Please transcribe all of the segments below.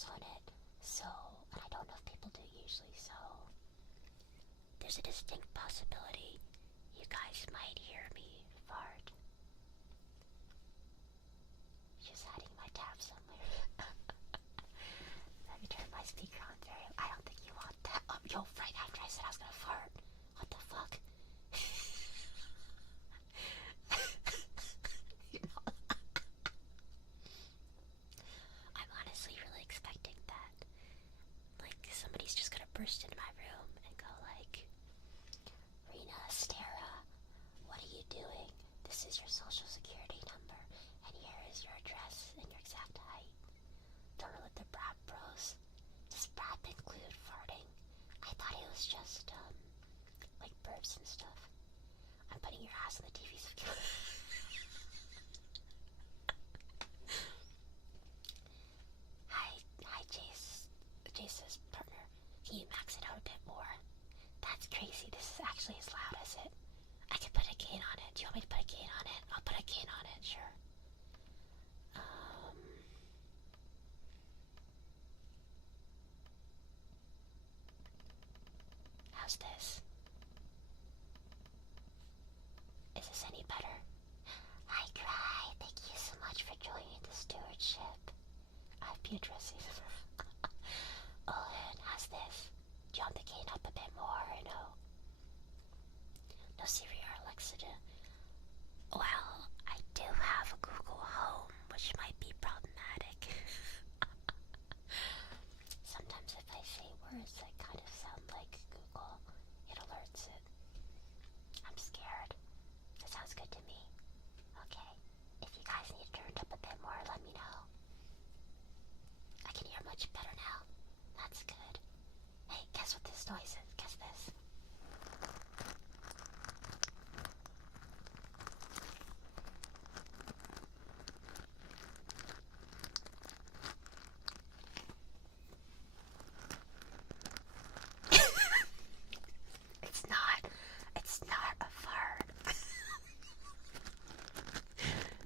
ears on it, so, and I don't know if people do usually, so there's a distinct possibility you guys might hear me fart. Just hiding my tab somewhere. Let me turn my speaker on there. I don't think you want that. Oh, yo, right after I said I was gonna fart. What the fuck? You know? I'm honestly really expecting that. Like, somebody's just gonna burst into my room and go like, Rina Astera, what are you doing? This is your social security number, and here is your address and your exact height. Don't let the brap bros. Does brap include farting? I thought it was just, like burps and stuff. I'm putting your ass on the TV so Hi, Jace's partner. Can you max it out a bit more? That's crazy. This is actually as loud as it. I could put a gain on it. Do you want me to put a gain on it? I'll put a gain on it, sure. How's this? Is this any better? Hi, Cry. Thank you so much for joining the stewardship. I've been addressing. Oh, and how's this? Do you want the gain up a bit more or no? No Siri or Alexa to... Well, I do have a Google Home, which might be problematic. Sometimes if I say words that kind of sound like Google, it alerts it. I'm scared. That sounds good to me. Okay, if you guys need it turned up a bit more, let me know. I can hear much better now. That's good. Hey, guess what this noise is? Guess this. It's not a fart.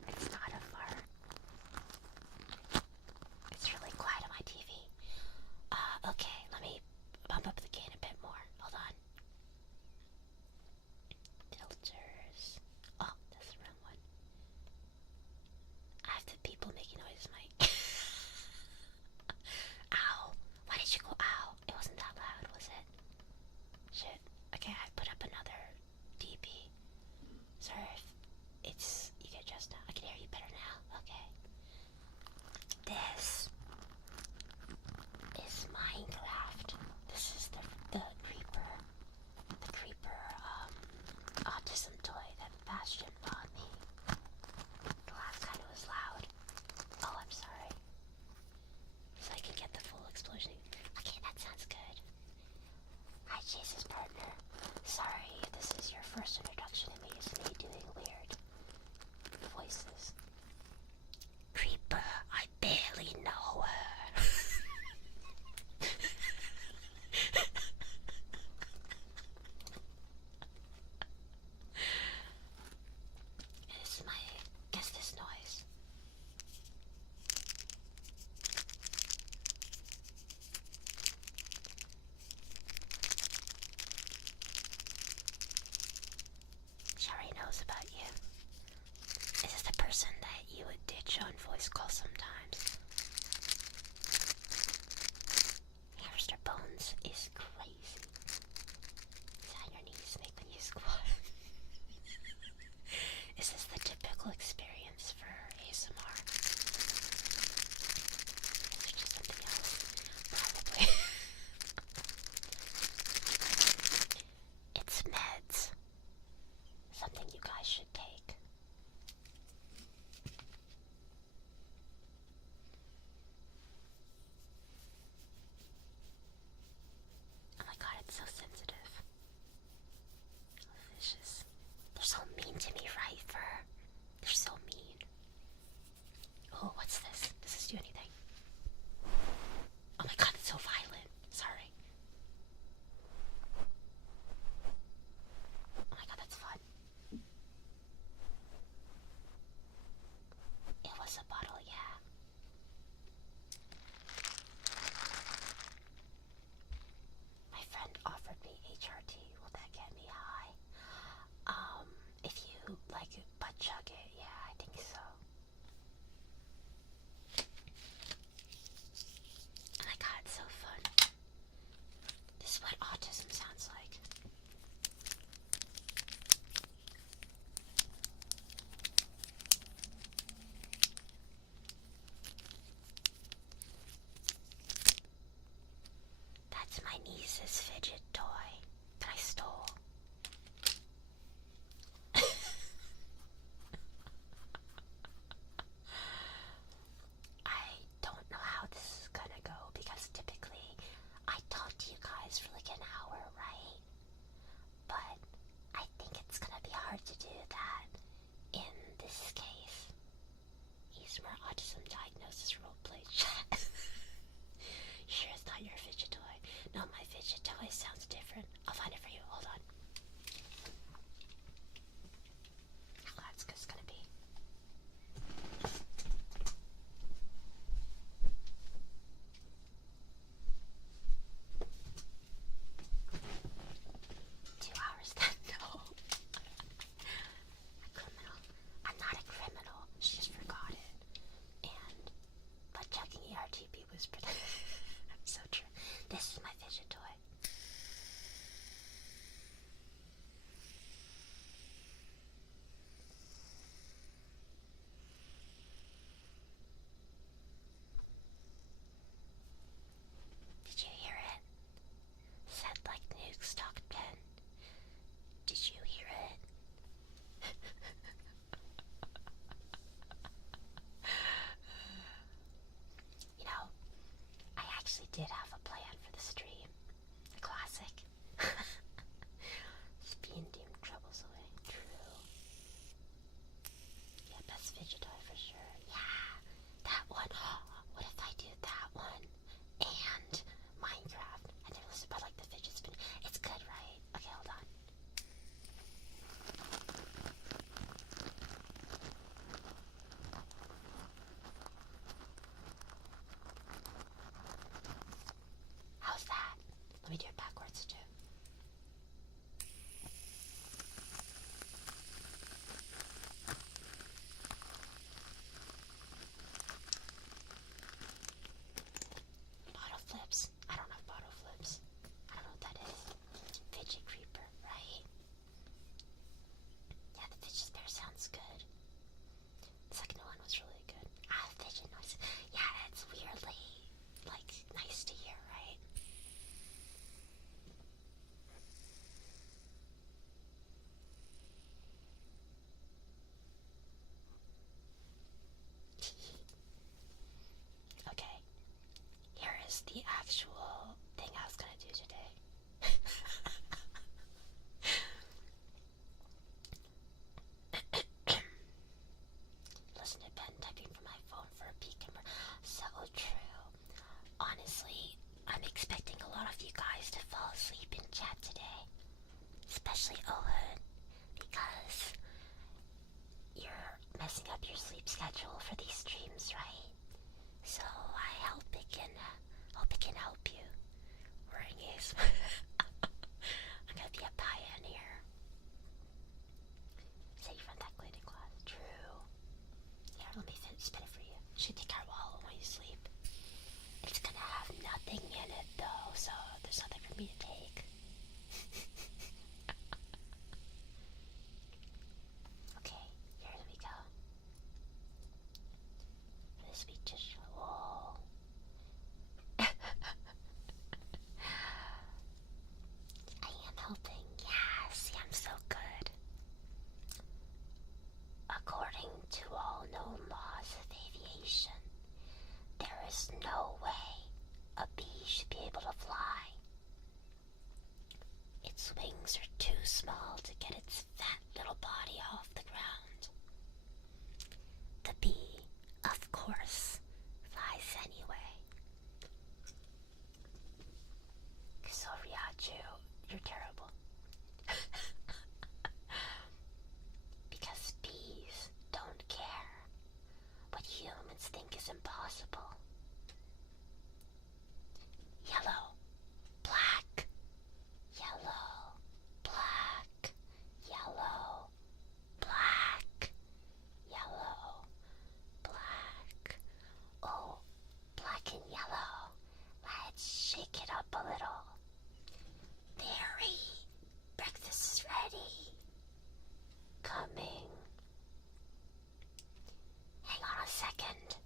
It's not a fart. It's really quiet on my TV. Okay, let me bump up the gain a bit more. Hold on. Filters. Oh, that's the wrong one. I have the people making noise, Mike. Ow. Why did you go ow? It wasn't that loud, was it? Shit. Okay, I put up another dB. Sorry if it's... You can adjust now. I can hear you better now. Okay. This is Minecraft. This is the creeper. The creeper, autism toy that Bastion bought me. The last time it was loud. Oh, I'm sorry. So I can get the full explosion. Okay, that sounds good. Hi, Chase's partner. Sorry, this is your first introduction to me. It's me doing weird voices. Creeper, I barely know her. This is my... Guess this noise. She already knows about you. Is this the person that you would ditch on voice call sometimes? Hamster Bones is crazy. Sign your knees, make when you squat. Is this the typical experience for ASMR? Is there just something else? Probably. It's meds. Something you guys should take. my niece's fidget toy that I stole. I don't know how this is gonna go because typically I talk to you guys for like an hour, right? But I think it's gonna be hard to do that in this case. ASMR autism diagnosis roleplay chat. Sure, it's not your fidget toy. No, my fidget toy sounds different. I'll find it for you. Hold on. How loud it's gonna be. No. A criminal. I'm not a criminal. She just forgot it. And but checking ERTP was pretty so true. This is my fidget toy. Did you hear it? Said like nuke stock 10. Did you hear it? You know, I actually did have a plan for the stream. A classic. Being deemed troubles away. True. Yeah, best fidget toy for sure. Yeah, that one. What if I do that one and Minecraft? I never listened about like the fidget spinner. It's good, right? Okay, hold on. How's that? Let me do it backwards too. Bottle flips. I don't know bottle flips. I don't know what that is. Fidget creeper, right? Yeah, the fidget spinner sounds good. The second one was really good. Fidget noise. Yeah, it's weirdly, like, nice to hear, right? Okay, here is the actual thing I was gonna do today. Listen to Ben typing from my phone for a peek camera. So true. Honestly, I'm expecting a lot of you guys to fall asleep in chat today. Especially Owen, because you're messing up your sleep schedule for these streams, right? So I hope it can help you. Wearing is I'm gonna be a pioneer. Say from that cleaning class. True. Yeah, let me spin it for you. Should take our wallet while you sleep. It's gonna have nothing in it though, so there's nothing for me to take. Okay, here we go. For this sweet dish. Whoa. I am helping. Yes, I'm so good. According to all known laws of aviation, there is no way a bee should be able to fly. Its wings are too small to get its fat little body off the ground. The bee, of course, flies anyway. So Ryachu, you're terrible. Because bees don't care what humans think is impossible. Yellow, black, yellow, black, yellow, black, yellow, black. Oh, black and yellow. Let's shake it up a little. Very. Breakfast is ready. Coming. Hang on a second.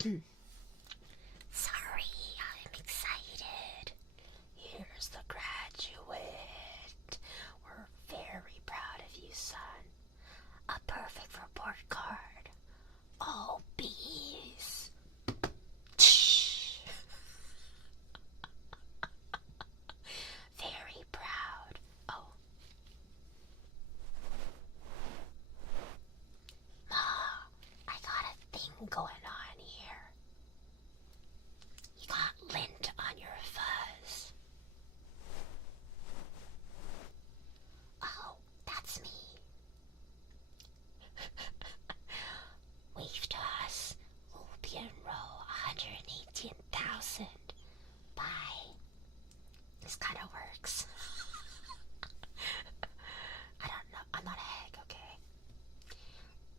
Sorry, I'm excited. Here's the graduate. We're very proud of you, son. A perfect report card. All B's. Very proud. Oh. Ma, I got a thing going on here. You got lint on your fuzz. Oh, that's me. Wave to us. We'll be in row 118,000. Bye. This kind of works. I don't know. I'm not a egg, okay?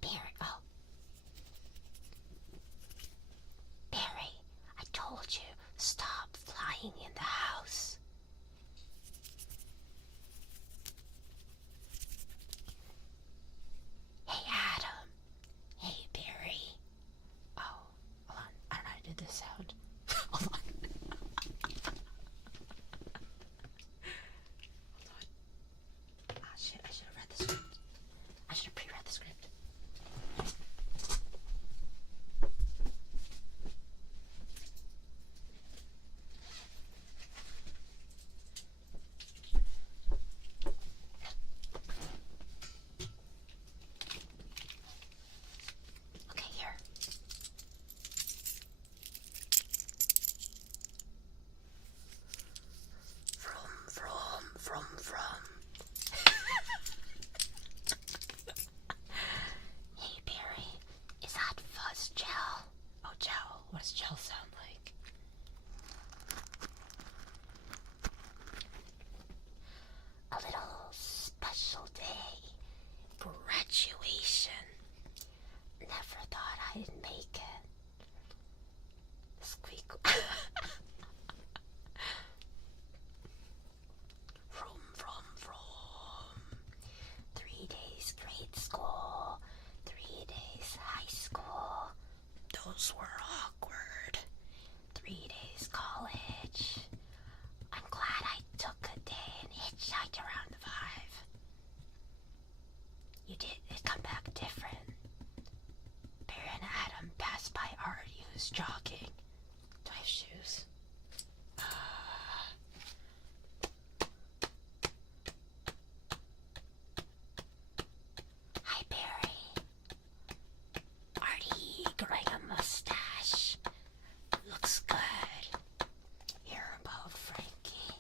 Barry. Oh. Barry, I told you, stop flying in the house. Hey, Adam. Hey, Barry. Oh, hold on. I don't know how to do this sound. Hold on. Ah, shit. I should have read the script. I should have pre-read the script. Okay, here. From. Hey, Barry, is that fuzz gel? Oh, gel. What does gel sound like? A little special day. Graduation. Never thought I'd make it. Squeak. From. 3 days grade school, 3 days high school. Those were awkward. 3 days college. I'm glad I took a day and hitchhiked around the 5. You did it come back different. Barry and Adam passed by Artie who's jogging. Do I have shoes? Hi, Barry. Artie growing a mustache. Looks good. You're above Frankie.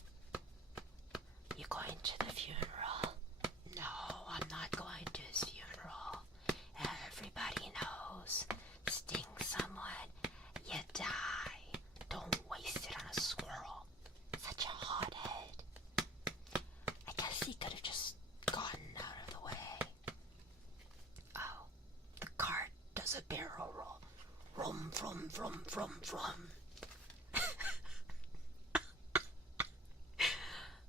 You going to the funeral? No, I'm not going to his funeral. Everybody knows. Sting someone, you die. Don't waste it on a squirrel. Such a hothead. I guess he could have just gotten out of the way. Oh, the cart does a barrel roll. From.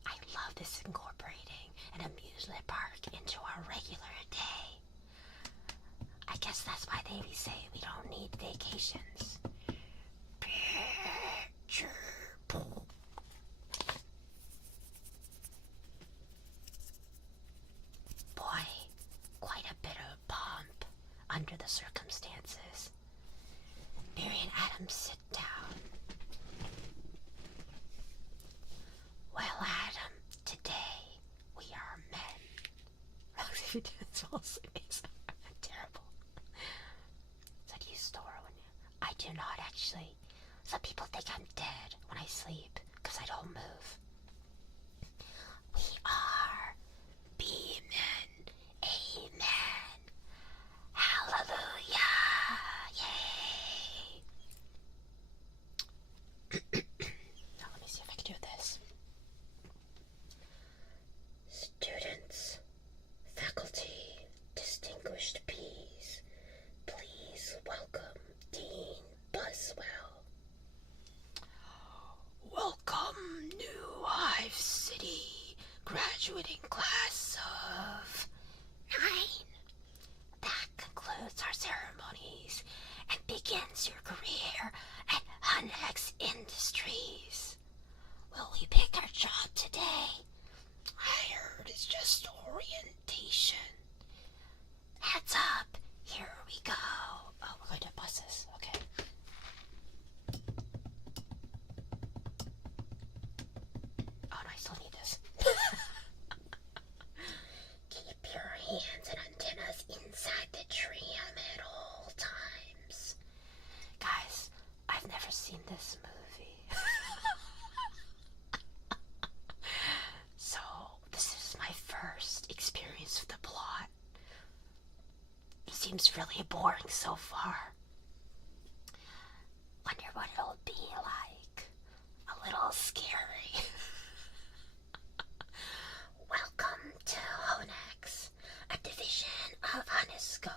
I love this incorporating an amusement park into our regular day. I guess that's why they say we don't need vacations. Boy, quite a bit of pomp under the circumstances. Barry and Adam sit down. Well, Adam, today we are men. If you do this while sleeping, terrible. So do you snore when you... I do not actually. Some people think I'm dead when I sleep because I don't move. We are B-men. Amen. Hallelujah. Yay. Now let me see if I can do this. Students, faculty, distinguished P's, please welcome Dean Buswell. Welcome, new begins your career at Hunex Industries. Will we pick our job today? I heard it's just orientation. Heads up, here we go. Oh, we're going to buses, okay. Oh, no, I still need this. Keep your hands and antennas inside the tram at all times. Guys, I've never seen this movie. So, this is my first experience with the plot. It seems really boring so far. Wonder what it'll be like. A little scary. Welcome to Honex, a division of Honeysco,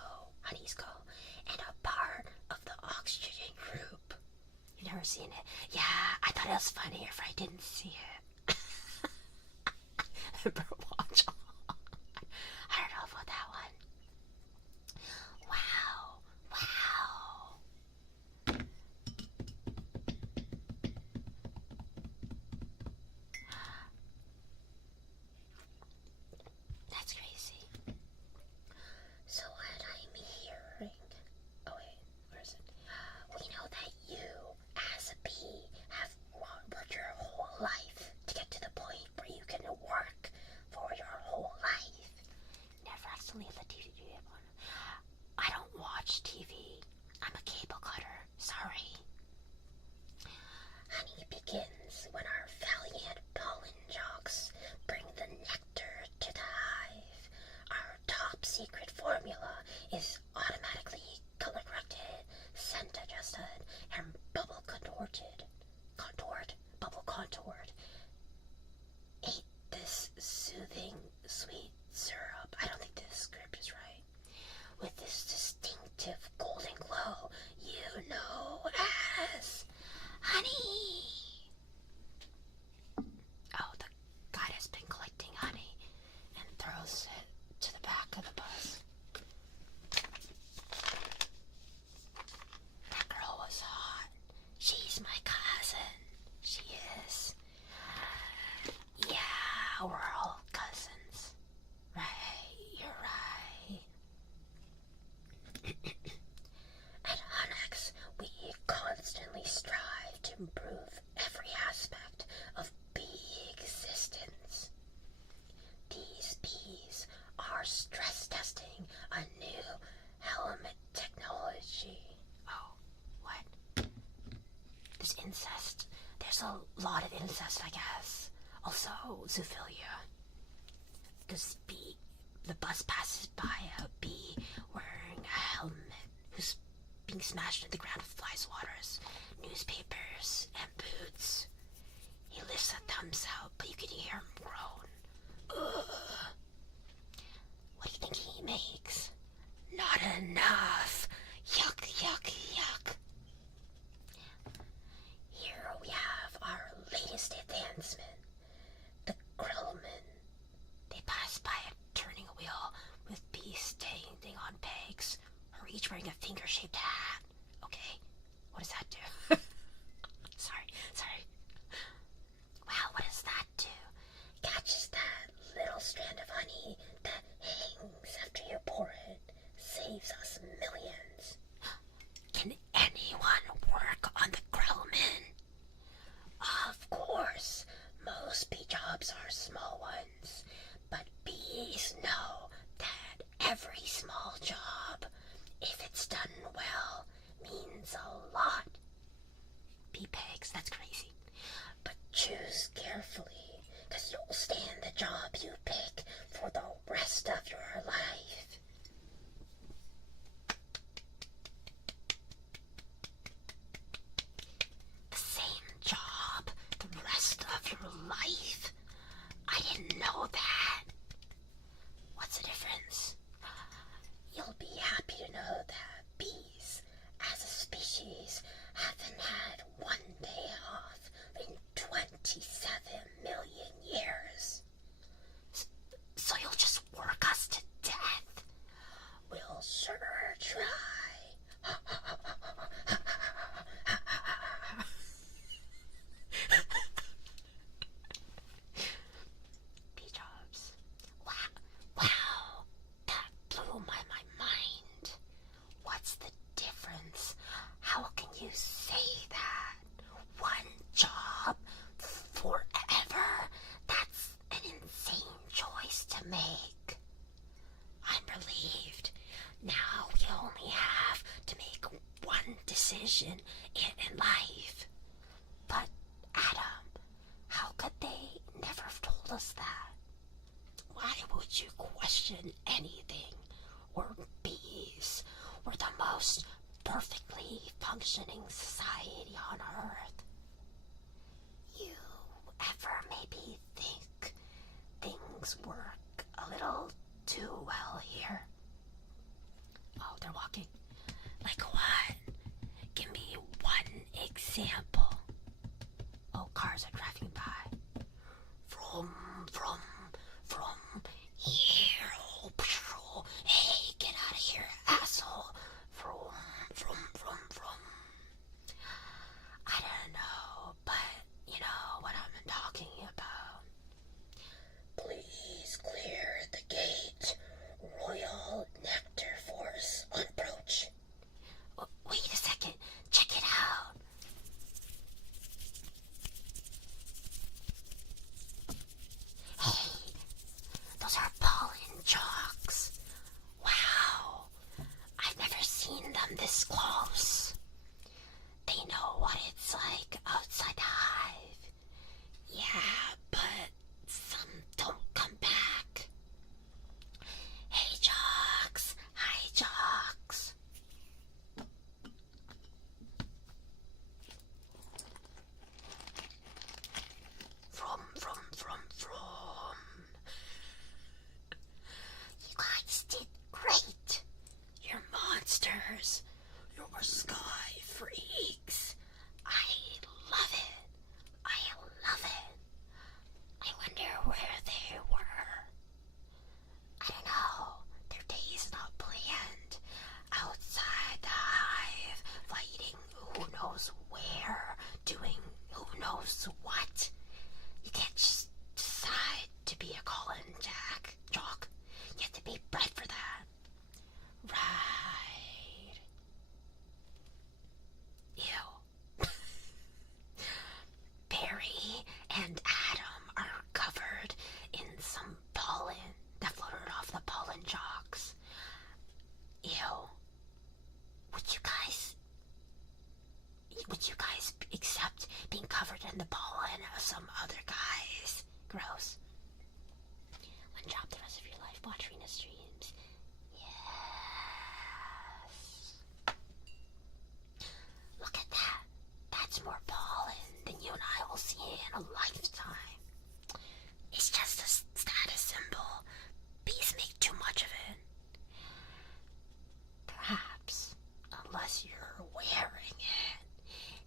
and a part of the Oxygen Group. You've never seen it? Yeah, I thought it was funnier if I didn't see it. Watch. I don't know about that one. Wow. That's crazy. So what I'm hearing... Oh wait, where is it? We know that you, as a bee, have worked your whole life to get to the point where you can work for your whole life. Never accidentally let TV do it. I don't watch TV. I'm a cable cutter. Sorry. Honey begins when our valiant pollen jocks bring the nectar to the hive. Our top secret formula is automatically color corrected, scent adjusted, and bubble contoured. Ate this soothing sweet syrup. I don't think this script is right. With this distinctive golden glow you know as honey. Oh, the guy has been collecting honey and throws it to the back of the bus. That girl was hot. She's my cousin. She is. Yeah, we're all cousins. Right, you're right. At Hunex, we constantly strive to improve every aspect of bee existence. These bees are stress testing a new helmet technology. Oh, what? There's incest. There's a lot of incest, I guess. Also, zoophilia. Because the bus passes by a bee wearing a helmet who's being smashed into the ground with fly swatters, newspapers, and boots. He lifts a thumbs out, but you can hear him groan. Ugh. What do you think he makes? Not enough. Yuck, yuck, yuck. Here we have our latest advancement, the Grillman. They pass by a turning wheel with bees standing on pegs, or each wearing a finger-shaped hat. Okay, what does that do? Sorry. Wow, what does that do? Catches that little strand of honey that hangs after you pour it. Saves us millions. Can anyone work on the Grillman? Of course, most bee jobs are small ones, but bees know that every small job, if it's done well, means a lot. Bee pegs, that's crazy. But choose carefully, because you'll stand the job you pick for the rest of your life. The same job the rest of your life? I didn't know that. What's the difference? You'll be happy to know that bees, as a species, haven't had one day off in 27 million years. decision in life. But, Adam, how could they never have told us that? Why would you question anything? Or bees were the most perfectly functioning society on Earth. You ever maybe think things work a little too well here? Oh, they're walking. Like what? Give me one example. Oh, cars are driving by. From here. Oh, hey, get out of here, asshole. From. I don't know, but you know what I'm talking about. Please clear the gate. Royal Nectar Force on approach. Wait a second. Check it out. Hey, those are pollen jocks. Wow. I've never seen them this close. They know what it's like outside the hive. Yeah, but some don't come back. Hey, jocks. Hi, jocks. From. You guys did great. You're monsters. You're sky freaks. I love it. I wonder where they were. I don't know. Their day's not planned. Outside the hive, fighting who knows where, doing who knows what. You can't just decide to be a Colin jock. You have to be bred for that. Right. Ew. Barry and Adam are covered in some pollen that floated off the pollen jocks. Ew. Would you guys accept being covered in the pollen of some other guys? Gross. One job the rest of your life, watch Rina streams. Yes. Look at that. That's more pollen than you and I will see in a lifetime. It's just a status symbol. Bees make too much of it. Perhaps, unless you're wearing it,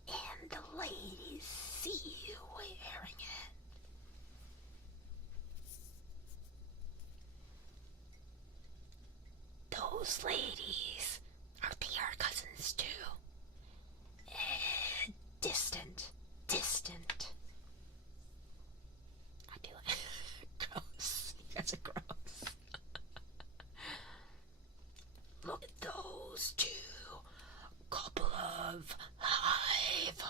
and the ladies see you wearing it. Those ladies are PR cousins too. Distant. I do it. Gross. You guys are gross. Look at those two. Couple of hive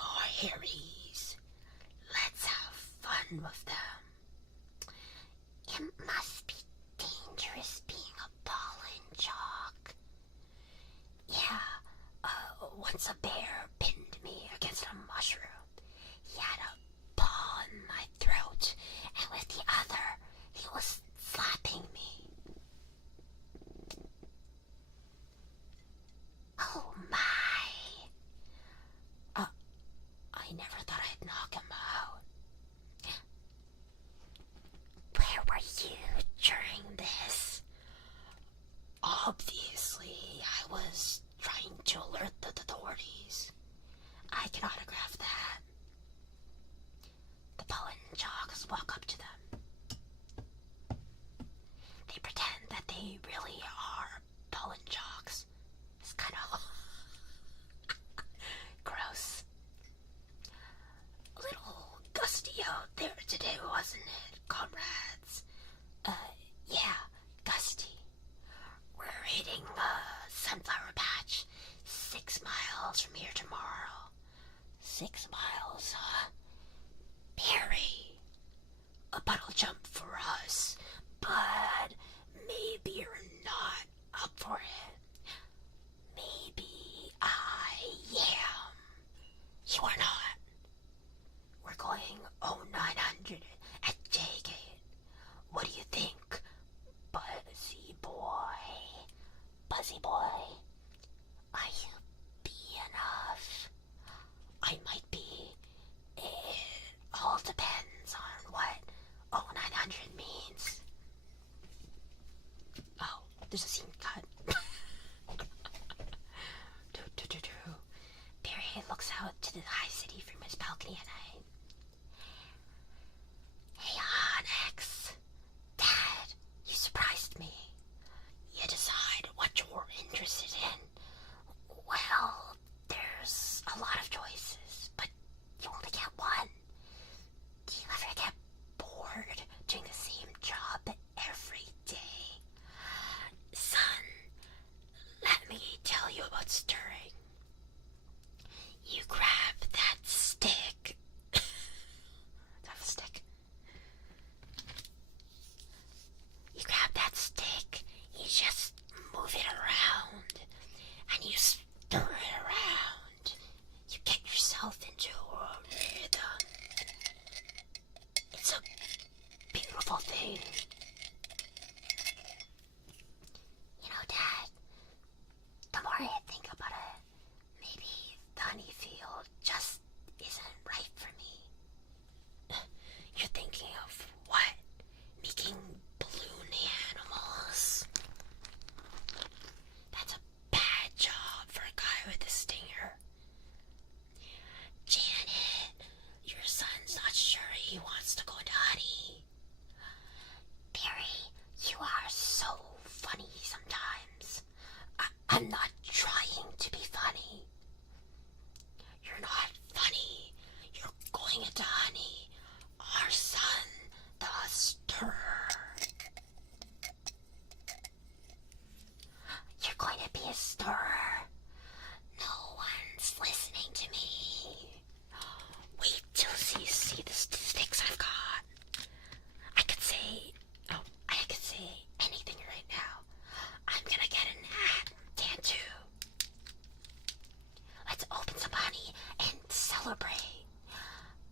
Harrys. Let's have fun with them. It must be dangerous being a pollen jock. Yeah, once a bear pinned me against a mushroom. He had a paw in my throat, and with the other, he was slapping me. Oh my. I never thought I'd knock him out. Where were you during this? Obviously, I was trying to alert the authorities. I can autograph that. The pollen jocks walk up to them. They pretend that they really are pollen jocks. It's kind of gross. A little gusty out there today, wasn't it, comrades? Yeah, gusty. We're hitting Sunflower Patch 6 miles from here tomorrow. 6 miles, huh? Barry, a puddle jump for us, but maybe you're not up for it. Maybe I am. many a night. Hey, Onyx. Dad, you surprised me. You decide what you're interested in. Well, there's a lot of choices, but you only get one. Do you ever get bored doing the same job every day? Son, let me tell you about stirring. You grab that stick. Do I have a stick? You grab that stick, you just move it around, and you stir it around. You get yourself into a rhythm. It's a beautiful thing. You know, Dad, the more I think about it, maybe the honey field just isn't right for me. You're thinking of what? Making balloon animals? That's a bad job for a guy with a stinger. Janet, your son's not sure he wants to go into honey. Barry, you are so funny sometimes. I'm not trying to be funny. You're not funny. You're going into honey. Our son, the stirrer. You're going to be a stirrer. No one's listening to me. Wait till you see the sticks I've got. I could say anything right now. I'm gonna get an ad, tattoo. Let's open some honey and celebrate.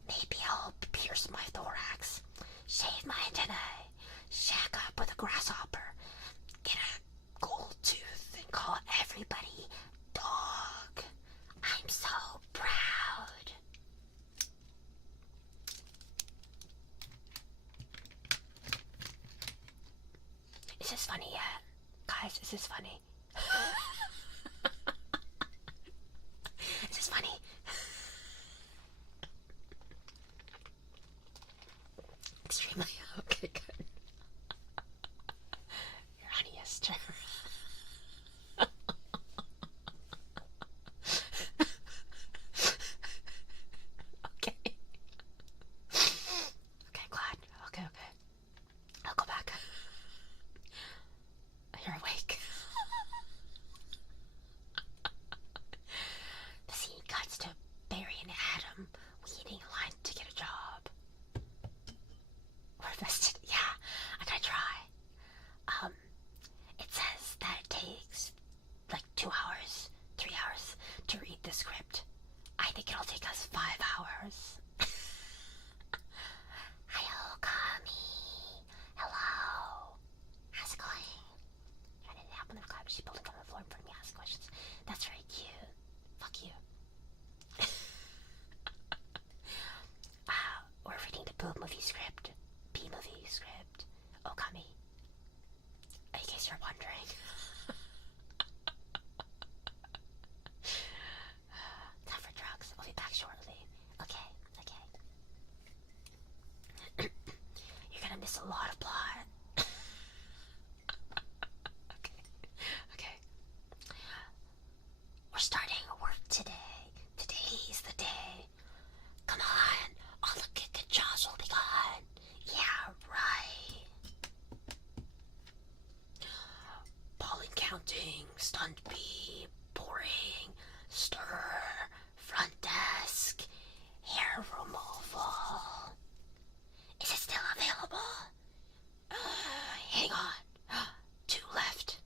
Maybe I'll pierce my thorax, shave my antennae, shack up with a grasshopper, get a gold tooth, and call everybody dog. I'm so proud. Is this funny yet? Guys, is this funny? Is this funny? Extremely. Okay, good. You're honey, Esther. Okay. Okay, glad. Okay. I'll go back. You're awake. The scene cuts to Barry and Adam waiting in line to get a job. We're vested. Yeah, I gotta try. It says that it takes like 2 hours, 3 hours to read the script. I think it'll take us 5 hours. Hello, Kami. Hello. How's it going? Trying to nap on the cloud, but she pulled it from the floor in front of me, asked questions. That's very cute. Fuck you. We're reading the B-movie script. Okami. In case you're wondering. Time for drugs. I'll be back shortly. Okay. You're gonna miss a lot of plot. Okay. We're starting work today. Today's the day. Come on. All the good jobs will be gone. Yeah, right. Pollen counting, stunt bee, pouring, stir, front desk, hair removal. Is it still available? Hang on. 2 left.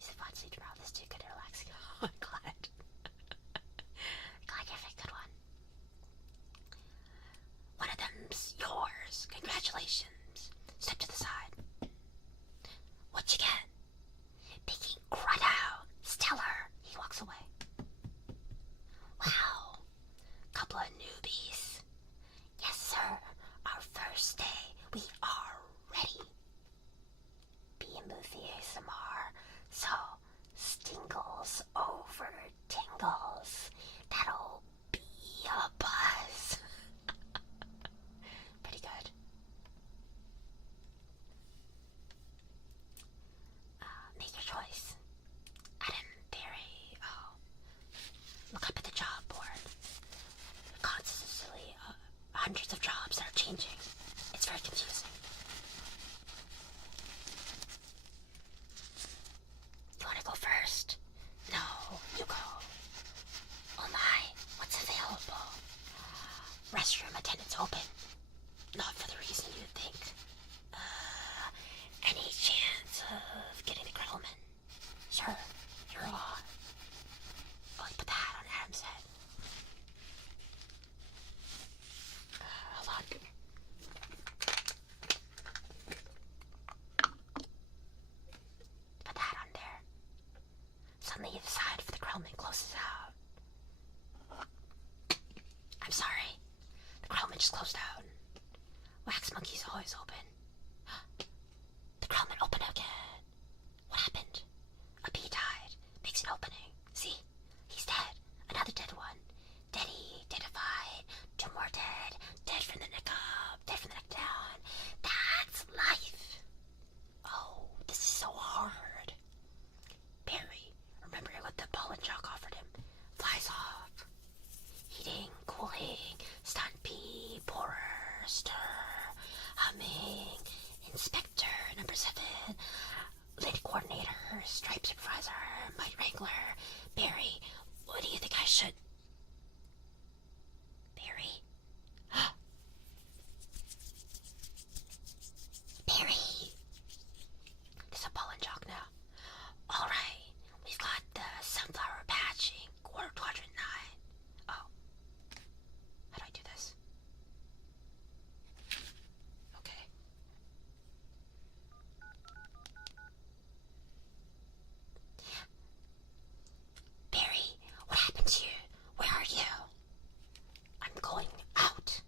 Is it fun sleep tomorrow? This too good and relaxing. Oh, I'm glad. Glad you have a good one. One of them's yours. Congratulations. Step to the side. What you get? Peeking right out. Stellar. He walks away. Wow. Couple of newbies. Yes, sir. Our first day. We are ready. B-movie ASMR. So, stingles over tingles. That'll be a buzz. sorry. The grommet just closed out. Wax monkey's always open. The grommet opened again. What happened? A bee died. Makes an opening. See? He's dead. Another dead one. Deady, deadified. Two more dead. Dead from the neck up. Dead from the neck down. That's life. Oh, this is so hard. Barry, remembering what the pollen jock offered him, flies off. Heating, cooling, stunt bee, borer, stir, humming, inspector, number 7, lid coordinator, stripe supervisor, mite wrangler. Barry, what do you think I should... Barry? Barry! There's a pollen jock now. Alright, we've got the sunflower patch in quadrant 9. Oh. How do I do this? Okay. Barry, what happened to you? Where are you? I'm going out.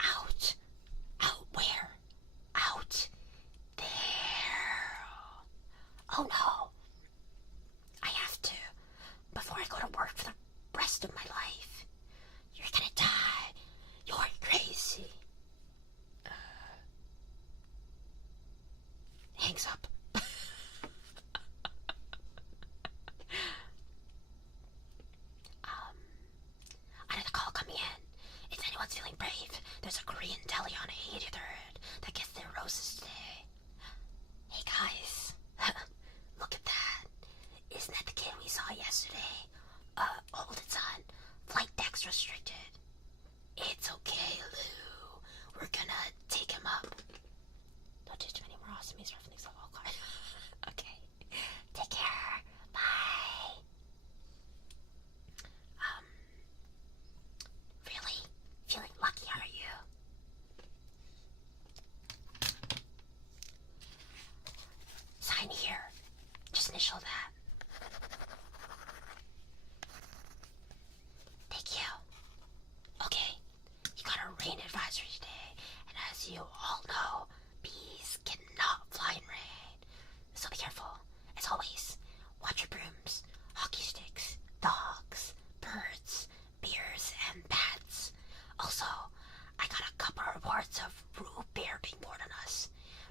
Out. Out where? Out. There. Oh no. I have to. Before I go to work for the rest of my life. You're gonna die. You're crazy. Hangs up. Another call coming in. If anyone's feeling brave, there's a Korean deli on 83rd that gets their roses today. Hey guys, look at that. Isn't that the kid we saw yesterday? Hold it, son. Flight deck's restricted. It's okay, Lou. We're gonna take him up. Don't do too many more awesomies references of all kinds. Okay. Take care. Bye. Really? Feeling lucky, are you? Sign here. Just initial that. Thank you. Okay, you got a rain advisory today, and as you all know, bees cannot fly in rain. So be careful. As always, watch your brooms, hockey sticks, dogs, birds, bears, and bats. Also, I got a couple of reports of root bear being born on us.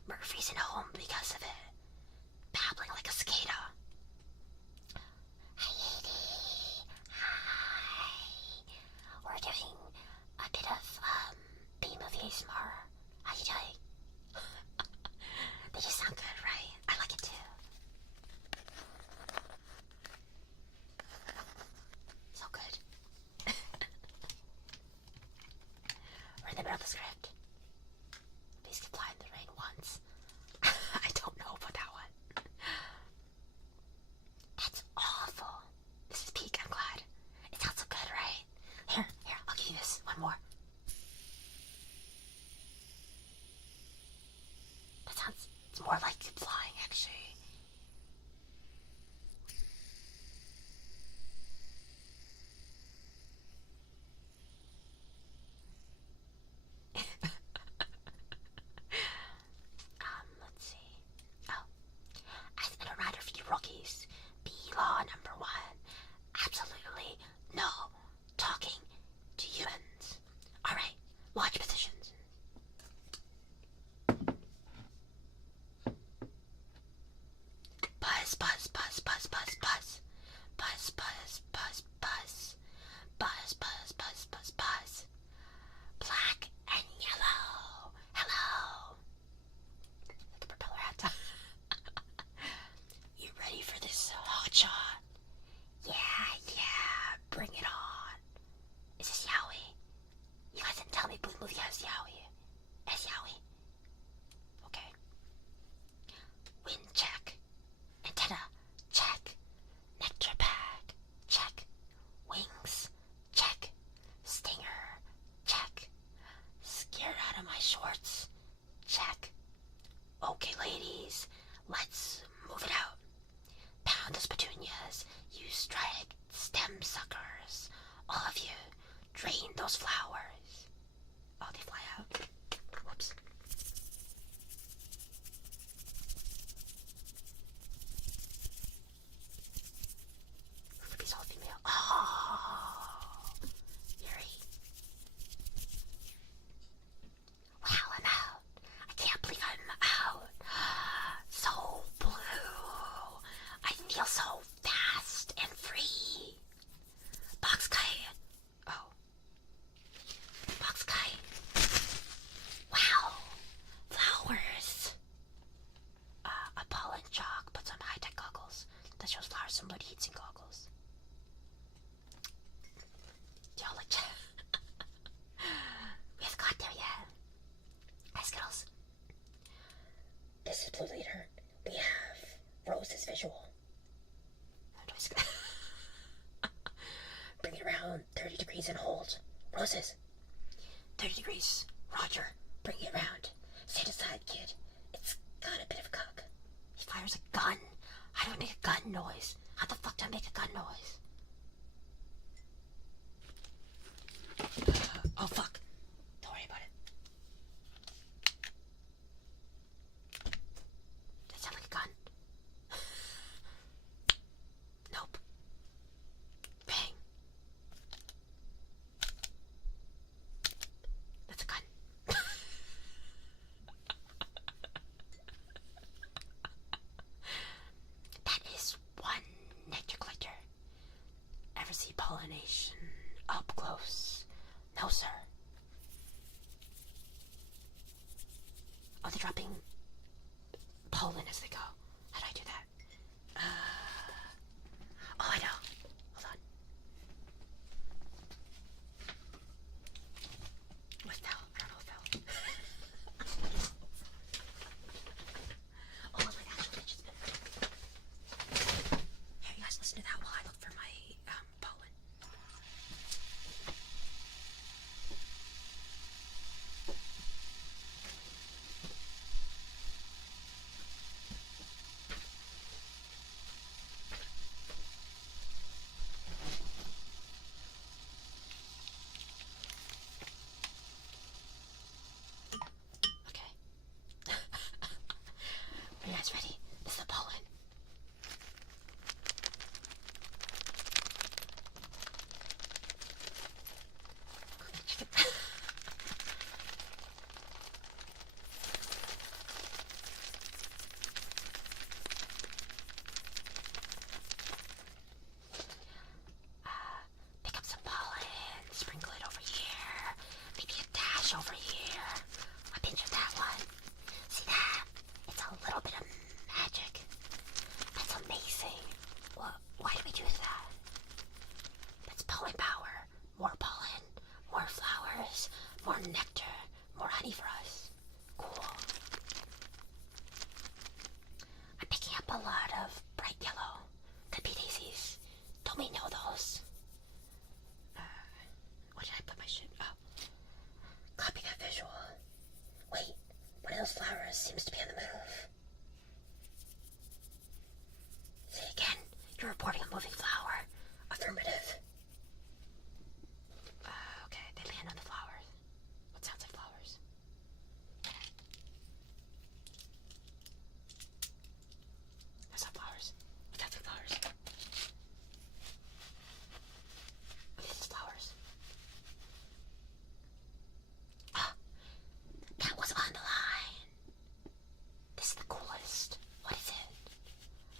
Murphy's in home because of it. Babbling like a cicada. Hi, Edie. Hi. We're doing a bit of B-movie ASMR. How you doing? They just sound good, right? I like it too. So good. We're in the middle of the script. Please can fly in the rain once. I don't know about that one. That's awful. This is peak, I'm glad. It sounds so good, right? Here, I'll give you this. One more. That sounds, it's more like flying, actually. Let's see. Oh. As a reminder for you rookies, be law number 1. Absolutely no talking to humans. Alright, watch positions. Buzz, buzz, buzz, buzz, buzz, buzz. Buzz, buzz, buzz, buzz. Buzz, buzz, buzz, buzz, buzz. Black and yellow. Hello. The propeller hat. You ready for this hot shot? Yeah, bring it on. Is this Yowie? You guys didn't tell me Blue Movie has Yowie. As Yowie? Okay. Wind check. Antenna, check. Nectar bag, check. Wings, check. Stinger, check. Scared out of my shorts, check. Okay, ladies, let's move it out. Pound those petunias, you strike stem suckers. All of you, drain those flowers. Oh, they fly out. Whoops. Ruby's all female. Oh, eerie. Wow, I'm out. I can't believe I'm out. So blue. I feel so fast and free. Box kite. Oh. Box kite. Wow. Flowers. A pollen chalk. Put some high-tech goggles that shows flowers similar to heat-sink goggles. Y'all like that? We haven't got there yet. Hi, Skittles. This is Blue Leader. We have Rose's visual. Bring it around 30 degrees and hold. Roses. 30 degrees. Roger. Bring it around. Stand aside, kid. It's got a bit of a cock. He fires a gun. How do I make a gun noise? How the fuck do I make a gun noise? Oh, fuck. Don't worry about it. Does that sound like a gun? Nope. Bang. That's a gun. That is one nectar collector. Ever see pollination up close? No, sir. Oh, they're dropping pollen as they go. How do I do that? Oh, I know. Hold on. What fell? I don't know what fell. Oh, it's like actual fidget spinner. Here, you guys listen to that while I look for my pollen. Okay. Are you guys ready? This is the pollen. Pick up some pollen, sprinkle it over here, maybe a dash over here, a pinch of that one. See that? It's a little bit of magic. That's amazing. Well, why do we do that? That's pollen power. More pollen, more flowers, more nectar, more honey for us. Cool. I'm picking up a lot of bright yellow. Could be daisies. Don't we know those? What did I put my shit? Oh. Copy that visual. Wait, one of those flowers seems to be on the move. Say again. You're reporting a moving flower. Affirmative. Okay, they land on the flowers. What sounds like flowers? That's not flowers. That's like flowers. This is flowers. Ah, that was on the line. This is the coolest. What is it?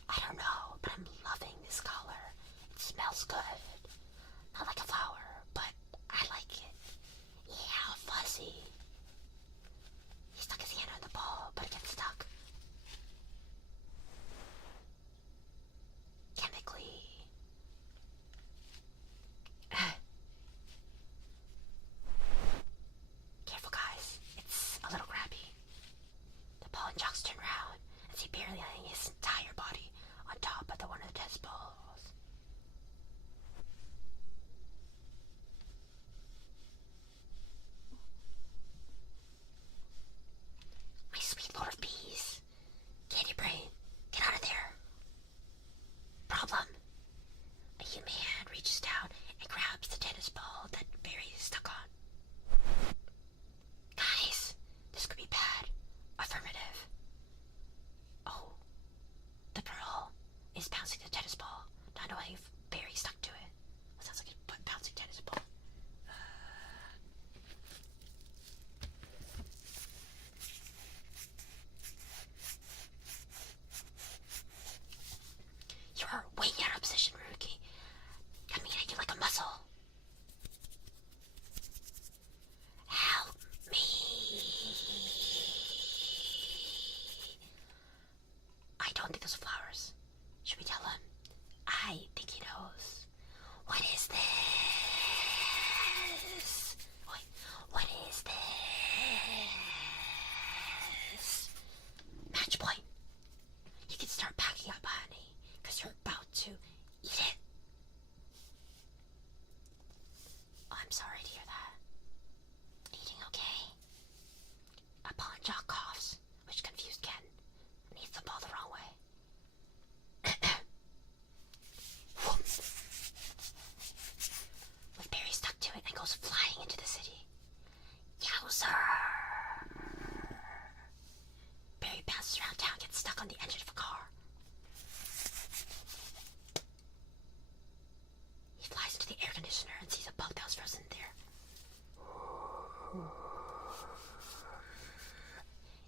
I don't know, but I'm loving this color. It smells good. Not like a flower, but I like it. Yeah, fuzzy. He stuck his hand on the ball, but it gets stuck. Chemically. Careful, guys. It's a little grabby. The pollen jocks turn around and see barely laying his entire body on top of one of the test balls. My sweet lord of bees. Candy brain, get out of there. Problem. A human hand reaches down and grabs the tennis ball that buries stuck on. Guys, this could be bad. Affirmative. Oh, the pearl is bouncing the tennis ball. I know I've Barry stuck to it. That sounds like a bouncing tennis ball. You're way out of position, Ruki. I'm gonna get like a muscle. Help me. I don't think those are flowers. Should we tell him? I think he knows. What is this? Wait, what is this? Match point. You can start packing up, honey, because you're about to eat it. Oh, I'm sorry to hear that. Eating okay? Upon Jock coughs, which confused Ken, and eats the ball the wrong way. With Barry stuck to it and goes flying into the city. Yowzer! Barry bounces around town, gets stuck on the engine of a car. He flies into the air conditioner and sees a bug that was frozen there.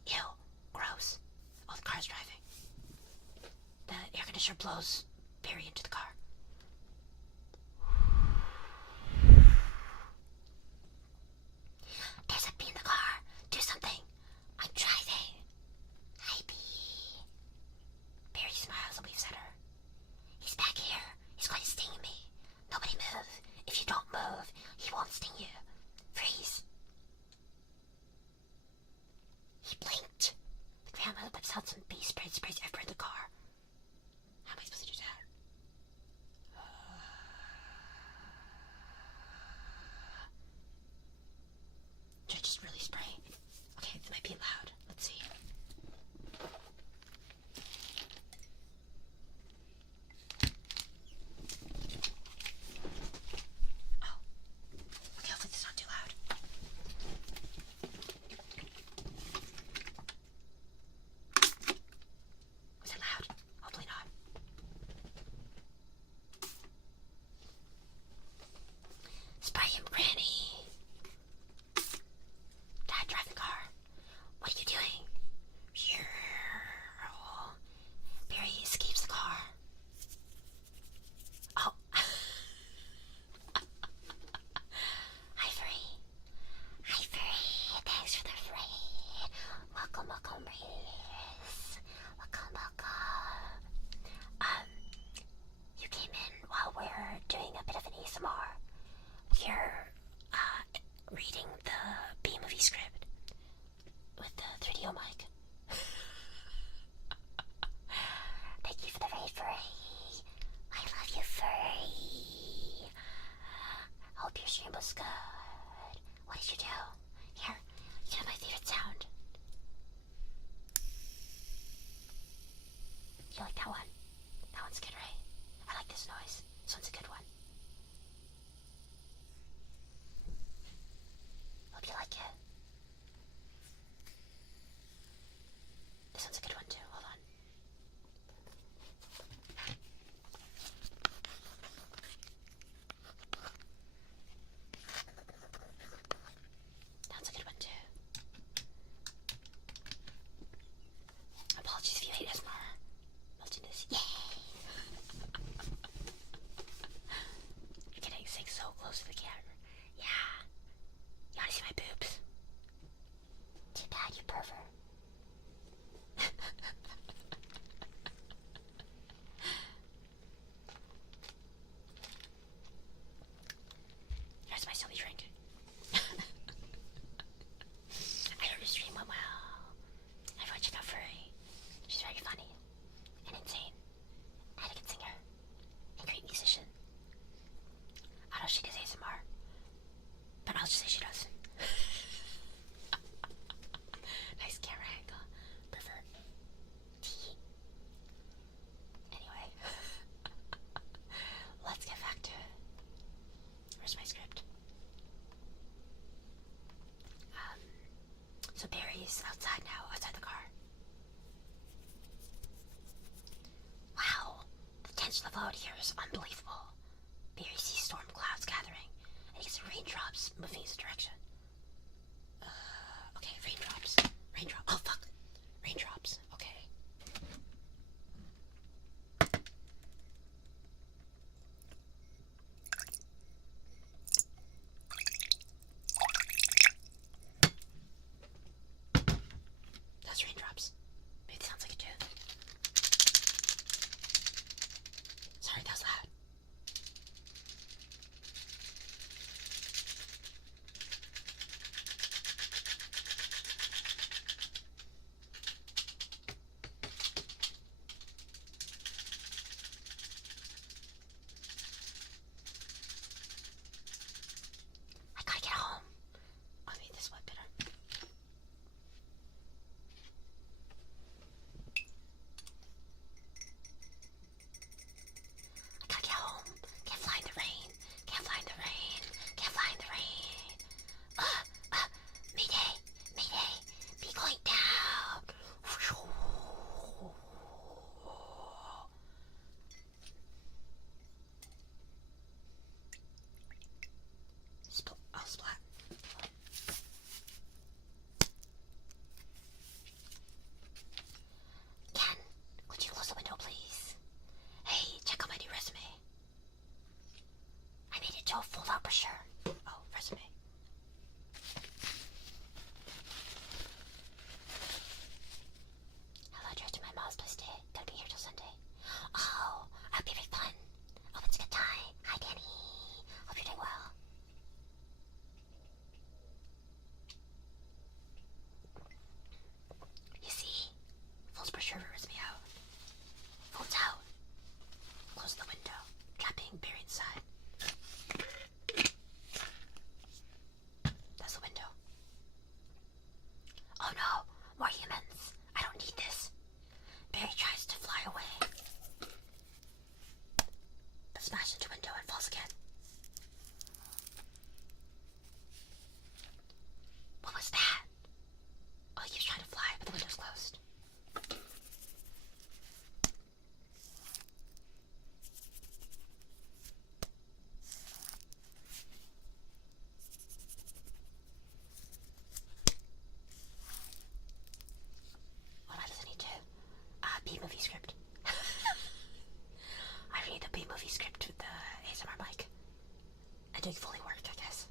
Ew, gross. Oh, the car's driving. The air conditioner blows Barry into the car. There's a bee in the car. Do something. I'm driving. Hi, bee. Barry smiles and waves at her. He's back here. He's going to sting me. Nobody move. If you don't move, he won't sting you. Freeze. He blinked. The grandmother whips out some bee spray and sprays everywhere in the car. How am I supposed to do that? Just really spray. Okay, it might be loud. Let's see. Oh. Okay, hopefully this is not too loud. Was it loud? Hopefully not. Spray him, Granny. Dad, drive the car. What are you doing? Barry escapes the car. Oh. Hi, Free. Hi, Free. Thanks for the free. Welcome, welcome, Reese. Welcome, welcome. You came in while we're doing a bit of an ASMR. We're reading the B-movie script with the 3DO mic. Thank you for the raid, Furry. I love you, Furry. Hope your stream was good. What did you do? Here, you know my favorite sound. You like that one? That one's good, right? I like this noise. This one's a good one. Hope you like it. This one's a good one too. Hold on. That's a good one too. Apologies if you hate ASMR. Let's do this. Yay! You're getting sick so close to the camera. Yeah. You wanna see my boobs? Too bad, you pervert. Here's my silly drink. I heard her stream went well. Everyone check out Furry. She's very funny and insane. And a good singer. And great musician. I don't know if she does ASMR. But I'll just say she does. Nice camera angle. Pervert. Tea. Anyway. Let's get back to it. Where's my script? Barry's outside now, outside the car. Wow, the tension level out here is unbelievable. Barry sees storm clouds gathering, and he sees raindrops moving his direction. Okay, raindrops. Oh, fuck. Raindrops. Okay. That's raindrops. Maybe it sounds like it too. Sorry, that was loud. I gotta get home. I made this one better. I gotta get home. Can't fly in the rain. Can't fly in the rain. Can't fly in the rain. Mayday. Mayday. Be going down. Splat. Ken, could you close the window, please? Hey, check out my new resume. I made it to a fold-out brochure. Oh, resume. Hello, dressed to my mom's place today. Gotta be here till Sunday. Oh, I'll be very fun. Hope it's a good time. Hi, Danny. Hope you're doing well. You see, folds brochure resume out. Folds out. Close the window, trapping Barry inside. That's the window. Oh no, more humans. I don't need this. Barry tries to fly away, but smashes into window and falls again. What was that? Oh, he keeps trying to fly, but the window's closed. What am I listening to? B-movie script. I read a B-movie script with the ASMR mic. I'm doing fully work, I guess.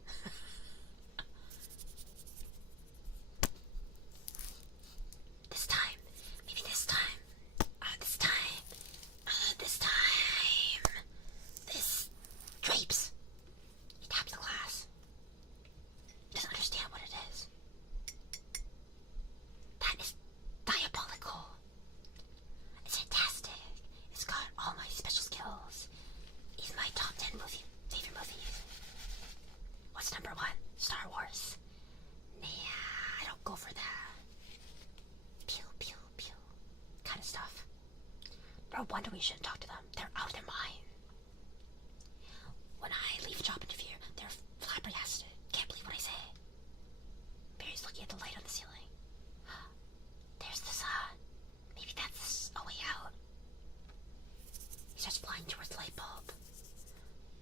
This time. Maybe this time. This time. This drapes. He taps the glass. He doesn't understand what it is. That is diabolical. It's fantastic. It's got all my special skills. It's my top 10 favorite movies. What's number 1? Star Wars. Nah, I don't go for that. Pew, pew, pew. Kind of stuff. No wonder we shouldn't talk to them. They're out of their mind. When I leave a job interview, they're flabbergasted. Can't believe what I say. Barry's looking at the light on the ceiling. There's the sun. Maybe that's a way out. He starts flying towards the light bulb.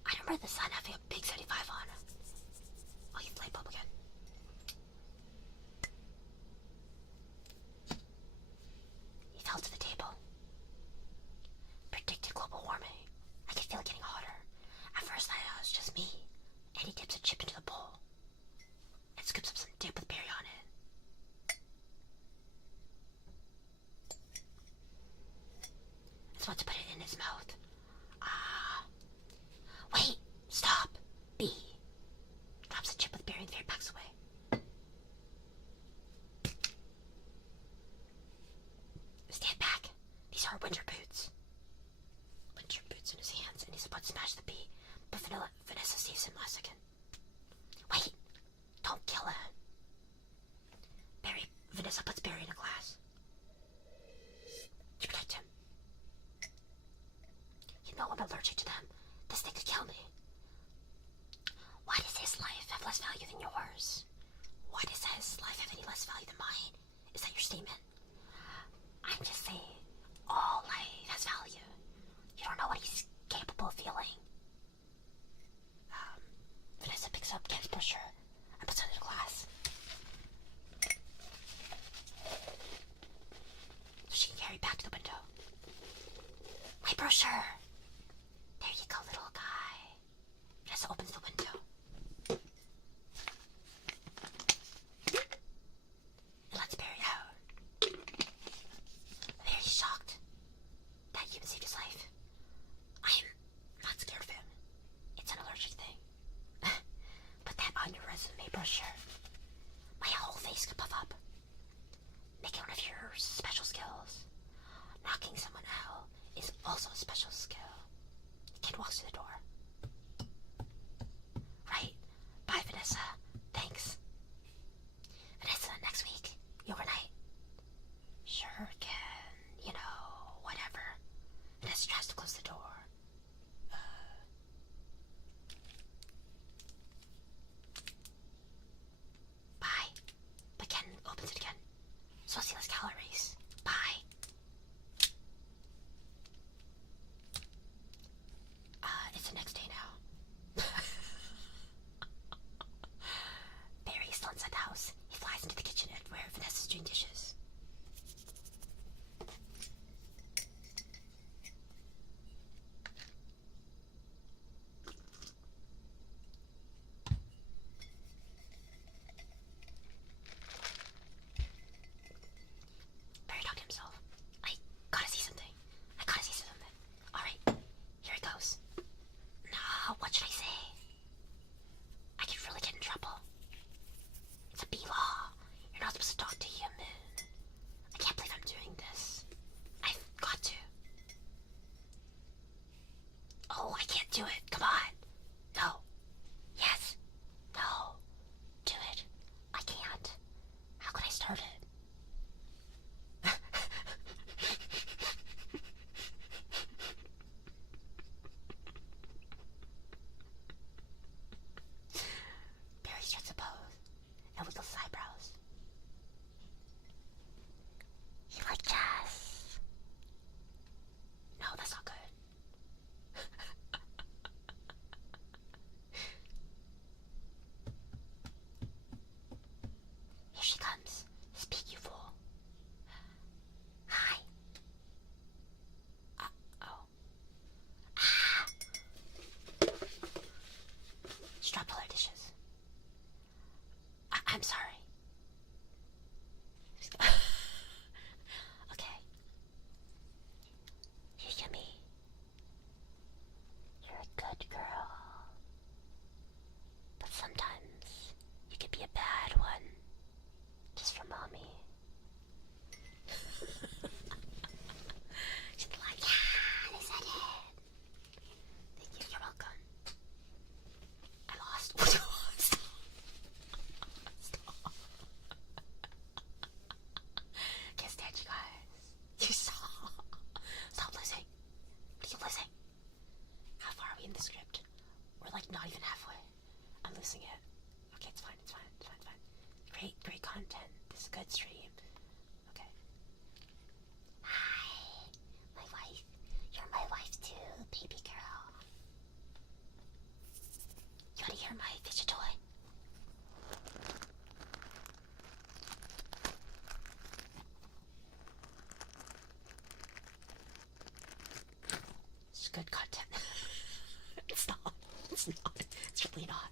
I remember the sun having a big 75 on it. Oh, you light bulb again. He fell to the table. Predicted global warming. I could feel it getting hotter. At first I thought it was just me. And he dips a chip into the bowl and scoops up some dip with berry on it. He's about to put it in his mouth. Wait! Stop! B. Drops a chip with berry and the berry backs away. Stand back. These are winter boots. Winter boots in his hands, and he's about to smash the bee, but Vanessa saves him last second. Wait! Don't kill him. Vanessa puts Barry in a glass to protect him. You know I'm allergic to them. This thing could kill me. Why does his life have less value than yours? Why does his life have any less value than mine? Is that your statement? I'm just saying, all life has value. You don't know what he's capable of feeling. Vanessa picks up Ken's brochure and puts it in the glass. So she can carry it back to the window. My brochure! There you go, little guy. Vanessa opens the window. And lets Barry out. Very shocked that you saved his life. I'm not scared of him. It's an allergic thing. Put that on your resume brochure. My whole face could puff up. Make it one of your special skills. Knocking someone out is also a special skill. The kid walks to the door. Right. Bye, Vanessa. Thanks. Vanessa, next week, you overnight. Sure, Ken. Whatever. Vanessa tries to close the door. Bye. But Ken opens it again. So I'll see less calories. Bye. It's the next day now. Barry's still inside the house. He flies into the kitchen where Vanessa's doing dishes. Barry talked to himself. I gotta see something. Alright, here it goes. Now, what should I say? I could really get in trouble. It's a B-law. You're not supposed to talk to human. I can't believe I'm doing this. I've got to. Oh, I can't do it. Come on. No. Yes. No. Do it. I can't. How could I start it? Barry starts to pose and wiggles his eyebrows. You like jazz? No, that's not good. Here she comes. Speak, you fool. Hi. Oh. Ah! She dropped all her dishes. I'm sorry. Okay. You're yummy. You're a good girl. But sometimes you could be a bad one. Just for mommy. She'd be like, yeah, they said it. Thank you, you're welcome. I lost. Stop. Stop. Can't stand you guys. You stop. Stop losing. What are you losing? How far are we in the script? We're like not even halfway. I'm losing it. Okay, it's fine. Great content. This is a good stream. Okay. Hi, my wife. You're my wife too, baby girl. You wanna hear my fidget toy? It's good content. It's not. It's really not.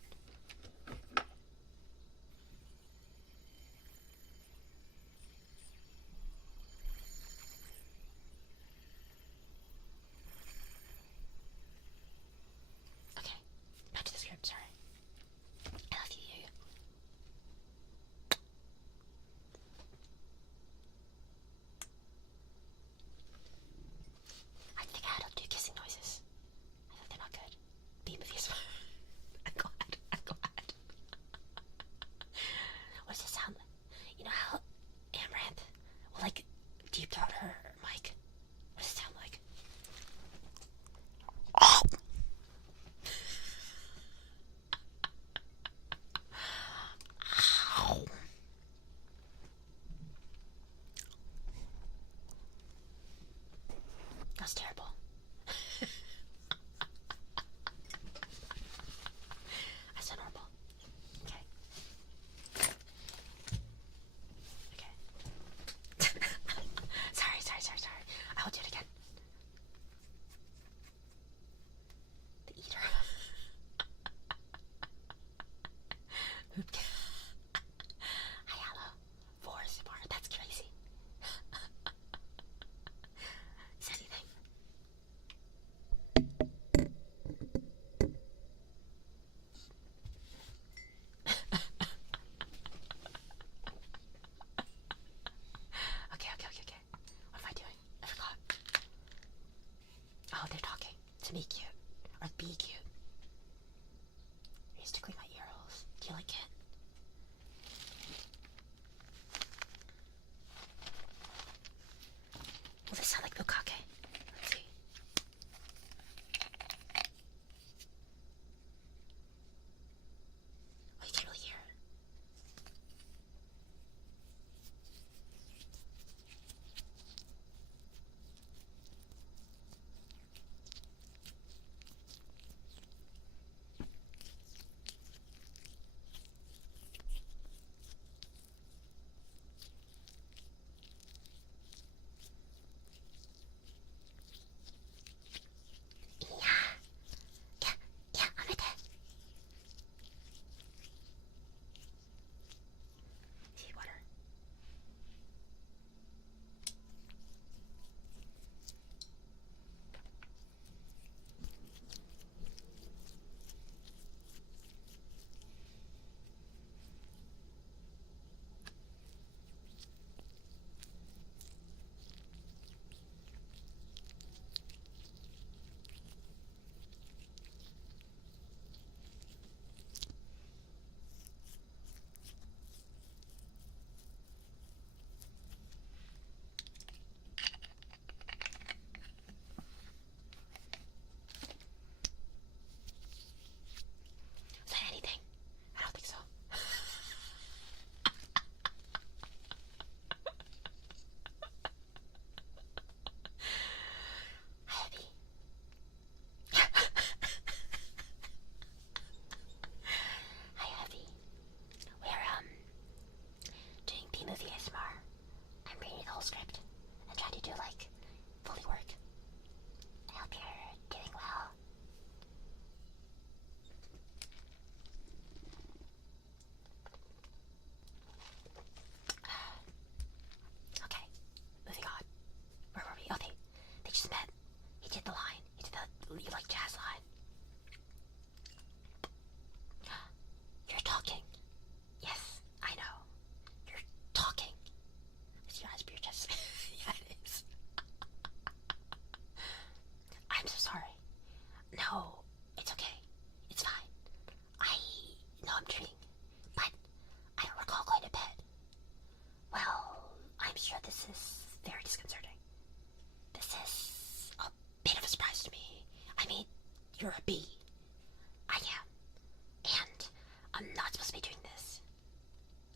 I'm not supposed to be doing this.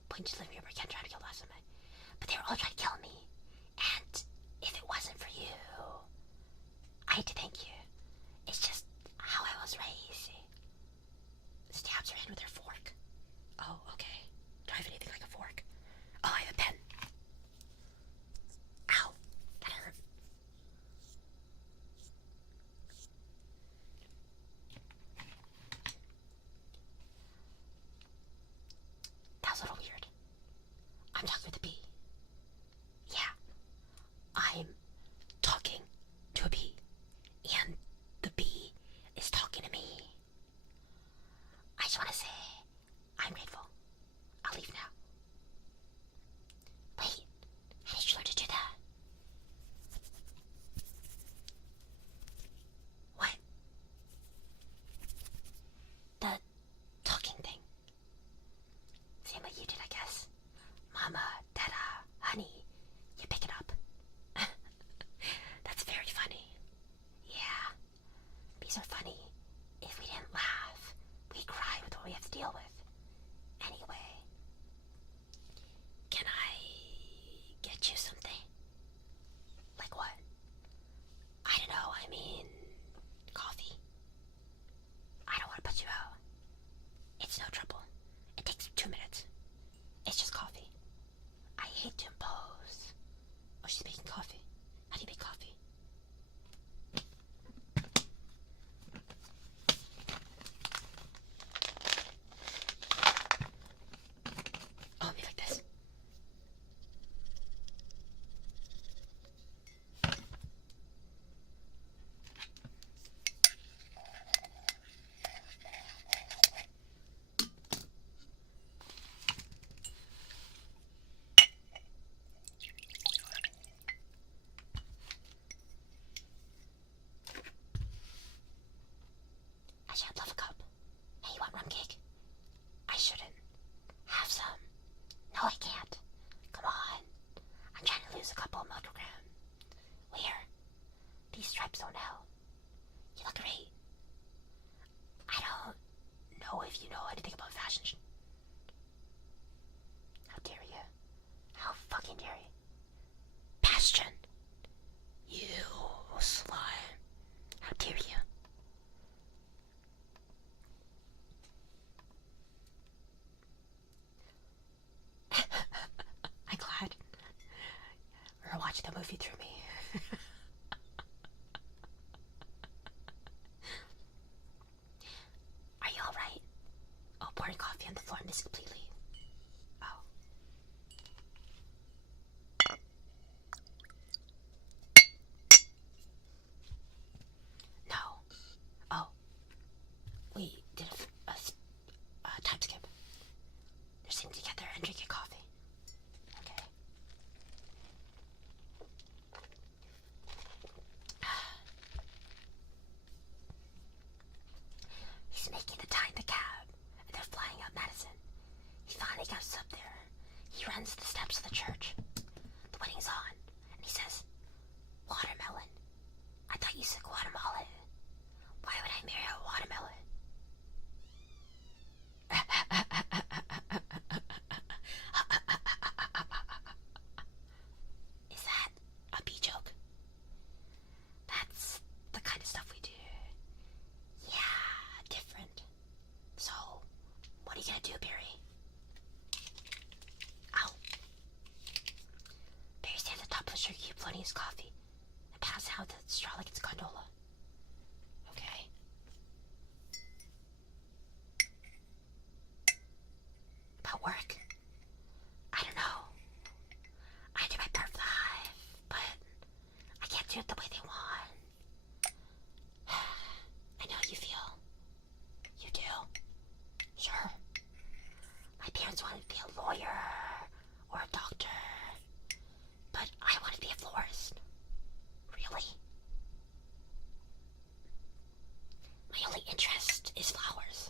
Point to the living room, I can't try to kill last time. But they were all trying to kill me. And if it wasn't for you, I had to thank you. It's just how I was raised. Stabs her in with her fork. Oh, okay. Do I have anything like a fork? Oh, I have a pen. Ow. That hurt. That was a little weird. I'm talking with a bee. Yeah. I'm talking to a bee. And the bee is talking to me. I just want to say, I'm grateful. I'll leave now. Wait, how did you learn to do that? What? The talking thing. Same way you did, I guess. Mama, Dada, honey, you pick it up. That's very funny. Yeah, bees are funny. If we didn't laugh, we'd cry with what we have to deal with. Anyway, can I get you something? Like what? I don't know, I mean, coffee. I don't want to put you out. It's no trouble. It takes 2 minutes. It's just coffee. I hate to impose. Oh, she's making coffee. How do you make coffee? Oh, maybe like this. Actually, I'd love a cup. Hey, you want rum cake? I shouldn't. Have some. No, I can't. Come on. I'm trying to lose a couple of microgram. Where? These stripes don't help. You look great. I don't know if you know anything about fashion. How dare you? How fucking dare you? Bastion! You slime. How dare you? I'm glad. We're watching the movie through me. Are you alright? Oh, pouring coffee on the floor and missed completely. Oh. No. Oh. We did a time skip. They're sitting together and drinking coffee. Okay. He's making the tie in the cab, and they're flying out Madison. He finally gets up there. He runs the steps of the church. The wedding's on, and he says, "Watermelon. I thought you said Guatemala. Why would I marry a watermelon?" Is that a bee joke? That's the kind of stuff we do. Yeah, different. So, what are you gonna do, Barry? Ow. Barry stands at the top of the sugar cube floating his coffee and passes out the straw like it's gondola. Okay. About work? I don't know. I do my part for the hive, but I can't do it the way they want. I know how you feel. You do? Sure. My parents wanted to be a lawyer or a doctor, but I wanted to be a florist. Really? My only interest is flowers.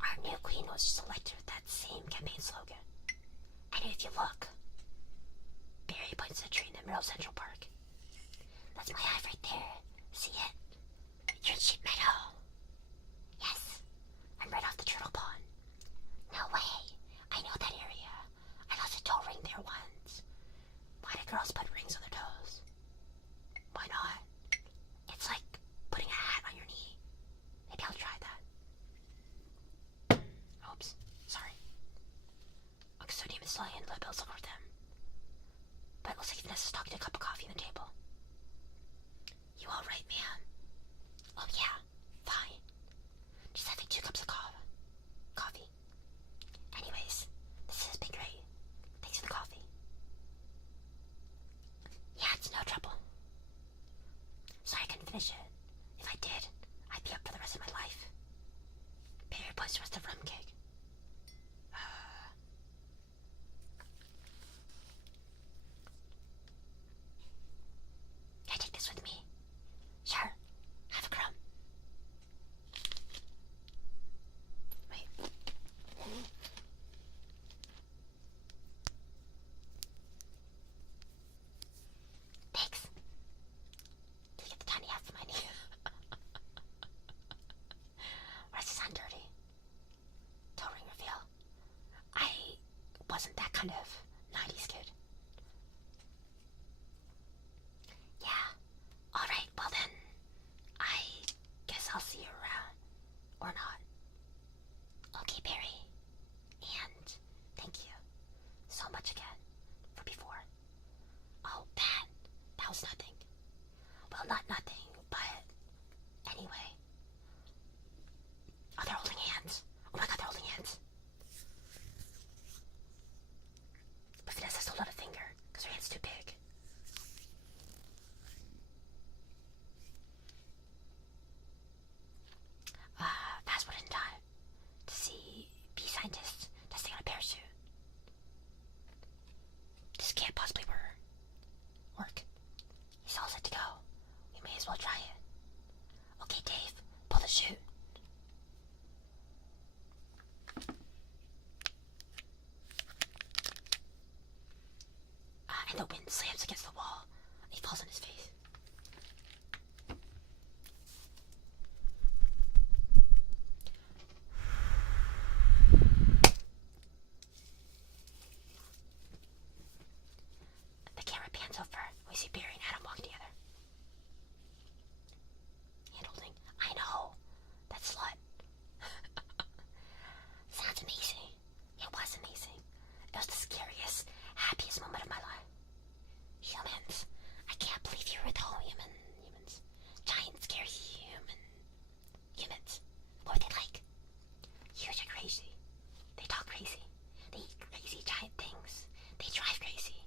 Our new queen was selected with that same campaign slogan. And if you look, Barry points to a tree in the middle of Central Park. That's my hive right there. See it? You're in sheep meadow. Yes, I'm right off the turtle pond. was the rum cake. Can I take this with me? Sure. Have a crumb. Wait. Thanks. Did you get the tiny hat for my knee? Why does it sound dirty? Toe ring reveal. I wasn't that kind of 90s kid. Yeah. Alright, well then, I guess I'll see you around. Or not. Okay, Barry. And thank you so much again for before. Oh, that was nothing. Well, not nothing, but anyway. Oh, they're holding hands. Oh my god, they're holding hands. But Vanessa still got a finger, because her hand's too big. Fast forward in time to see bee scientists testing on a parachute. This can't possibly work. He's all set to go. We may as well try it. Okay, Dave, pull the chute. And the wind slams against the wall. He falls on his face. The camera pans over. We see Barry and Adam walk together. Hand holding. I know. That slut. Sounds amazing. It was amazing. It was the scariest, happiest moment of my life. Humans. I can't believe you were the whole humans. Giant, scary humans. What were they like? Huge and crazy. They talk crazy. They eat crazy giant things. They drive crazy.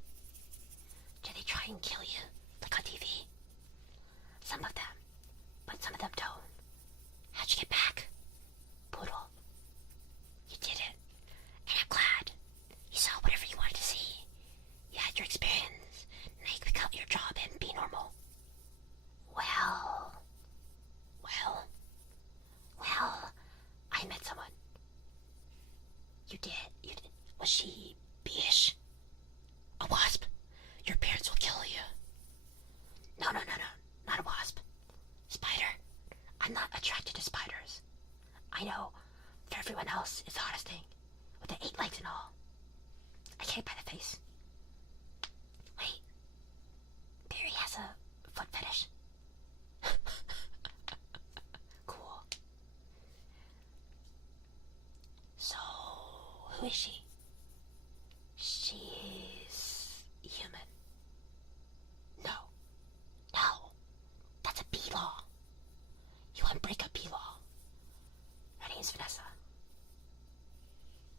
Do they try and kill you, like on TV? Some of them, but some of them don't. How'd you get back? Poodle. You did it. And I'm glad. You saw whatever you wanted to see. You had your experience. Now you can pick up your job and be normal. Well, I met someone. You did. Was she bee-ish? A wasp? Your parents will kill you. No, not a wasp. Spider. I'm not attracted to spiders. I know, for everyone else, it's the hottest thing. With the 8 legs and all. I can't by the face. Wait. Barry has a foot fetish. Cool. So, who is she? She's human. No. That's a bee law. You wouldn't break a bee law. Her name's Vanessa.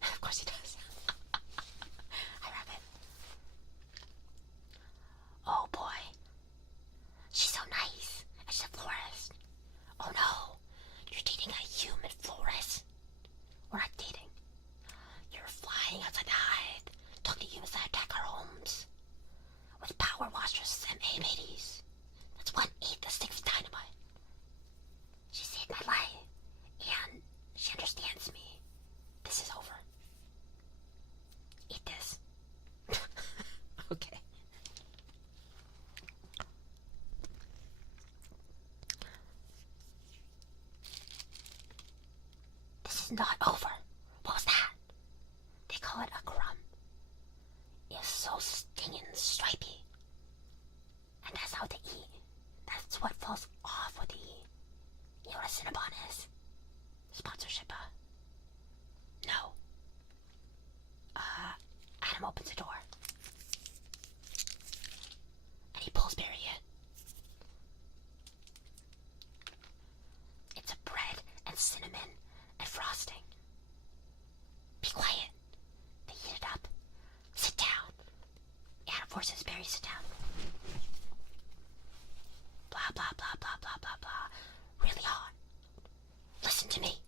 Of course he does. Hi, Rabbit. Oh boy. She's so nice. And she's a florist. Oh no. You're dating a human florist. We're not dating. You're flying outside the hive. Talking to humans that attack our homes. With power washers and M80s. That's 1/8 the stick of dynamite. She saved my life. And she understands me. This is over. Eat this. Okay. This is not over. What was that? They call it a crumb. It's so stinging stripy. And that's how they eat. That's what falls off when they eat. You know what a Cinnabon is? Sponsorship, No. Adam opens the door. And he pulls Barry in. It's a bread and cinnamon and frosting. Be quiet. They heat it up. Sit down. Adam forces Barry to sit down. Blah, blah, blah, blah, blah, blah, blah. Really hot. Listen to me.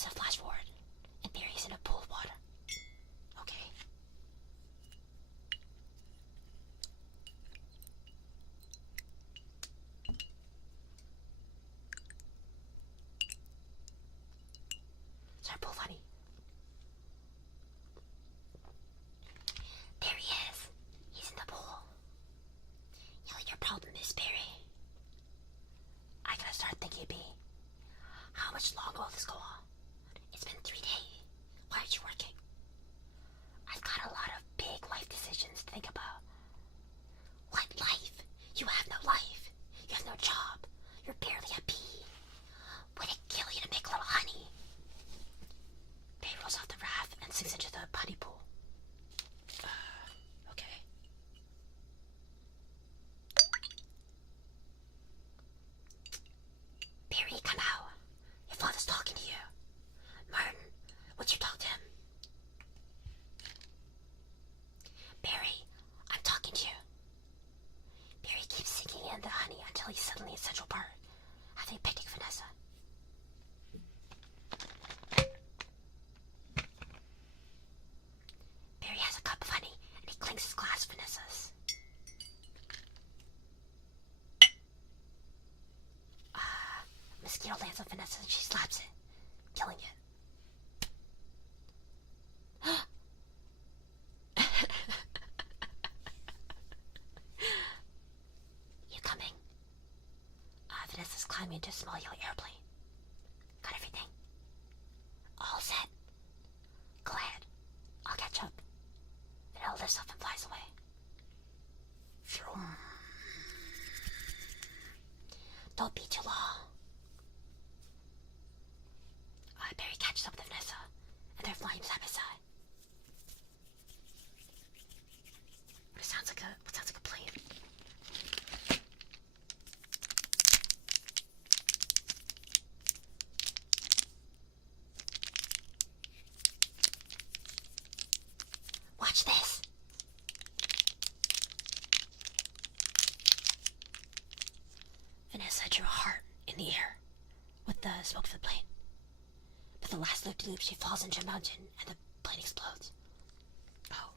There's a flash forward, and Barry's in a pool of water. Okay. Sorry, pool funny. There he is. He's in the pool. You know, your problem is, Barry, I gotta start thinking, how much longer will this go on? It's been 3 days. Why aren't you working? I've got a lot of big life decisions to think about. What life? You have no life. You have no job. You're barely a bee. Would it kill you to make a little honey? Barry rolls off the raft and sinks into the honey pool. Okay. Barry, come out. Your father's talking to you. Martin, would you talk to him? Barry, I'm talking to you. Barry keeps sinking in the honey until he's suddenly in Central Park, having a picnic with Vanessa. Barry has a cup of honey, and he clinks his glass with Vanessa's. Mosquito lands on Vanessa and she slaps it, killing it. You coming? Vanessa's climbing into a small yellow airplane. Got everything? All set? Glad. I'll catch up. Then it lifts up and flies away. Don't be too long. Barry catches up with Vanessa, and they're flying side by side. What sounds like a plane? Watch this. Vanessa drew a heart in the air with the smoke of the plane. But the last loop-de-loop, she falls into a mountain and the plane explodes. Oh.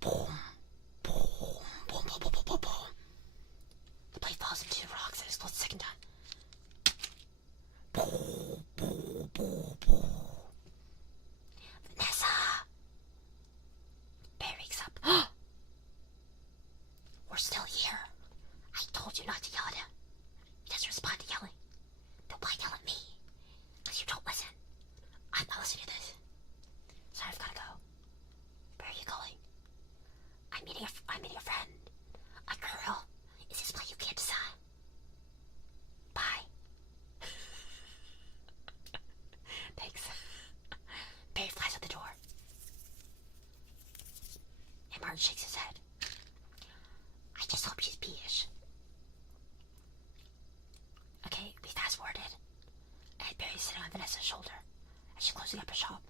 Boom. Boom. Boom, boom, boom, boom, boom, boom. The plane falls into the rocks and explodes a second time. Boom, boom, boom, boom. Vanessa! Barry wakes up. We're still here. I told you not to yell at him. He doesn't respond to yelling. Then why yell at me? Because you don't listen. I'm not listening to this. Sorry, I've gotta go. Where are you going? I'm meeting a friend. A girl. Is this why you can't decide? Bye. Thanks. Barry flies out the door. And Martin shakes his head. I just hope she's beeish. Okay, we fast forwarded. And Barry's sitting on Vanessa's shoulder as she's closing up her shop.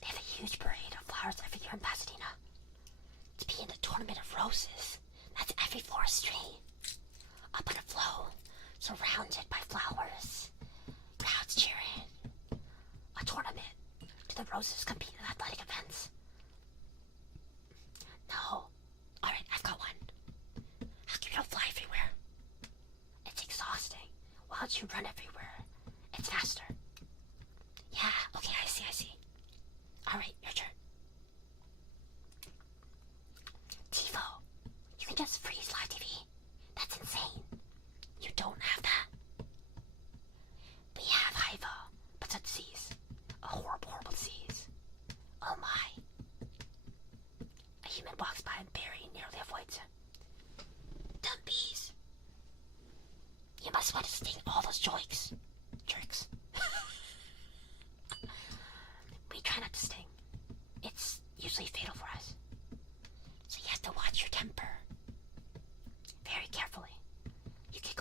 They have a huge parade of flowers every year in Pasadena. To be in the tournament of roses, that's every florist dream. Up on a flow, surrounded by flowers, crowds cheering. A tournament. Do the roses compete in athletic events? No. Alright, I've got one. How come you don't fly everywhere? It's exhausting. Why don't you run everywhere? It's faster. Yeah, okay, I see. Alright, your turn. TiVo. You can just freeze live TV. That's insane. You don't have that. We have HIV, but it's a disease. A horrible, horrible disease. Oh my. A human walks by and Barry nearly avoids him. Dumb bees. You must want to sting all those jerks. We try not to sting. It's usually fatal for us. So you have to watch your temper. Very carefully. You can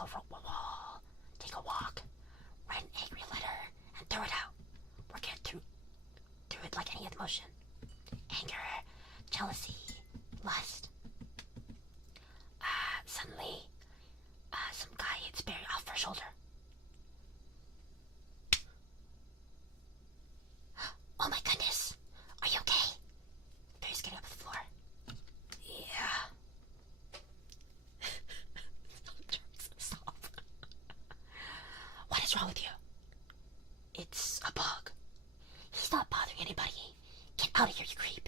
What's wrong with you? It's a bug. He's not bothering anybody. Get out of here, you creep.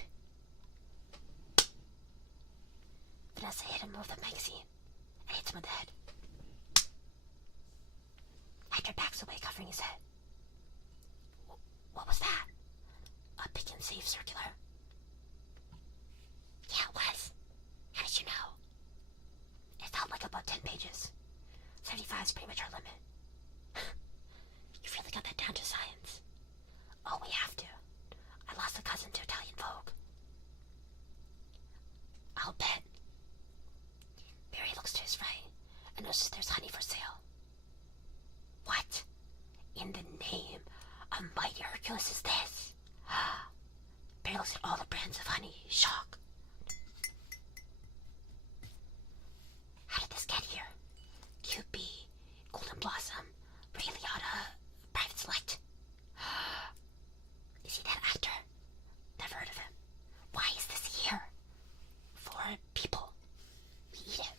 Vanessa hit him with a magazine and hits him on the head. Hector backs away, covering his head. What was that? A pick and save circular. Yeah, it was. How did you know? It felt like about 10 pages. 75 is pretty much our limit. You really got that down to science. Oh, we have to. I lost a cousin to Italian Vogue. I'll bet. Barry looks to his right and notices there's honey for sale. What in the name of mighty Hercules is this? Barry looks at all the brands of honey, shock. How did this get here? QB, Golden Blossom, Ray Liotta, Private Select. Is he that actor? Never heard of him. Why is this here? For people. We eat it.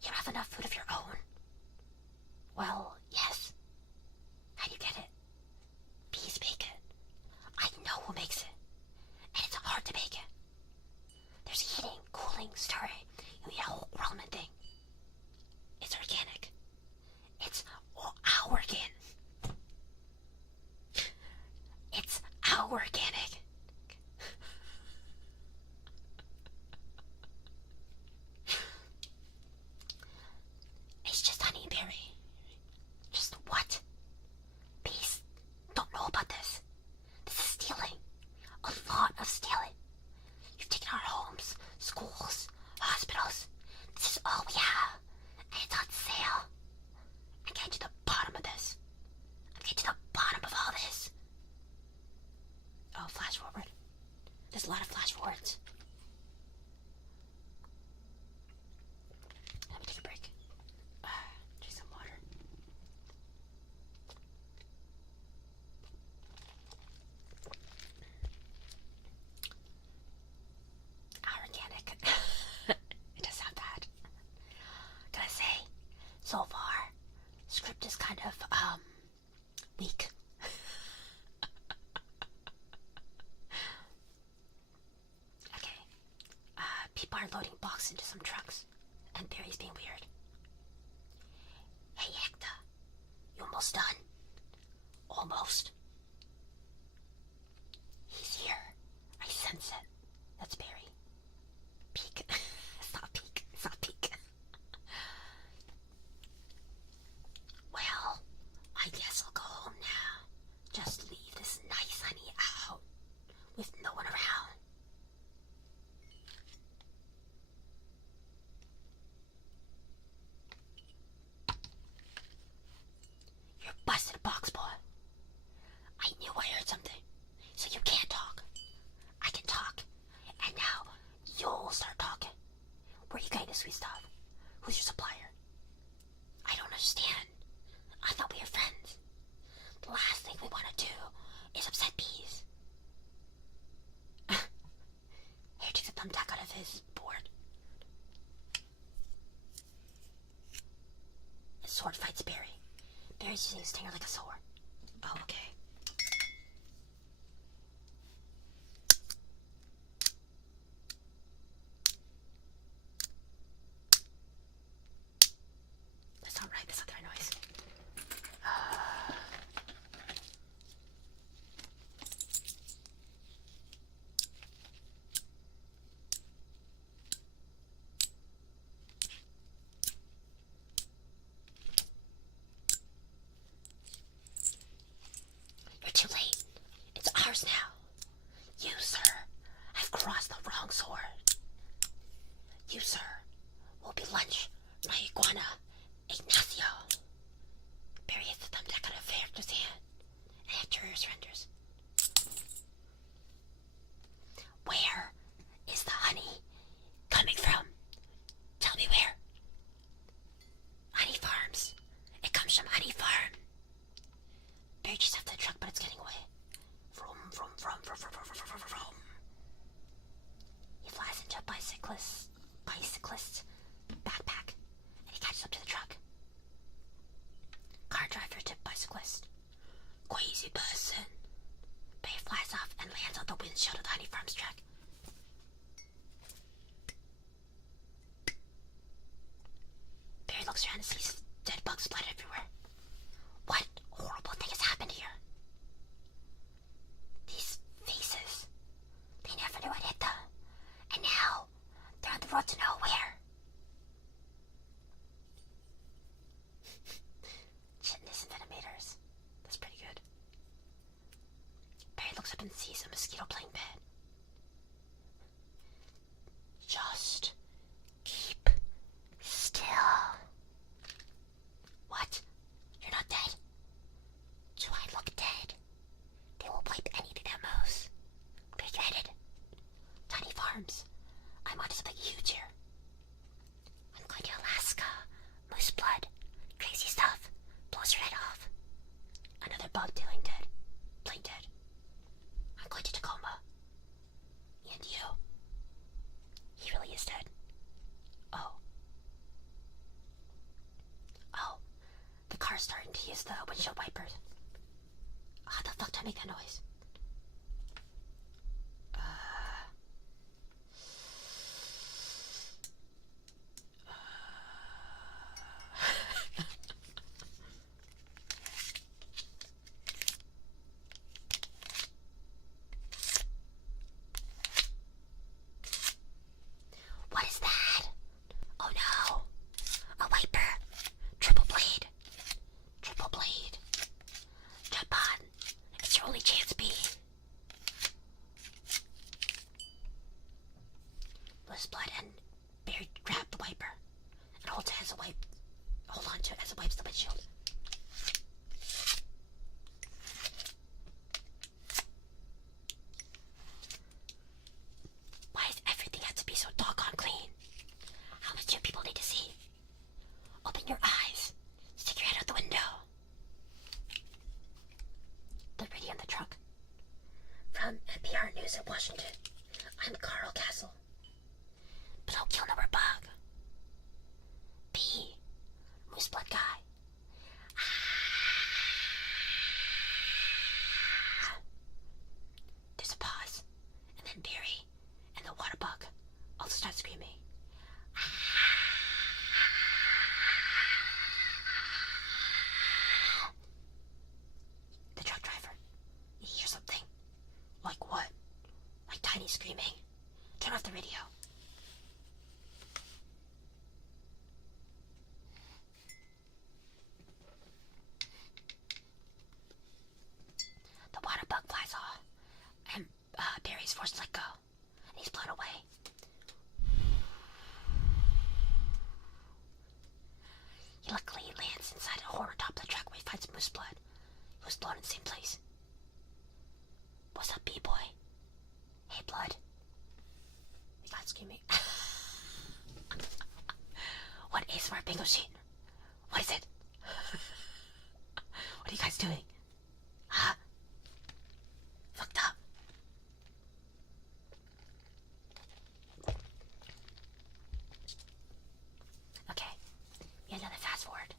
You don't have enough food of your own? Well, yes. How do you get it? Bees make it. I know who makes it. And it's hard to make it. There's heating, cooling, stirring. You need a whole Grumman thing. It's organic. It's our organic. It's our organic. It's just honey, Barry. Just what? Bees don't know about this. This is stealing. A lot of stealing. You've taken our homes, schools, hospitals. This is all we have. And it's on sale. I'm getting to the bottom of this. I'm getting to the bottom of all this. Oh, flash forward. There's a lot of flash forwards. Let me take a break. Drink some water. Organic. It does sound bad. Gotta say, so far, script is kind of, weak. Okay. People are loading boxes into some trucks, and Barry's being weird. Hey, Hector. You almost done? Almost. He's here. I sense it. That's Barry. Peek. It's not peek. It's not peek. Well, I guess I'll go home now. Just leave this nice honey out with no one around. You're busted, box boy. I knew I heard something. So you can't talk. I can talk. And now you'll start talking. Where are you getting the sweet stuff? Who's your supplier? I don't understand. I thought we were friends. The last thing we want to do is upset bees. Harry takes a thumbtack out of his board. His sword fights Barry. Barry's using his stinger like a sword. Oh, okay. That's not right. That's not the right noise. You're too late. It's ours now. You, sir, have crossed the wrong sword. You, sir, will be lunch, my iguana, Ignacio. Barry hits the thumbtack out of Hector's hand, and Hector surrenders. Where is the honey coming from? Tell me where. Honey Farms. It comes from Honey Farm. Barry just after the truck, but it's getting away. Vroom, vroom, vroom, vroom, vroom, vroom, vroom, vroom, vroom. He flies into a bicyclist's backpack, and he catches up to the truck. Car looks around and sees dead bugs blood everywhere. What horrible thing has happened here? These faces, they never knew what hit them, and now they're on the road to nowhere. Chitinous ventilators. That's pretty good. Barry looks up and sees a mosquito playing bed. Just keep still. What? You're not dead? Do I look dead? They will wipe anything that moves. Big-headed. Tiny farms. I'm onto something huge here. I'm going to Alaska. Moose blood. Crazy stuff. Blows your head off. Another bug dealing dead. Plain dead. I'm going to Tacoma. And you. He really is dead. Oh. Oh. The car's starting to use the windshield wipers. How the fuck do I make that noise? What is that? Oh no! A wiper! Triple blade! Triple blade! Jump on! It's your only chance, B! Loose blood and Barry grab the wiper and hold it as a wipe. Hold on to it as it wipes the windshield. Why does everything have to be so doggone clean? How much do people need to see? Open your eyes. Stick your head out the window. The radio in the truck. From NPR News at Washington. I'm Carl Castle. But I'll kill number bug. B. Moose blood guy. There's a pause. And then Barry and the water bug also start screaming. The truck driver. You hear something? Like what? Like Tiny screaming. Turn off the radio. The water bug flies off, and Barry's forced to let go, and he's blown away. He luckily lands inside a hole on top of the truck where he finds moose blood. He was blown in the same place. What's up, B-boy? Hey, blood. The guy's screaming. What is for a bingo sheet? What is it? What are you guys doing? Huh? Fucked up. Okay, another fast forward.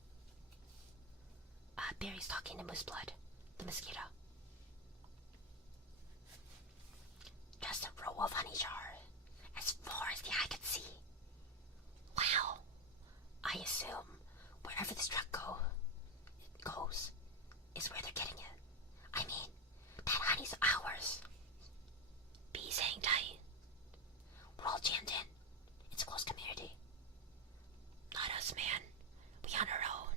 Barry's talking to Moose Blood, the mosquito. Just a row of honey jar, as far as the eye could see. Wow. I assume wherever this truck goes is where they're getting it. I mean, that honey's ours. Bees hang tight. We're all jammed in. It's a close community. Not us, man. We on our own.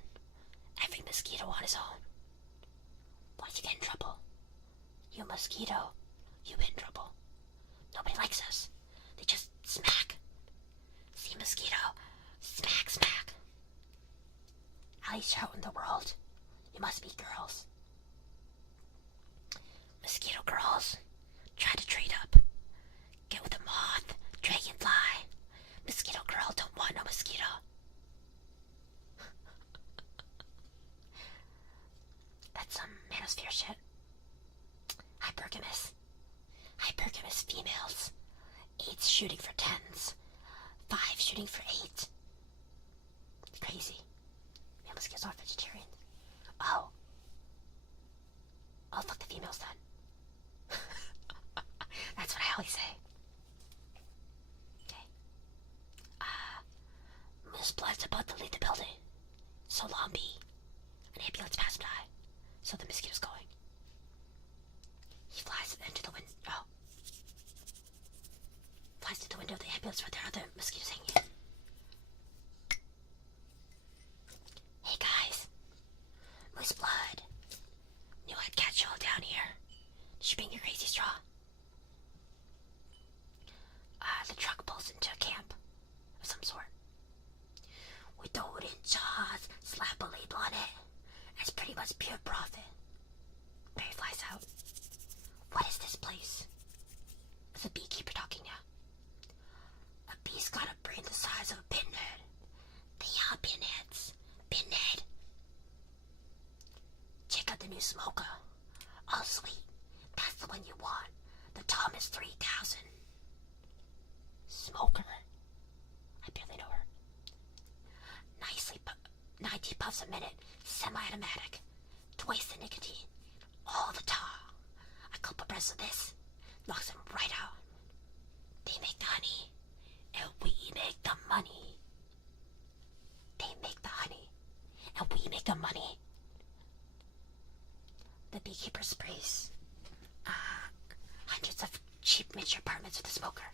Every mosquito on his own. What if you get in trouble? You mosquito, you in trouble. Nobody likes us. They just smack. See mosquito, smack, smack. At least out in the world, you must be girls. Mosquito girls, try to trade up. Get with a moth, dragonfly. Mosquito girl don't want no mosquito. That's some manosphere shit. Hypergamous. Hypergamous females. 8's shooting for 10s. 5 shooting for 8. Crazy. Male mosquitoes aren't vegetarian. Oh. Oh, fuck the females then. That's what I always say. Okay. Moose Blood's about to leave the building. So long, bee. An ambulance passed by. So the mosquito's going. He flies into the window. Oh. Flies to the window of the ambulance where there are other mosquitoes hanging. Hey guys. Moose blood. Knew I'd catch you all down here. Did you bring your crazy straw? The truck pulls into a camp of some sort. We throw it in jaws, slap a label on it. It's pretty much pure profit. Barry flies out. What is this place? It's a beekeeper talking now. A bee's got a brain the size of a pinhead. They are pinheads. Pinhead. Check out the new smoker. Oh, sweet. That's the one you want. The Thomas 3000. Smoker. I barely know her. 90 puffs a minute. Semi-automatic. Twice the nicotine. All the tar. A couple breaths of this. Knocks them right out. They make the honey. And we make the money. They make the honey. And we make the money. The beekeeper sprays hundreds of cheap miniature apartments with a smoker.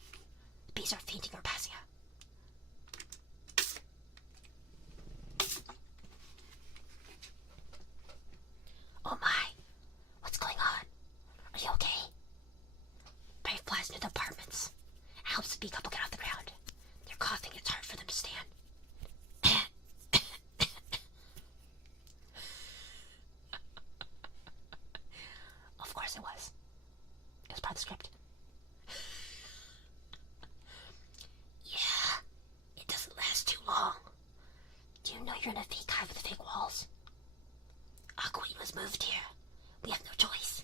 The bees are fainting or passing out. Oh my! What's going on? Are you okay? Barry flies into the apartments. Helps the bee couple get off the ground. They're coughing. It's hard for them to stand. Of course it was. It was part of the script. Yeah, it doesn't last too long. Do you know you're in a fake hive with fake walls? Our queen was moved here. We have no choice.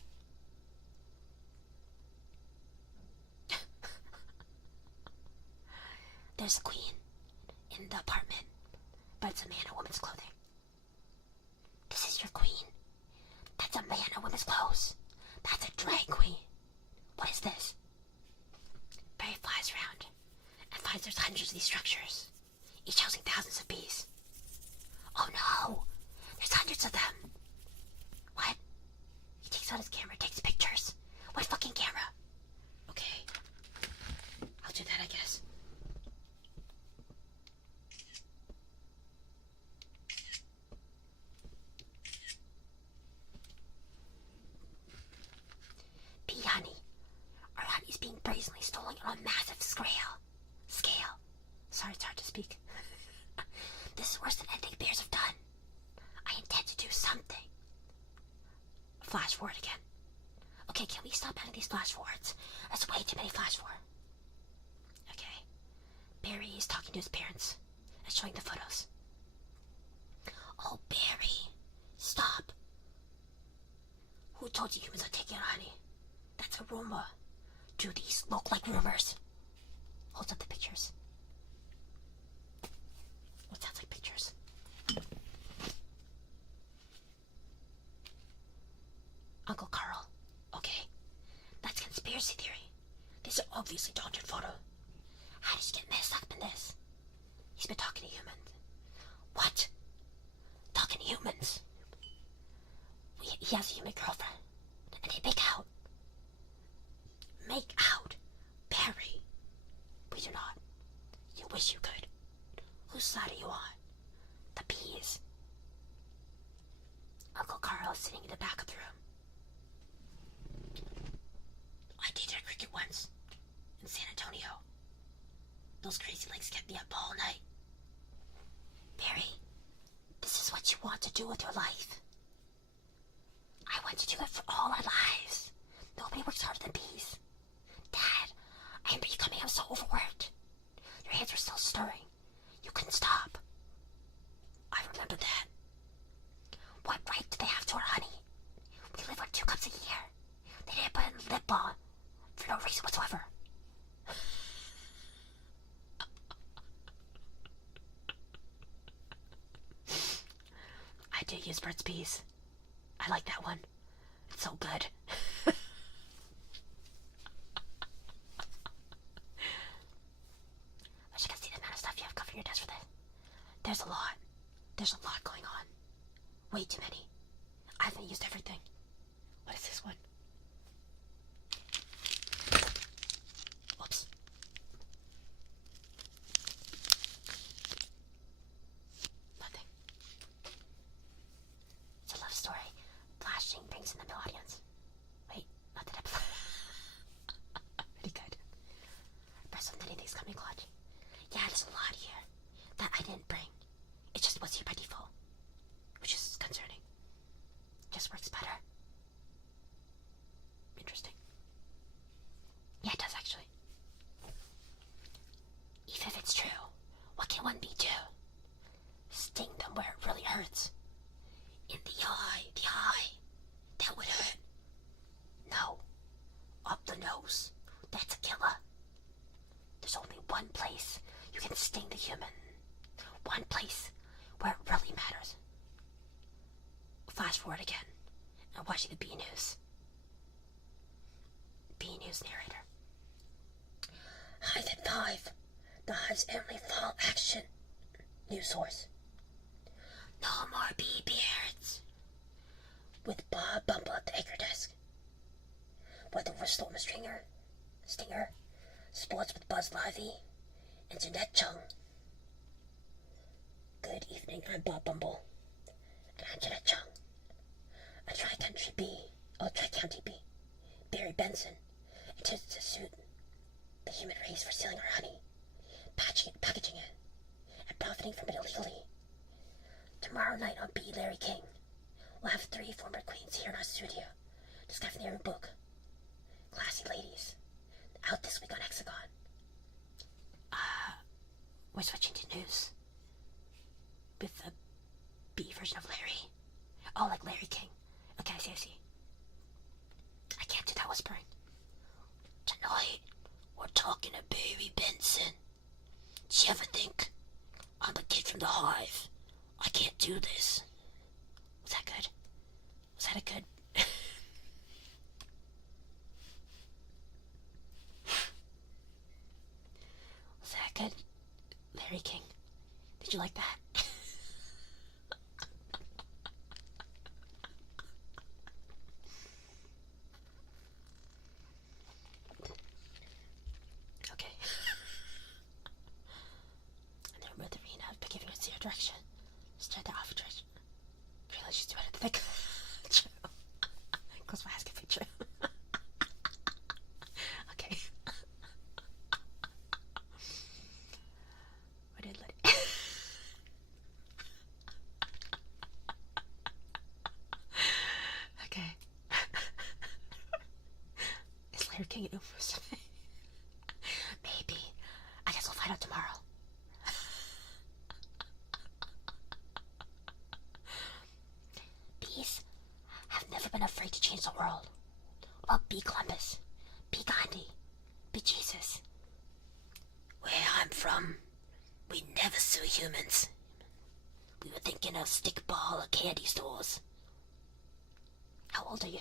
There's a queen in the apartment, but it's a man in woman's clothing. This is your queen. That's a man in woman's clothes. That's a drag queen. What is this? Barry flies around and finds there's hundreds of these structures, each housing thousands of bees. Oh no! There's hundreds of them! What? He takes out his camera, takes pictures. What fucking camera? Okay. I'll do that, I guess. Bee honey. Our honey's being brazenly stolen on a massive scale. Sorry, it's hard to speak. This is worse than anything bears have done. I intend to do something. Flash forward again. Okay, can we stop having these flash forwards? That's way too many flash forward. Okay. Barry is talking to his parents and showing the photos. Oh, Barry. Stop. Who told you humans are taking our honey? That's a rumor. Do these look like rumors? Holds up the pictures. What sounds like pictures? Uncle Carl. Okay. That's conspiracy theory. These are obviously doctored photos. How did you get messed up in this? He's been talking to humans. What? Talking to humans? He has a human girlfriend. And they make out. Make out? Barry. We do not. You wish you could. Whose side are you on? The bees. Uncle Carl is sitting in the back of the room. I dated a cricket once. In San Antonio. Those crazy legs kept me up all night. Barry, this is what you want to do with your life. I want to do it for all our lives. Nobody works harder than bees. Dad, I remember you coming home so overworked. Your hands were still stirring. You couldn't stop. I remember that. What right do they have to our honey? We live on 2 cups a year. They didn't put in lip balm for no reason whatsoever. I do use Burt's Bees. I like that one. It's so good. I wish I could see the amount of stuff you have covered your desk for this. There's a lot. There's a lot going on. Way too many. I haven't used everything. What is this one? Whoops. Nothing. It's a love story. Flashing brings in the audience. Wait, not that episode. Pretty good. There's so many things coming clutch. Yeah, there's a lot here that I didn't bring. It just was here by default, which is concerning. Just works better. Interesting. Yeah, it does actually. Even if it's true, what can one be do? Sting them where it really hurts. In the eye, that would hurt. No, up the nose, that's a killer. There's only one place you can sting the human. One place where it really matters. Flash forward again. I'm watching the B News. B News narrator. Hive at 5. The Hive's only fall action. News source. No more bee beards. With Bob Bumble at the anchor desk. Weather with Storm Stinger. Sports with Buzz Lively. And Jeanette Chung. Good evening, I'm Bob Bumble. And I'm Jeanette Chung. A Tri-County B. Barry Benson intends to sue the human race for stealing our honey, packaging it, and profiting from it illegally. Tomorrow night on B. Larry King, we'll have 3 former queens here in our studio, discussing their book, Classy Ladies, out this week on Hexagon. We're switching to news. With the B version of Larry. Oh, like Larry King. Okay, I see. I can't do that whispering. Tonight, we're talking to Barry Benson. Do you ever think, I'm a kid from the Hive, I can't do this? Was that good? Was that a good... Was that good? Larry King. Did you like that? Okay. And then with Rina giving us the direction. Just tried the alpha direction. Realize she's doing it to the true. Close my eyes can picture. Okay. What did let it? Okay. Is Larry King an Umus? Maybe. I guess we'll find out tomorrow. Bees have never been afraid to change the world. What about B. Columbus? B. Gandhi? B. Jesus? Where I'm from, we never sue humans. We were thinking of stickball or candy stores. How old are you?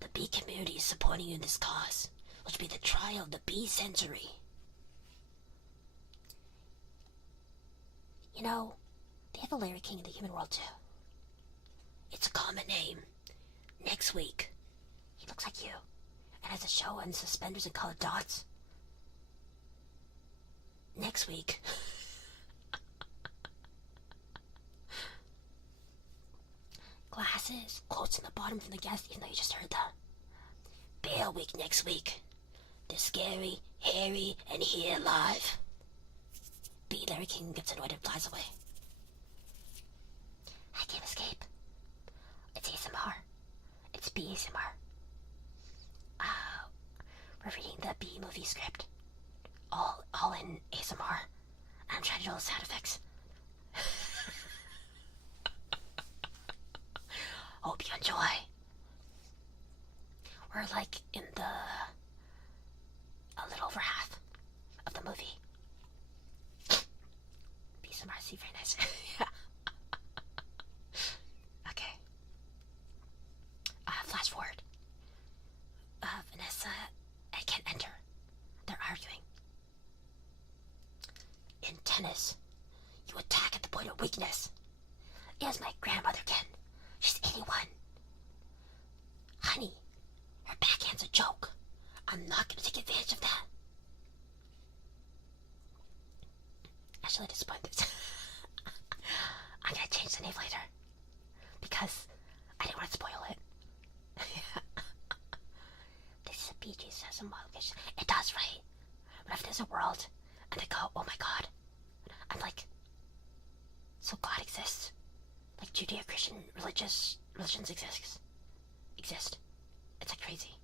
The bee community is supporting you in this cause, which will be the trial of the bee century. You know, they have a Larry King in the human world too. It's a common name. Next week, he looks like you, and has a show and suspenders and colored dots. Next week. Glasses, quotes in the bottom from the guest, even though you just heard that. Bear Week next week. They're scary, hairy, and here live. B. Larry King gets annoyed and flies away. I can't escape. It's ASMR. It's B ASMR. We're reading the B movie script. All in ASMR. I'm trying to do all the sound effects. Hope you enjoy. We're like in a little over half of the movie. BSMRC, very nice. Yeah. Okay. Flash forward. Vanessa, I can't enter. They're arguing. In tennis, You attack at the point of weakness. As my grandmother can. She's 81. Honey, her backhand's a joke. I'm not gonna take advantage of that. Actually, at this point, I'm gonna change the name later. Because I didn't want to spoil it. This is a PG says in location. It does, right? But if there's a world and I go, oh my god, I'm like, so God exists? Like Judeo-Christian religions exist. It's like crazy.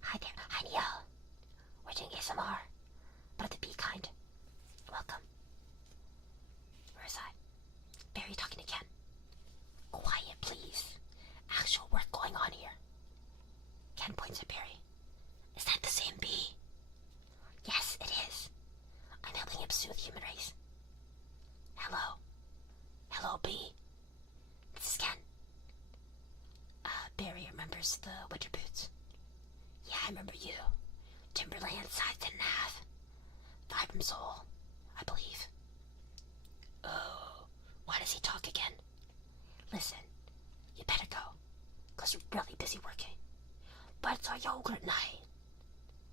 Hi there. Hi Neil. We're doing ASMR. But the bee kind. Welcome. Where is I? Barry talking again. Quiet, please. Actual work going on here. Ken points at Barry. Is that the same bee? Yes, it is. I'm helping him soothe the human race. Hello. Hello, bee. This is Ken. Barry remembers the winter boots. Yeah, I remember you. Timberland size 10.5. Vibram Soul, I believe. Oh, why does he talk again? Listen, you better go, because we're really busy working. But it's our yogurt night.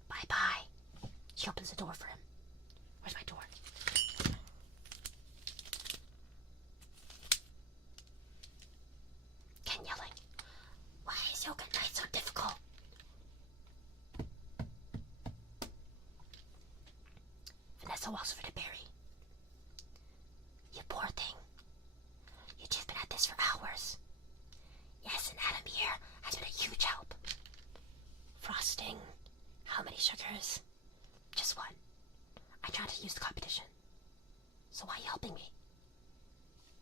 Bye-bye. She opens the door for him. Where's my door? Ken yelling. Why is yogurt night so difficult? Vanessa walks over to Barry. You poor thing. You two've been at this for hours. Yes, and Adam here has been a huge help. Frosting. How many sugars? Just one. I tried to use the competition. So why are you helping me?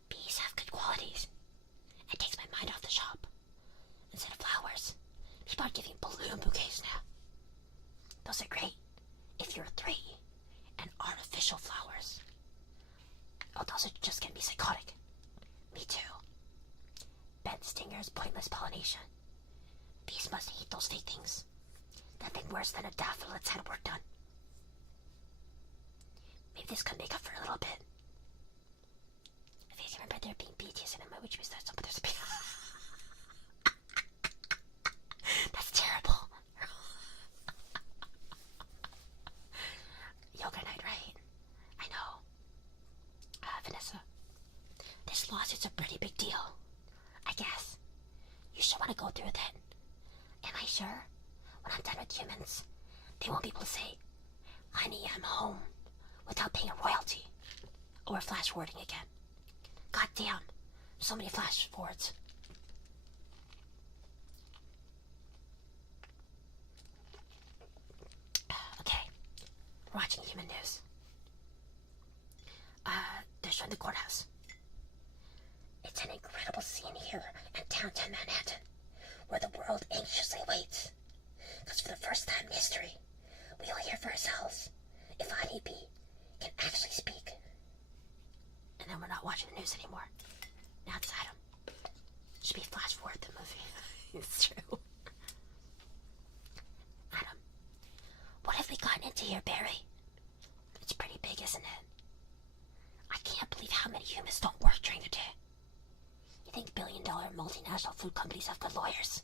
Bees have good qualities. It takes my mind off the shop. Instead of flowers, people are giving balloon bouquets now. Those are great if you're 3. And artificial flowers. Oh, those are just gonna be psychotic. Me too. Bent stingers, pointless pollination. Bees must hate those fake things. Nothing worse than a daffodil that's had work done. Maybe this could make up for a little bit. If you remember there being BTS in my which means there's a bee. That's terrible. Yoga night, right? I know. Vanessa, this lawsuit's a pretty big deal. I guess. You should want to go through with it. Am I sure? When I'm done with humans, they won't be able to say, honey, I'm home, without paying a royalty. Or flash forwarding again. God damn, so many flash forwards. Okay, we're watching human news. They're showing the courthouse. It's an incredible scene here in downtown Manhattan, where the world anxiously waits. Because for the first time in history, we'll hear for ourselves if Honeybee can actually speak. And then we're not watching the news anymore. Now it's Adam. Should be flash forward the movie. It's true. Adam, what have we gotten into here, Barry? It's pretty big, isn't it? I can't believe how many humans don't work during the day. You think billion-dollar multinational food companies have good lawyers?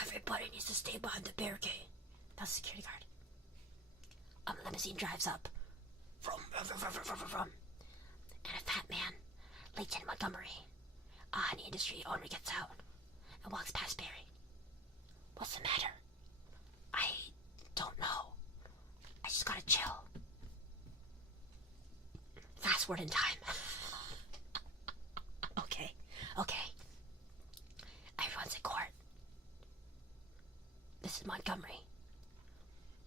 Everybody needs to stay behind the barricade. That's a security guard. A limousine drives up. Vroom. And a fat man, Leighton Montgomery, a honey industry owner, gets out and walks past Barry. What's the matter? I don't know. I just gotta chill. Fast forward in time. Okay. Everyone's in court. Mrs. Montgomery.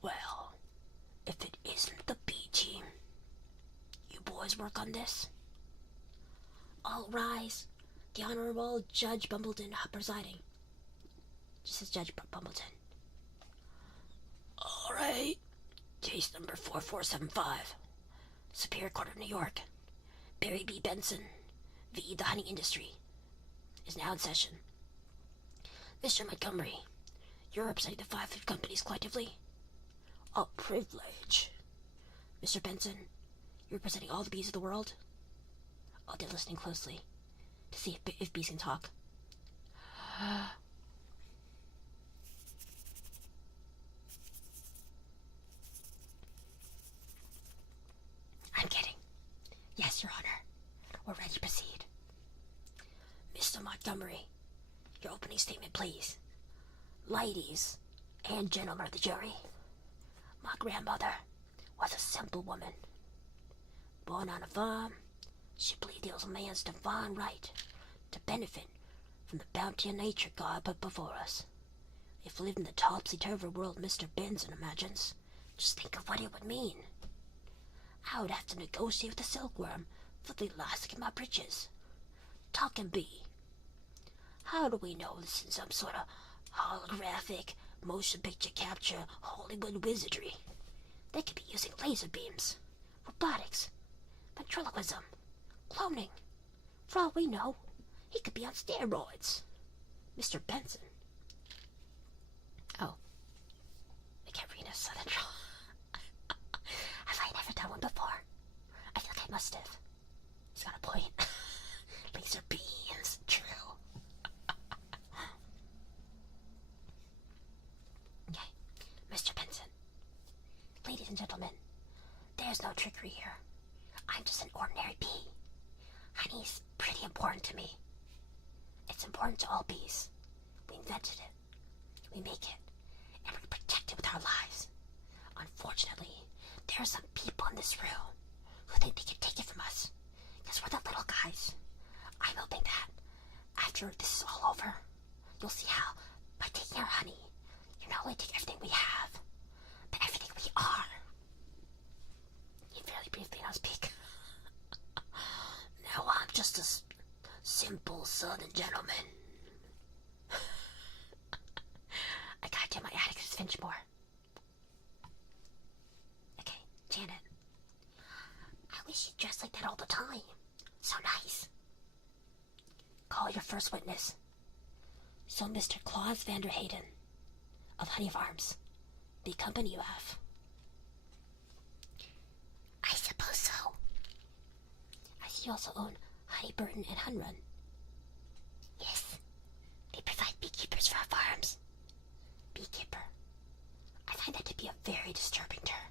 Well, if it isn't the B team, you boys work on this? All rise. The Honorable Judge Bumbleton presiding. Just says Judge Bumbleton. All right. Case number 4475. Superior Court of New York. Barry B. Benson v. The Honey Industry is now in session. Mr. Montgomery, you're representing the 5 food companies collectively? A privilege. Mr. Benson, representing all the bees of the world. Oh, they're listening closely to see if bees can talk. I'm kidding. Yes, Your Honor. We're ready to proceed. Mr. Montgomery, your opening statement, please. Ladies and gentlemen of the jury, my grandmother was a simple woman. Born on a farm, she believed it was man's divine right to benefit from the bounty of nature God put before us. If we lived in the topsy-turvy world Mr. Benson imagines, just think of what it would mean. I would have to negotiate with the silkworm for the elastic in my breeches. Talking bee. How do we know this is some sort of holographic, motion picture capture, Hollywood wizardry? They could be using laser beams, robotics, ventriloquism, cloning. For all we know, he could be on steroids. Mr. Benson. Oh. I can't read a southern draw. Have I never done one before? I feel like I must have. He's got a point. Laser beams. True. Okay. Mr. Benson. Ladies and gentlemen, there's no trickery here. I'm just an ordinary bee. Honey's pretty important to me. It's important to all bees. We invented it. We make it. And we protect it with our lives. Unfortunately, there are some people in this room who think they can take it from us. Because we're the little guys. I'm hoping that after this is all over, you'll see how by taking our honey, you not only take everything we have, but everything we are. He fairly briefly now speak. Now I'm just a simple southern gentleman. I gotta do my Atticus Finch more. Okay, Janet. I wish you'd dress like that all the time. So nice. Call your first witness. So Mr. Claus Vanderhayden of Honey Farms, the company you have. I suppose so. I see you also own Honey Burton and Hun Run. Yes, they provide beekeepers for our farms. Beekeeper. I find that to be a very disturbing term.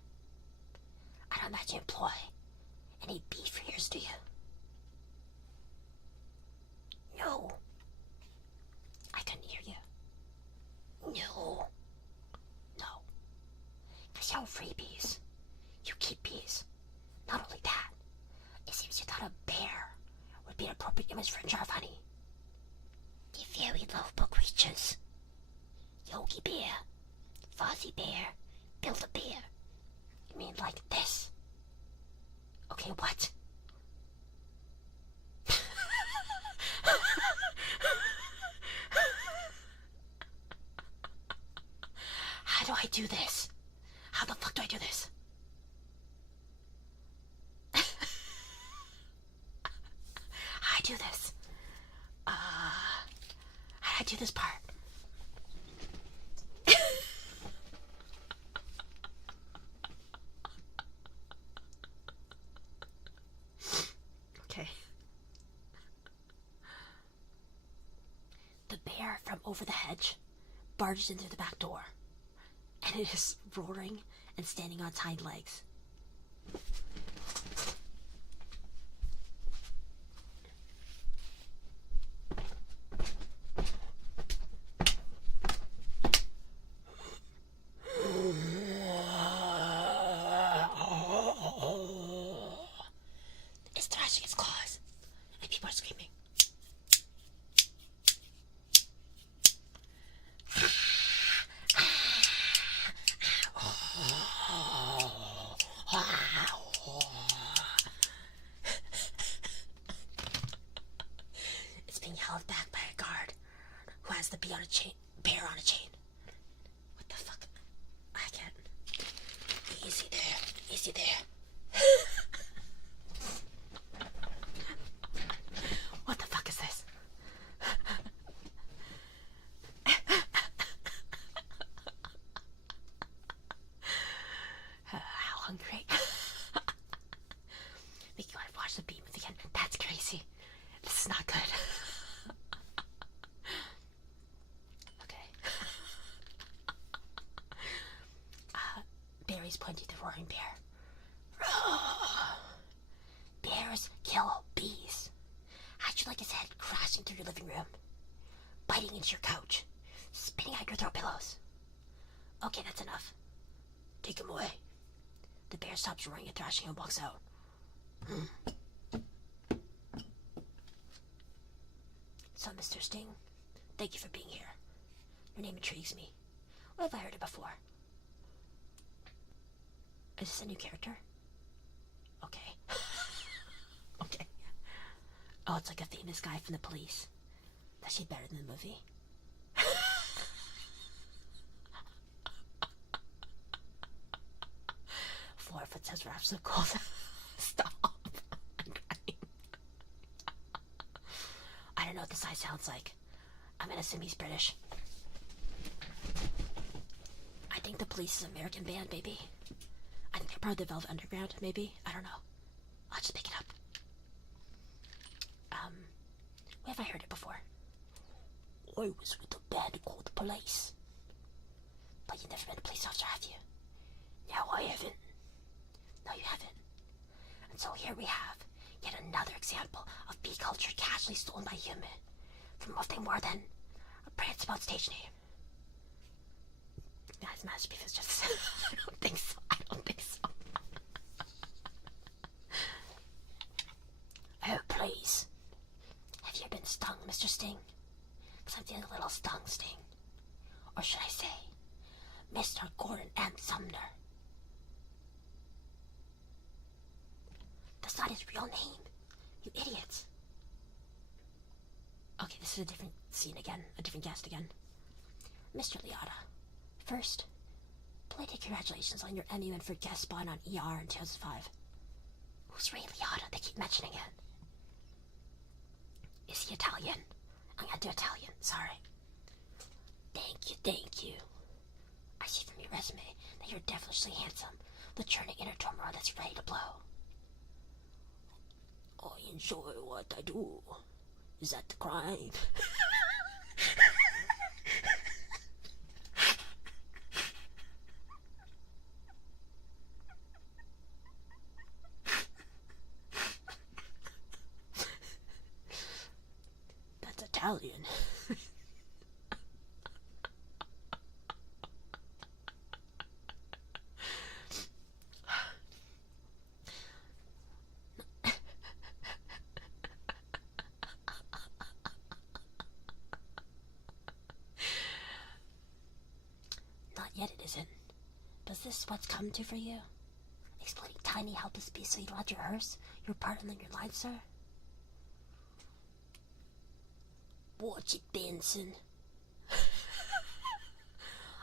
I don't imagine you employ any bee freers, do you? No. I couldn't hear you. No. No. Because you own freebies. You keep bees. Not only that, it seems you thought a bear would be an appropriate image for a jar of honey. The very lovable creatures. Yogi Bear, Fozzie Bear, Build-A-Bear. You mean like this? Okay, what? How do I do this? How the fuck do I do this? How do I do this? How do I do this part? Okay. The bear from over the hedge barges in through the back door, and it is roaring and standing on its hind legs. It's thrashing its claws, and people are screaming. It's being held back by a guard who has the bear on a chain. What the fuck? I can't. Easy there. Easy there. What the fuck is this? How hungry? yours kill bees? How'd you like his head crashing through your living room, biting into your couch, spitting out your throw pillows? Okay, that's enough. Take him away. The bear stops roaring and thrashing and walks out. So, Mr. Sting, thank you for being here. Your name intrigues me. Where have I heard it before? Is this a new character? Okay. Okay. Oh, it's like a famous guy from the police. Is she better than the movie? Foot says rap so cool. Stop. I'm crying. I don't know what this guy sounds like. I'm gonna assume he's British. I think the police is an American band, maybe. I think they're part of the Velvet Underground, maybe. I don't know. I'll just pick it up. Where have I heard it before? I was with a band called the Police. But you've never been a police officer, have you? No, I haven't. No, you haven't. And so here we have yet another example of bee culture casually stolen by human from nothing more than a prance about stage name. Guys, masterpiece is just... I don't think so. I don't think so. Oh, please. Have you been stung, Mr. Sting? Because I'm feeling a little stung, Sting. Or should I say, Mr. Gordon M. Sumner. That's not his real name, you idiots. Okay, this is a different scene again, a different guest again. Mr. Liotta, first, belated congratulations on your Emmy win for guest spot on ER in 2005. Who's Ray Liotta? They keep mentioning it. Is he Italian? I'm gonna do Italian, sorry. Thank you. I see from your resume that you're devilishly handsome, the churning inner turmoil that's ready to blow. I enjoy what I do. Is that the crime? That's Italian. Yet it isn't. Does this what's come to for you? Exploiting tiny helpless beasts so you don't have to rehearse your part and then your line, sir? Watch it, Benson.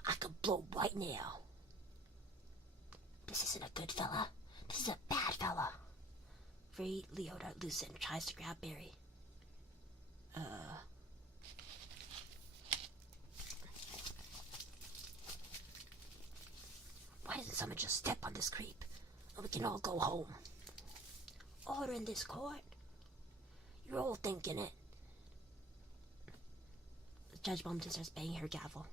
I could blow right now. This isn't a good fella. This is a bad fella. Ray Liotta loses and tries to grab Barry. Why doesn't someone just step on this creep? And we can all go home. Order in this court. You're all thinking it. Judge Bumpton starts banging her gavel.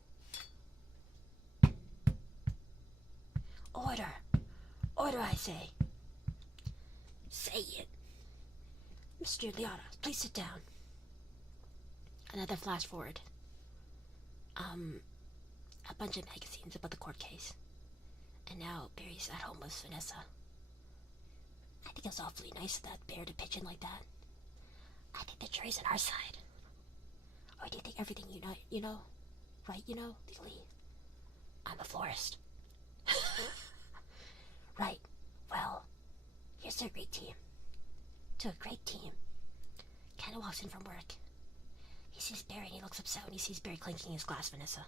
Order. Order, I say. Say it. Mr. Liotta, please sit down. Another flash forward. A bunch of magazines about the court case. And now Barry's at home with Vanessa. I think it was awfully nice of that bear to pitch in like that. I think the jury's on our side. Or do you think everything you know, right, legally? I'm a florist. Right, well, here's to a great team. To a great team. Ken walks in from work. He sees Barry and he looks upset when he sees Barry clinking his glass, Vanessa.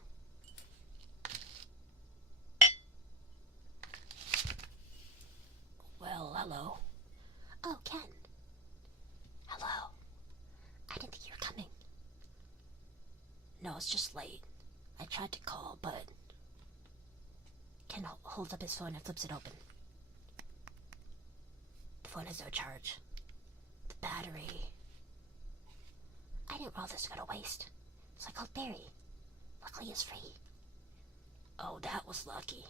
Well, hello. Oh, Ken. Hello. I didn't think you were coming. No, it's just late. I tried to call, but... Ken holds up his phone and flips it open. The phone has no charge. The battery... I didn't roll this to go to waste. So I called Barry. Luckily it's free. Oh, that was lucky.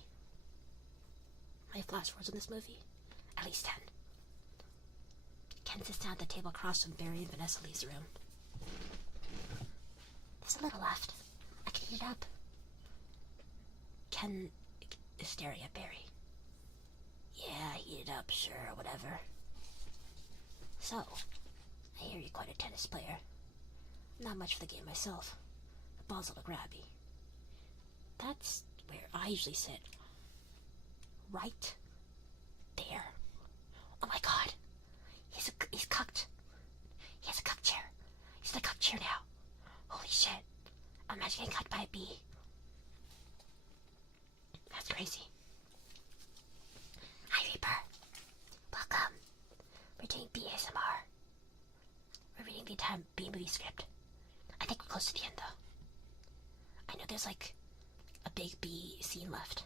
My flash forwards in this movie? At least 10. Ken sits down at the table across from Barry and Vanessa leaves the room. There's a little left. I can heat it up. Ken is staring at Barry. Yeah, heat it up, sure, whatever. So, I hear you're quite a tennis player. Not much for the game myself. The ball's a little grabby. That's where I usually sit. Right there. Oh my god. He's cucked. He has a cuck chair. He's in a cuck chair now. Holy shit. Imagine getting cucked by a bee. That's crazy. Hi, Reaper. Welcome. We're doing BSMR. We're reading the entire B movie script. I think we're close to the end, though. I know there's like a big B scene left.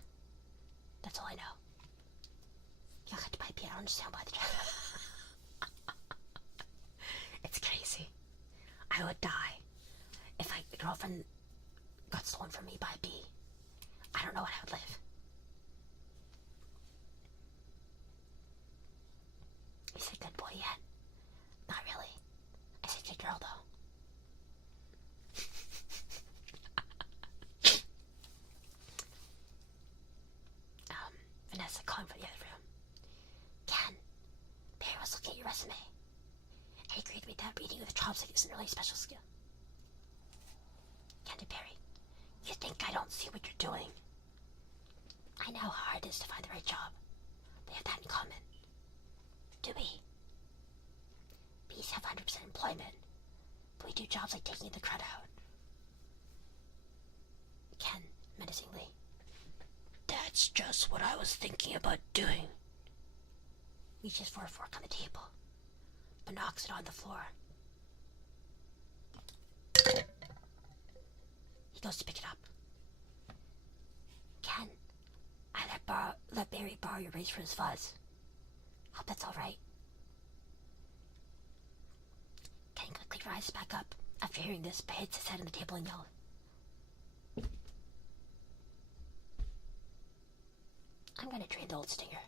That's all I know. You'll have to buy B. I don't understand why the It's crazy. I would die if my girlfriend got stolen from me by a bee. I don't know how I would live. You said good boy yet? Not really. I said good girl, though. Vanessa calling from the other room. Ken, Barry was looking at your resume. And he agreed with me that reading with a chopstick isn't really a special skill. Ken to Barry, you think I don't see what you're doing? I know how hard it is to find the right job. We have that in common. Do we? Bees have 100% employment, but we do jobs like taking the crud out. Ken, menacingly. That's just what I was thinking about doing. Reaches for a fork on the table, but knocks it on the floor. He goes to pick it up. Ken, I let Barry borrow your race for his fuzz. Hope that's alright. Ken quickly rises back up after hearing this, but hits his head on the table and yells. I'm gonna drain the old stinger.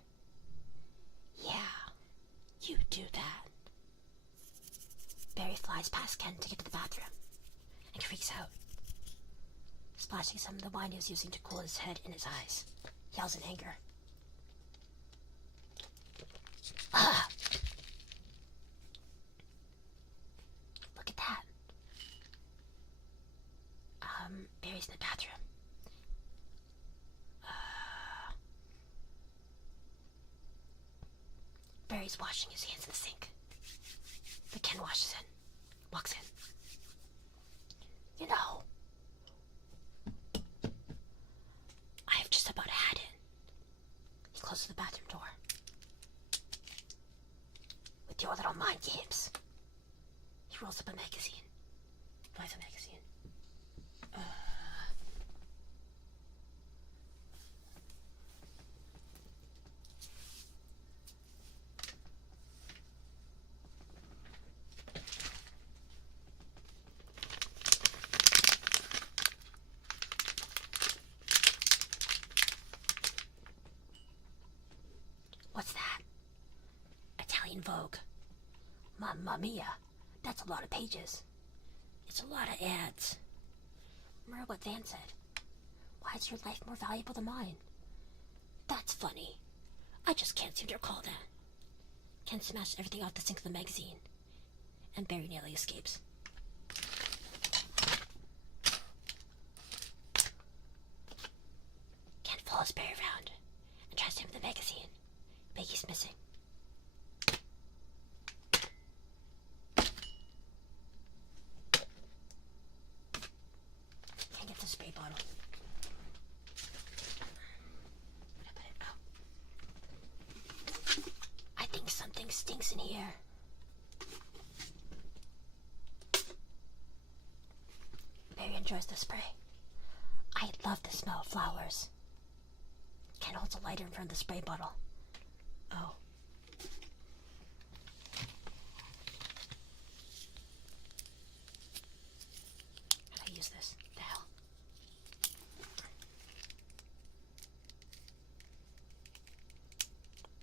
Yeah, you do that. Barry flies past Ken to get to the bathroom and freaks out, splashing some of the wine he was using to cool his head and his eyes. Yells in anger. Ah! Look at that. Barry's in the bathroom. Barry's washing his hands in the sink. But Ken walks in. You know, I have just about had it. He closes the bathroom door. With your little mind games. He rolls up a magazine. Finds a magazine. What's that? Italian Vogue. Mamma mia, that's a lot of pages. It's a lot of ads. Remember what Van said. Why is your life more valuable than mine? That's funny. I just can't seem to recall that. Ken smashed everything off the sink of the magazine, and Barry nearly escapes. Ken follows Barry around and tries to hit the magazine, but he's missing. Ken gets a spray bottle. Where'd I put it? Oh. I think something stinks in here. Barry enjoys the spray. I love the smell of flowers. Ken holds a lighter in front of the spray bottle. Oh. How do I use this? The hell?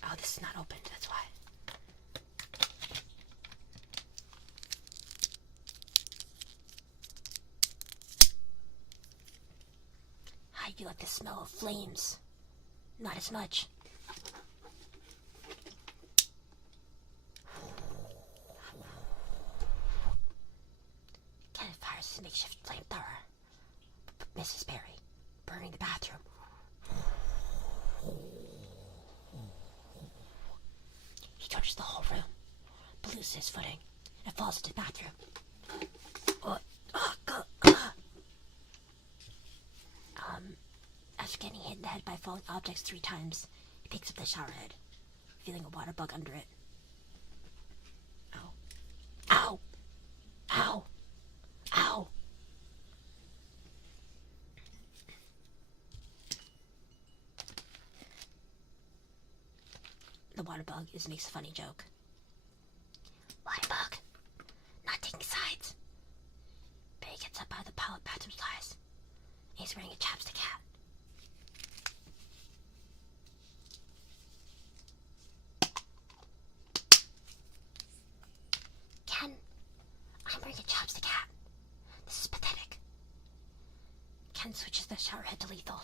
Oh, this is not opened, that's why. feel like the smell of flames. Not as much. Ken fires his makeshift flamethrower. Mrs. Barry, burning the bathroom. He torches the whole room, but loses his footing, and falls into the bathroom. After getting hit in the head by falling objects 3 times, he picks up the shower head, feeling a water bug under it. Ow. Ow! Ow! Ow! The water bug makes a funny joke. Water bug, not taking sides. Barry gets up out of the pile of bathroom supplies. He's wearing a chapstick hat. Ken, I'm wearing a chapstick hat. This is pathetic. Ken switches the shower head to lethal.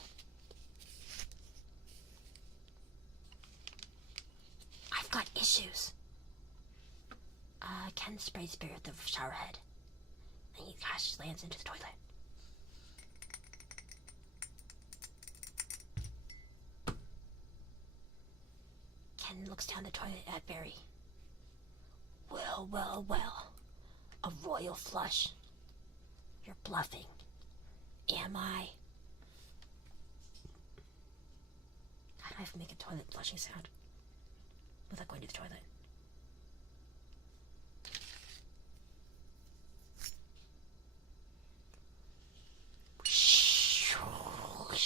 I've got issues. Ken sprays Barry with the shower head, and he lands into the toilet. Ken looks down the toilet at Barry. Well, well, well. A royal flush. You're bluffing. Am I? How do I make a toilet flushing sound without going to the toilet? Toilet.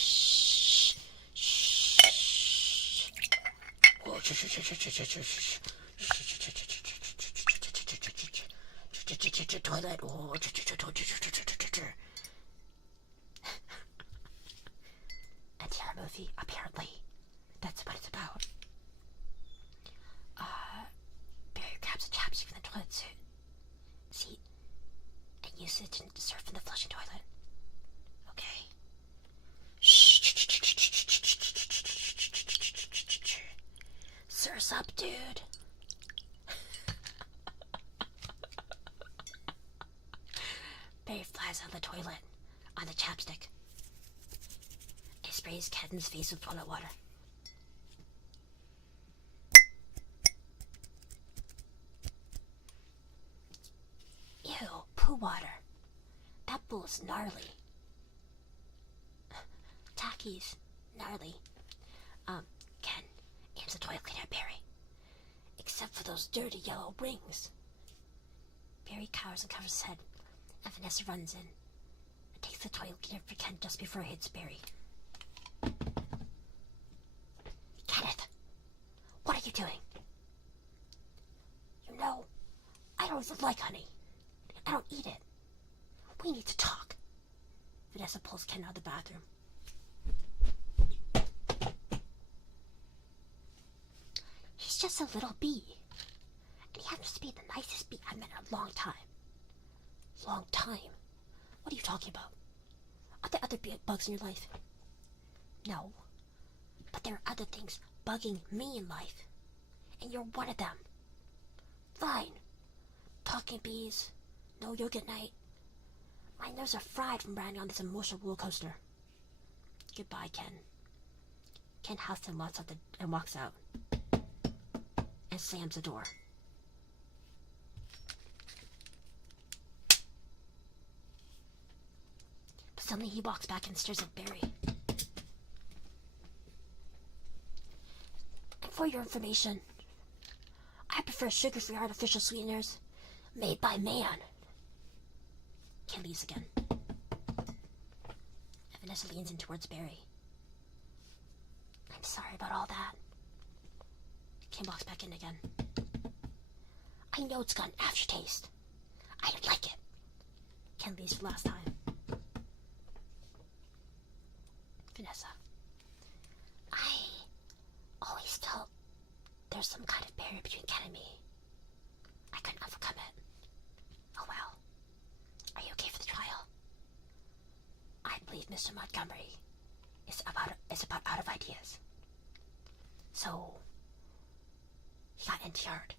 A terror movie, apparently. That's what it's about. Barry grabs a chapstick from the toilet seat and uses it to surf in the flushing toilet. Okay. Surf's up, dude. Barry flies out of the toilet on the chapstick. He sprays Ken's face with toilet water. Ew, poo water. That bull is gnarly. Tacky's gnarly. Ken aims the toilet cleaner at Barry. Except for those dirty yellow rings. Barry cowers and covers his head, and Vanessa runs in and takes the toilet cleaner for Ken just before it hits Barry. Kenneth, what are you doing? You know, I don't even like honey. I don't eat it. We need to talk. Vanessa pulls Ken out of the bathroom. He's just a little bee. And he happens to be the nicest bee I've met in a long time. Long time? What are you talking about? Are there other bugs in your life? No. But there are other things bugging me in life. And you're one of them. Fine. Talking bees. No yoga at night. My nerves are fried from riding on this emotional roller coaster. Goodbye, Ken. Ken houses and walks out. And slams the door. But suddenly he walks back and stares at Barry. And for your information, I prefer sugar-free artificial sweeteners made by man. Ken leaves again. And Vanessa leans in towards Barry. I'm sorry about all that. Ken walks back in again. I know it's got an aftertaste. I don't like it. Ken leaves for the last time. Vanessa, I always felt there's some kind of barrier between Ken and me. I couldn't overcome it. Oh well. Are you okay for the trial? I believe Mr. Montgomery is about out of ideas. So he got NTR'd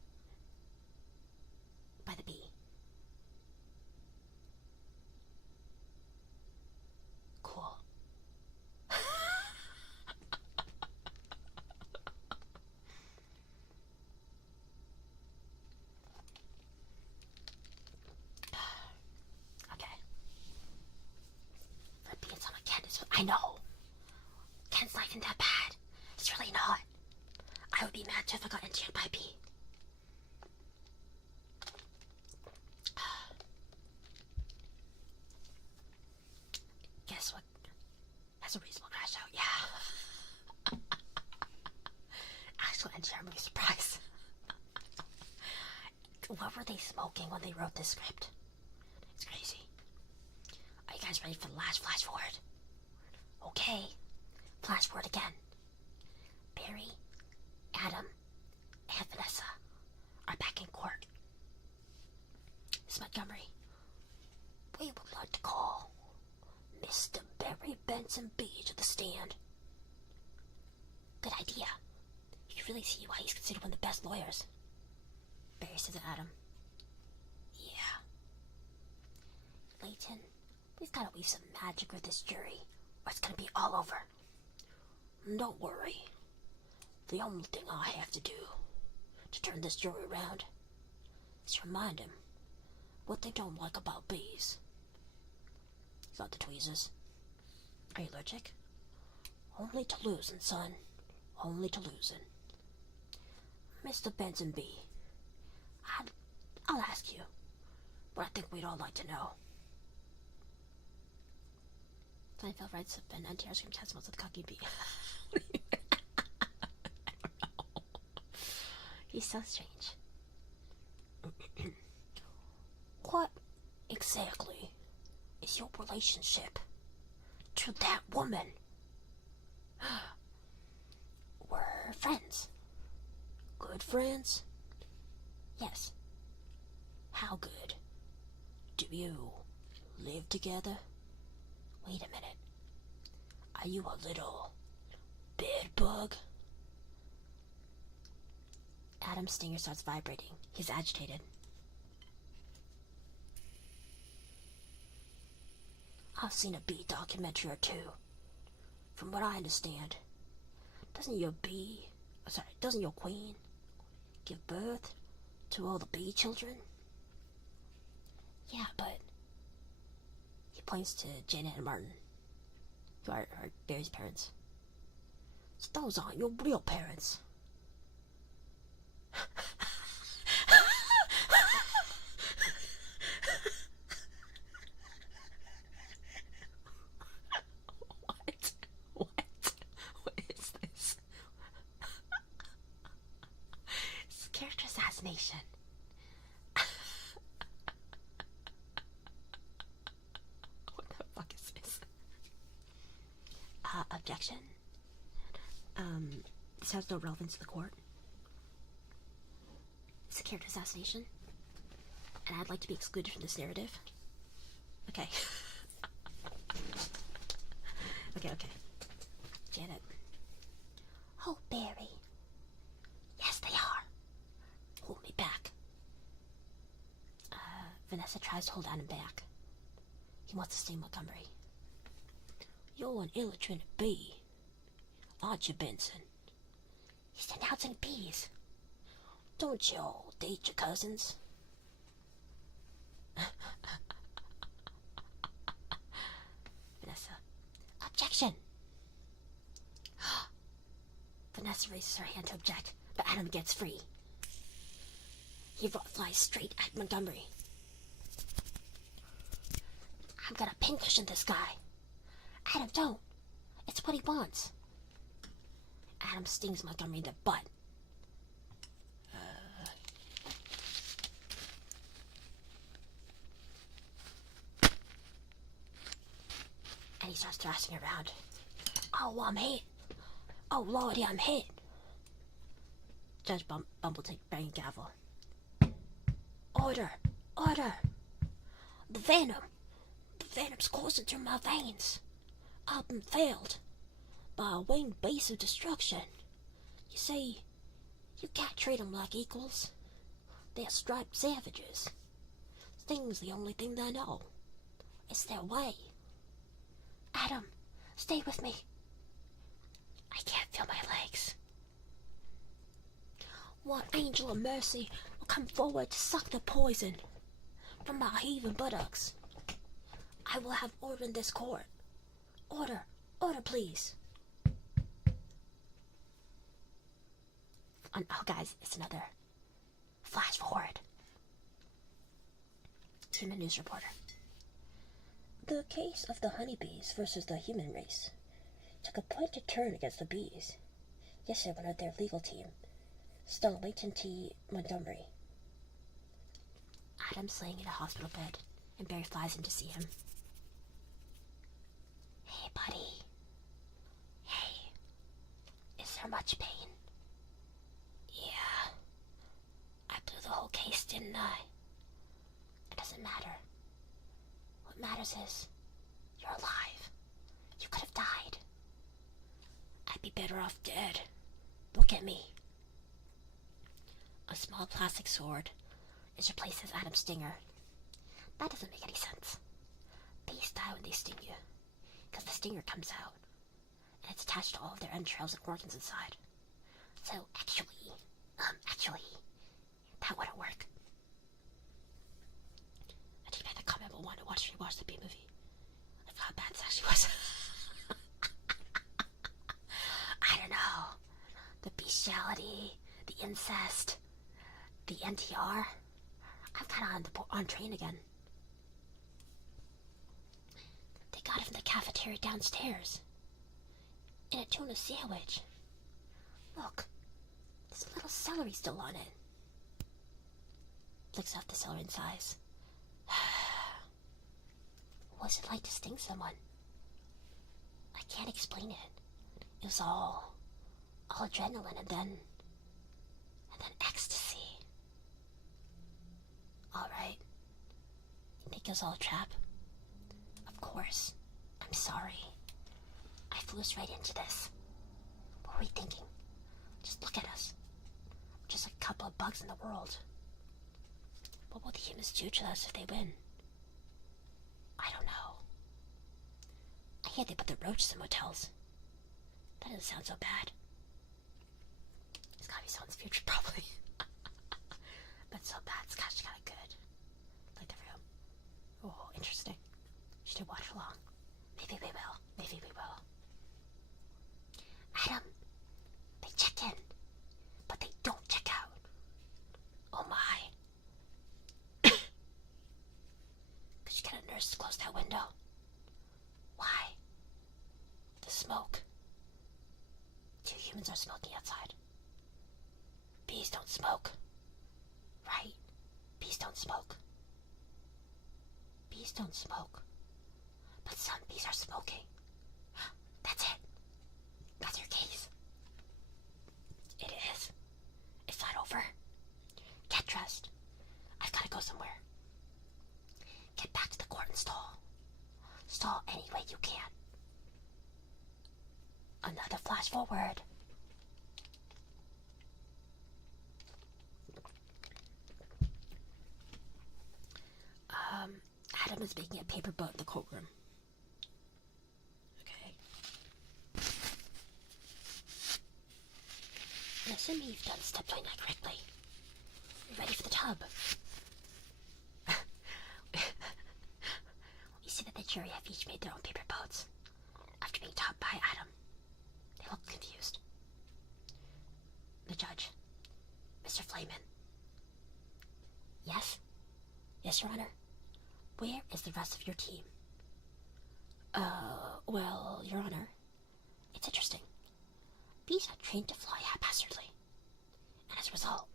by the bee. Cool. Okay. For being someone Ken is, I know. Ken's not even that bad. It's really not. I would be mad too if I got NTR'd by a bee. Guess what? That's a reasonable crash out, yeah. Actual NTR movie surprise. What were they smoking when they wrote this script? It's crazy. Are you guys ready for the last flash forward? Okay. Flash forward again. Barry, Adam, and Vanessa are back in court. Miss Montgomery, we would like to call Mr. Barry Benson B to the stand. Good idea. You really see why he's considered one of the best lawyers. Barry says to Adam. Yeah. Layton, we've got to weave some magic with this jury, or it's going to be all over. Don't worry. The only thing I have to do to turn this jury around is remind them what they don't like about bees. It's not the tweezers. Are you allergic? Only to losing, son. Only to losing. Mr. Benson B., I'll ask you what I think we'd all like to know. Seinfeld writes up an NTR scream testimonials of the cocky bee. I don't know. He's so strange. What exactly is your relationship to that woman? We're friends. Good friends? Yes. How good? Do you live together? Wait a minute. Are you a little bed bug? Adam's stinger starts vibrating. He's agitated. I've seen a bee documentary or two. From what I understand, doesn't your queen give birth to all the bee children? Yeah, but he points to Janet and Martin, who are Barry's parents. So those aren't your real parents. What is this? It's character assassination. What the fuck is this? Objection. This has no relevance to the court. It's a character assassination, and I'd like to be excluded from this narrative. Okay. Okay. Janet. Oh, Barry. Yes, they are. Hold me back. Vanessa tries to hold Adam back. He wants to stay Montgomery. You're an illiterate bee, aren't you, Benson? He's denouncing bees. Don't you all date your cousins? Vanessa. Objection! Vanessa raises her hand to object, but Adam gets free. He flies straight at Montgomery. I'm gonna pincushion this guy. Adam, don't. It's what he wants. Adam stings Montgomery in the butt. And he starts thrashing around. Oh, I'm hit. Oh, Lordy, I'm hit. Judge Bumbletick banging gavel. Order! Order! The venom's coursing through my veins. I've been failed. by a winged beast of destruction. You see, you can't treat them like equals. They're striped savages. Sting's the only thing they know. It's their way. Adam, stay with me. I can't feel my legs. One angel of mercy will come forward to suck the poison from my heaving buttocks. I will have order in this court. Order, please. Oh, guys, it's another flash forward. Human news reporter. The case of the honeybees versus the human race took a pointed turn against the bees. Yesterday, one of their legal team stung Leighton T. Montgomery. Adam's laying in a hospital bed, and Barry flies in to see him. Hey, buddy. Hey, is there much pain? Yeah, I blew the whole case, didn't I? It doesn't matter. What matters is, you're alive. You could have died. I'd be better off dead. Look at me. A small plastic sword is replaced as Adam's stinger. That doesn't make any sense. Bees die when they sting you, because the stinger comes out, and it's attached to all of their entrails and organs inside. So, actually, that wouldn't work. I take back the comment about wanting to rewatch the B-movie. I forgot how bad this actually was. I don't know. The bestiality, the incest, the NTR. I'm kind of on train again. They got it from the cafeteria downstairs. In a tuna sandwich. Look, there's a little celery still on it. Flicks off the celery in size. What's it like to sting someone? I can't explain it. It was all adrenaline and then ecstasy. Alright. You think it was all a trap? Of course. I'm sorry. I flew us right into this. What were we thinking? Just look at us. We're just a couple of bugs in the world. What will the humans do to us if they win? I don't know. I hear they put the roaches in motels. That doesn't sound so bad. It's gotta be someone's future, probably. But so bad, it's kind of good. Like the room. Oh, interesting. Should watch along. Maybe we will. Adam, they check in, but they don't check out. Oh my. Could you get a nurse to close that window? Why? The smoke. 2 humans are smoking outside. Bees don't smoke. Right? Bees don't smoke. Bees don't smoke. But some bees are smoking. That's it. That's your case. It is. It's not over. Get dressed. I've got to go somewhere. Get back to the court and stall. Stall any way you can. Another flash forward. Adam is making a paper boat in the courtroom. Okay. And assuming you've done step 29 correctly, you're ready for the tub. We see that the jury have each made their own paper boats after being taught by Adam. They look confused. The judge, Mr. Flayman. Yes? Yes, Your Honor? Where is the rest of your team? Well, Your Honor, it's interesting. Bees are trained to fly haphazardly, and as a result,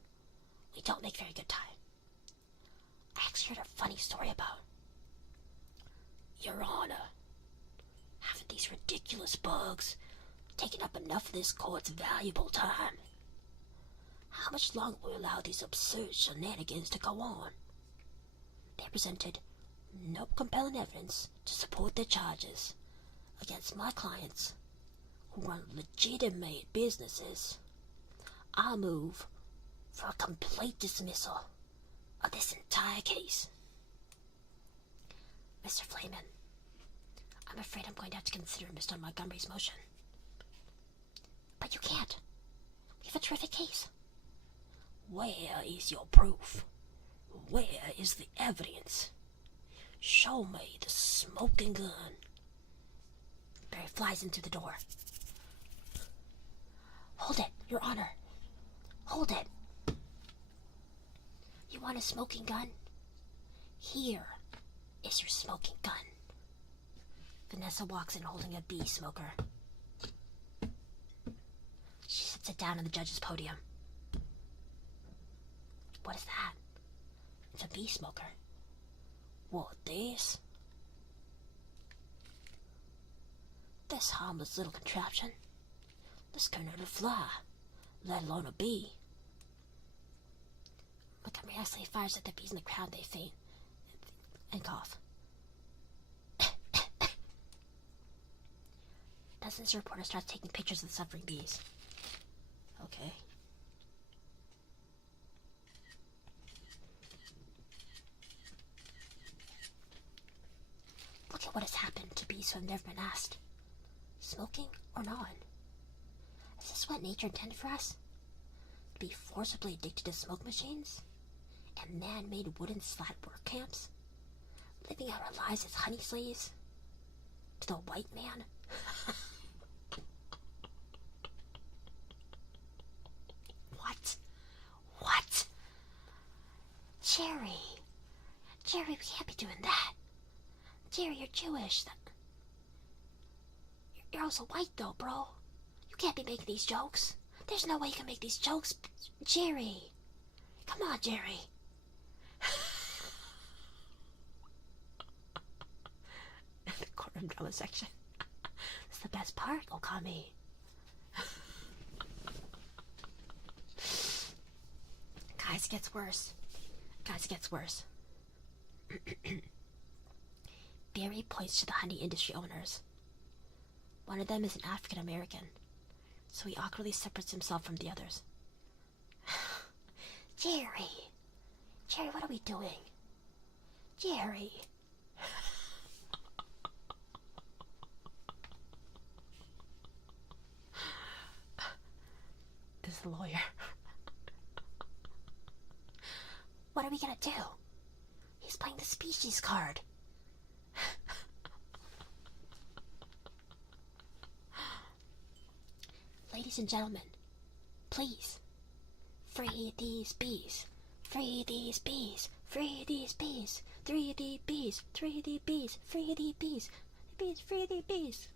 we don't make very good time. I actually heard a funny story about. Your Honor, haven't these ridiculous bugs taken up enough of this court's valuable time? How much longer will we allow these absurd shenanigans to go on? They presented no compelling evidence to support their charges against my clients who run legitimate businesses, I move for a complete dismissal of this entire case. Mr. Flayman, I'm afraid I'm going to have to consider Mr. Montgomery's motion. But you can't. We have a terrific case. Where is your proof? Where is the evidence? Show me the smoking gun. Barry flies into the door. Hold it, Your Honor. Hold it. You want a smoking gun? Here is your smoking gun. Vanessa walks in holding a bee smoker. She sits it down on the judge's podium. What is that? It's a bee smoker. What, this? This harmless little contraption. This can hurt a fly, let alone a bee. Montgomery actually fires at the bees in the crowd. They faint and cough. Dozens of reporters start taking pictures of the suffering bees. Okay. Look at what has happened to bees who have never been asked. Smoking or non? Is this what nature intended for us? To be forcibly addicted to smoke machines? And man-made wooden slat work camps? Living out our lives as honey slaves? To the white man? What? Jerry, we can't be doing that. Jerry, you're Jewish. You're also white, though, bro. You can't be making these jokes. There's no way you can make these jokes. Jerry. Come on, Jerry. The courtroom drama section. It's the best part, Okami. Guys, it gets worse. Barry points to the honey industry owners. One of them is an African American, so he awkwardly separates himself from the others. Jerry, what are we doing? Jerry. This is the lawyer. What are we gonna do? He's playing the species card. Ladies and gentlemen, please, free these bees. Free these bees. Free these bees. Free the bees. Free the bees. Free the bees. Free the bees.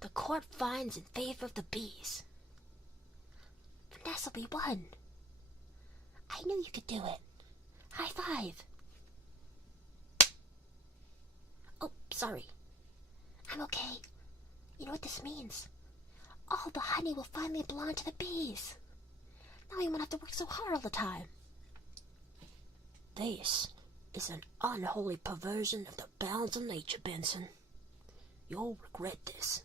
The court finds in favor of the bees. Vanessa, we won. I knew you could do it. High five. Oh, sorry. I'm okay. You know what this means? All the honey will finally belong to the bees. Now we won't have to work so hard all the time. This is an unholy perversion of the bounds of nature, Benson. You'll regret this.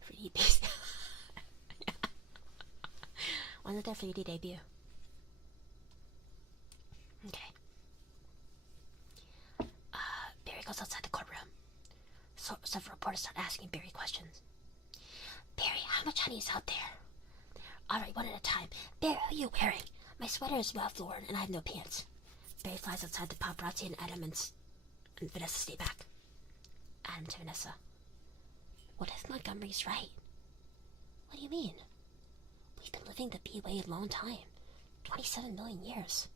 Free bees. When did their Fleety debut? Okay. Barry goes outside the courtroom. So several reporters start asking Barry questions. Barry, how much honey is out there? Alright, one at a time. Barry, what are you wearing? My sweater is well worn and I have no pants. Barry flies outside the paparazzi and Adam and Vanessa stay back. Adam to Vanessa. What if Montgomery's right? What do you mean? We've been living the bee way a long time. 27 million years.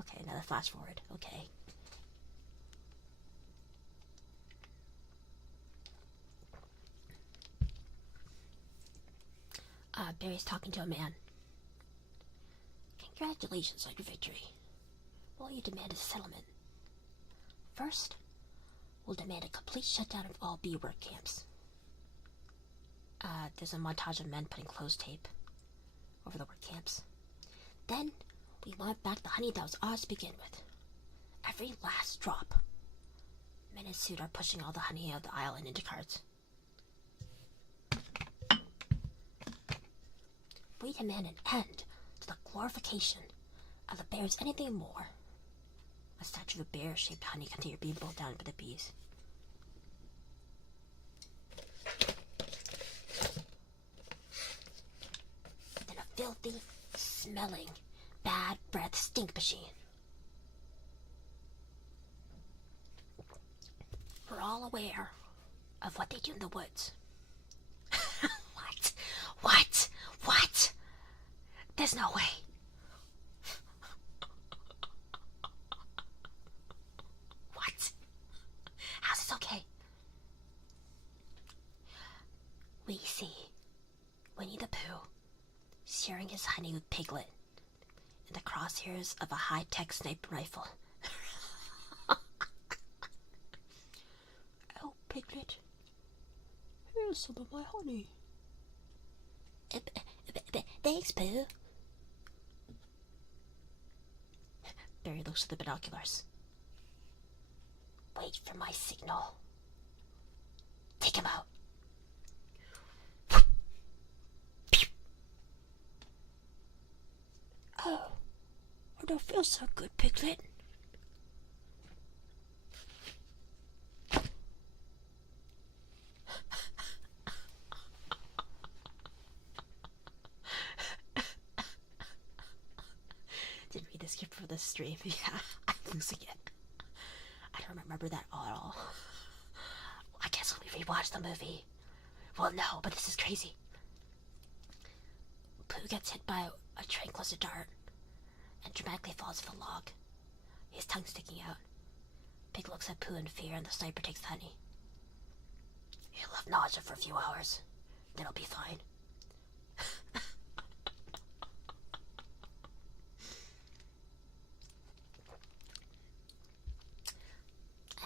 Okay, another flash forward. Okay. Barry's talking to a man. Congratulations on your victory. All you demand is a settlement. First, we'll demand a complete shutdown of all bee work camps. There's a montage of men putting clothes tape over the work camps. Then, we want back the honey that was ours to begin with. Every last drop. Men in suit are pushing all the honey out of the aisle and into carts. We demand an end to the glorification of the bear as anything more. A statue of a bear-shaped honey container being pulled down by the bees. Then a filthy, smelling, bad breath stink machine. We're all aware of what they do in the woods. What? There's no way. What? How's this okay? We see Winnie the Pooh sharing his honey with Piglet in the crosshairs of a high-tech sniper rifle. Oh, Piglet, here's some of my honey. Thanks, Pooh. Barry looks at the binoculars. Wait for my signal. Take him out. Oh, I don't feel so good, Piglet. Didn't read the script for this stream. Yeah, I'm losing it. I don't remember that at all. I guess when we rewatch the movie, well, no, but this is crazy. Pooh gets hit by a tranquilizer dart and dramatically falls to the log, his tongue sticking out. Pig looks at Pooh in fear, and the sniper takes the honey. He'll have nausea for a few hours, then he'll be fine.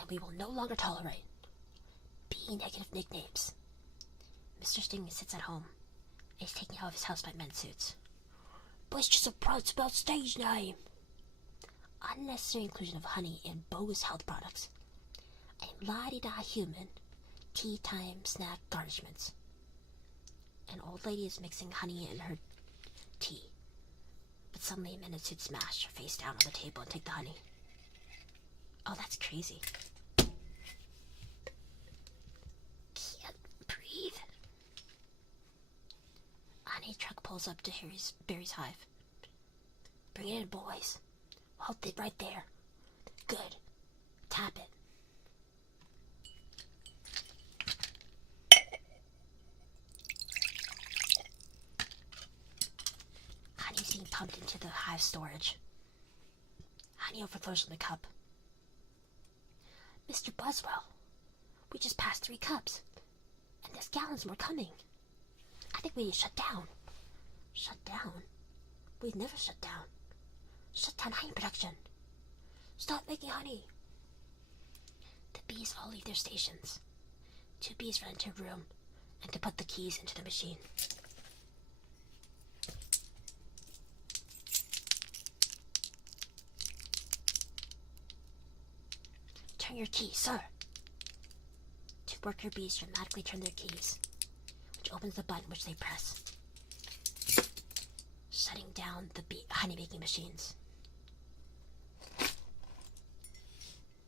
And we will no longer tolerate B-negative nicknames. Mr. Sting sits at home. He's taken out of his house by men's suits. Boisterous approach about stage name. Unnecessary inclusion of honey in bogus health products. A la-di-da human tea time snack garnishments. An old lady is mixing honey in her tea. But suddenly men in suits smash her face down on the table and take the honey. Oh, that's crazy. Can't breathe. Honey truck pulls up to Barry's hive. Bring it in, boys. Hold it right there. Good. Tap it. Honey's being pumped into the hive storage. Honey overflows in the cup. Mr. Buswell, we just passed 3 cups, and there's gallons more coming. I think we need to shut down. Shut down? We've never shut down. Shut down honey production. Stop making honey. The bees all leave their stations. 2 bees run into a room and to put the keys into the machine. Turn your key, sir. 2 worker bees dramatically turn their keys, which opens the button which they press, shutting down the honey-making machines.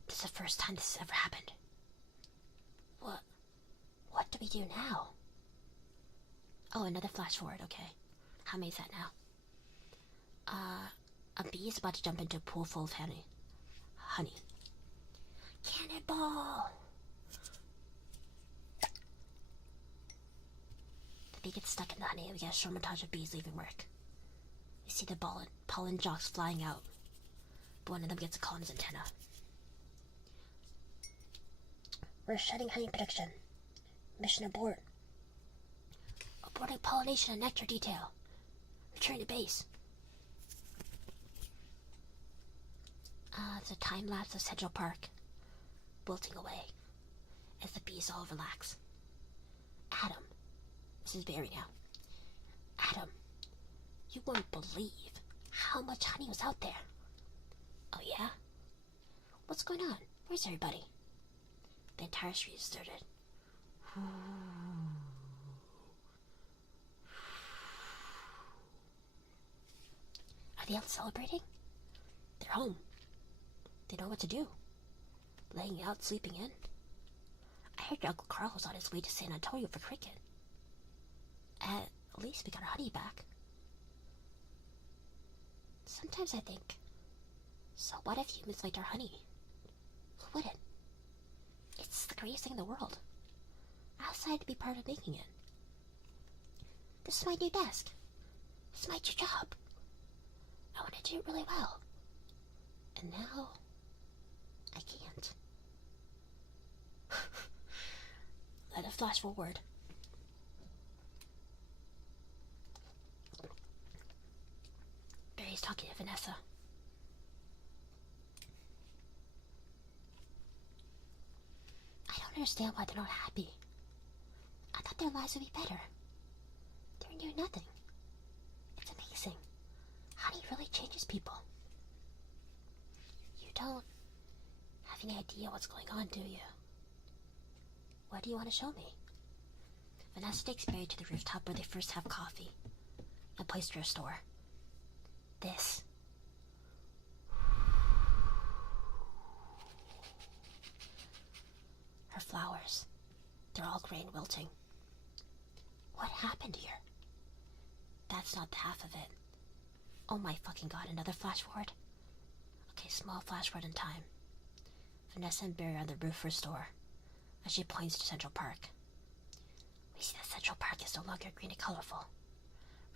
This is the first time this has ever happened. What do we do now? Oh, another flash forward, okay. How many is that now? A bee is about to jump into a pool full of honey. Cannonball! The bee gets stuck in the honey and we get a short montage of bees leaving work. We see the pollen jocks flying out, but one of them gets a call on his antenna. We're shutting honey production. Mission abort. Aborting pollination and nectar detail. Return to base. There's a time lapse of Central Park, wilting away as the bees all relax. Adam, this is Barry now. Adam, you wouldn't believe how much honey was out there. Oh yeah? What's going on? Where's everybody? The entire street is deserted. Are they out celebrating? They're home. They know what to do. Laying out, sleeping in. I heard your Uncle Carl was on his way to San Antonio for cricket. At least we got our honey back. Sometimes I think, so what if humans liked our honey? Who wouldn't? It's the greatest thing in the world. I decided to be part of making it. This is my new desk. It's my new job. I want to do it really well. And now, I can't. Let it flash forward. Barry's talking to Vanessa. I don't understand why they're not happy. I thought their lives would be better. They're doing nothing. It's amazing. Honey really changes people. You don't have any idea what's going on, do you? What do you want to show me? Vanessa takes Barry to the rooftop where they first have coffee and plays her a store. This. Her flowers. They're all gray and wilting. What happened here? That's not the half of it. Oh my fucking god, another flash forward? Okay, small flash forward in time. Vanessa and Barry are on the roof of her store as she points to Central Park. We see that Central Park is no longer green and colorful.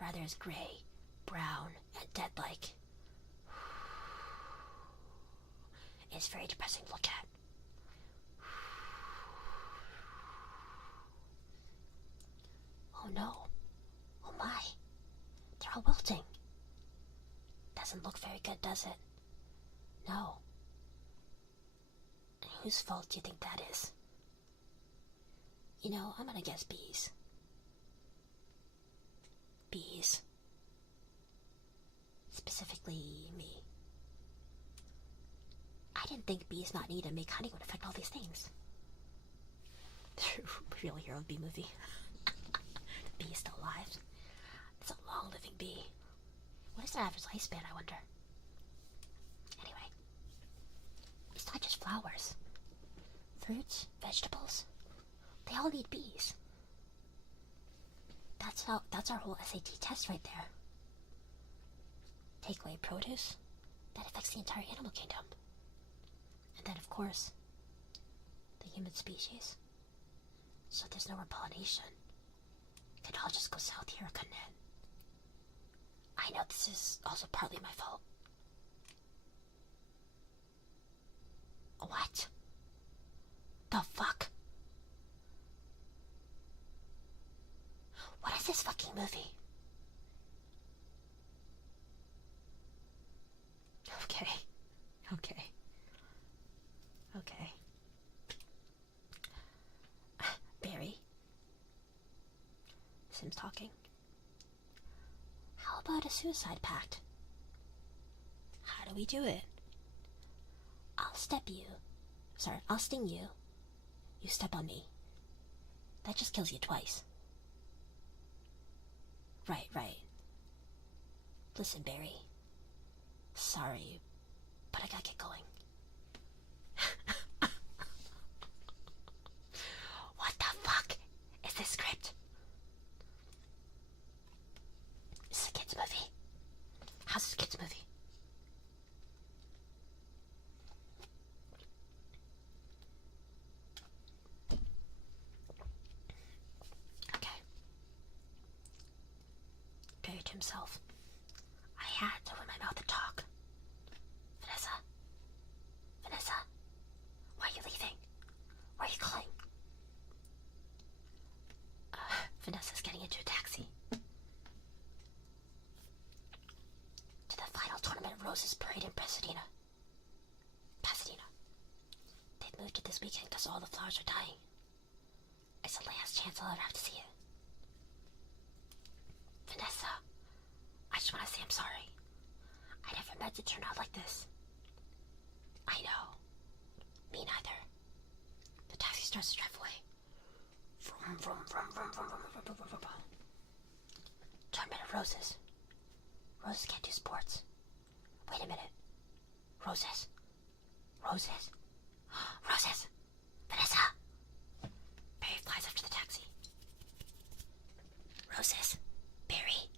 Rather is gray, brown, and dead-like. It's very depressing to look at. Oh no. Oh my. They're all wilting. Doesn't look very good, does it? No. And whose fault do you think that is? You know, I'm gonna guess bees. Bees. Specifically me. I didn't think bees not need to make honey would affect all these things. Real hero bee movie. The bee is still alive. It's a long-living bee. What is their average lifespan, I wonder? Anyway, it's not just flowers. Fruits, vegetables, they all need bees. That's our whole SAT test right there. Take away produce, that affects the entire animal kingdom. And then, of course, the human species. So there's no more pollination. It could all just go south here, couldn't it? I know this is also partly my fault. What? The fuck? What is this fucking movie? Okay. Barry. Sim's talking. How about a suicide pact? How do we do it? I'll sting you. You step on me. That just kills you twice. Right. Listen, Barry. Sorry, but I gotta get going. What the fuck is this script? This is a kid's movie. How's this a kid's movie? Okay. Barry to himself. I had to open my mouth and talk. Vanessa, why are you leaving? Why are you calling? Vanessa's getting into a taxi. To the final tournament Roses Parade in Pasadena. They've moved it this weekend because all the flowers are dying. It's the last chance I'll ever have to see it. Vanessa, I just want to say I'm sorry. I never meant to turn out like this. I know. Me neither. The taxi starts to drive away. Vroom, vroom, vroom, vroom, vroom, vroom, vroom, vroom, vroom. Tournament of roses. Roses can't do sports. Wait a minute. Roses. Roses. Roses. Vanessa. Barry flies after the taxi. Roses. Barry.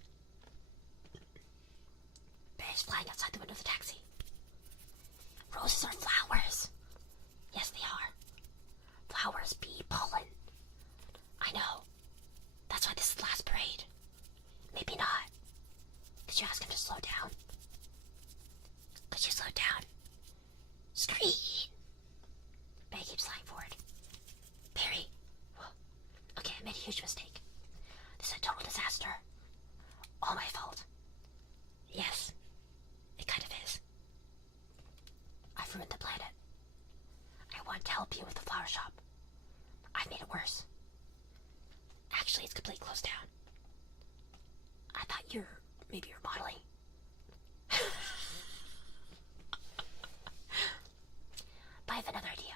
Barry's flying outside the window of the taxi. Roses are flowers. Yes, they are. Flowers be pollen. I know. That's why this is the last parade. Maybe not. Could you ask him to slow down? Could you slow down? Scream! Barry keeps flying forward. Barry. Okay, I made a huge mistake. This is a total disaster. All my fault. Yes, it kind of is. I've ruined the planet. I wanted to help you with the flower shop. I've made it worse. Actually, it's completely closed down. I thought maybe you're modeling. But I have another idea.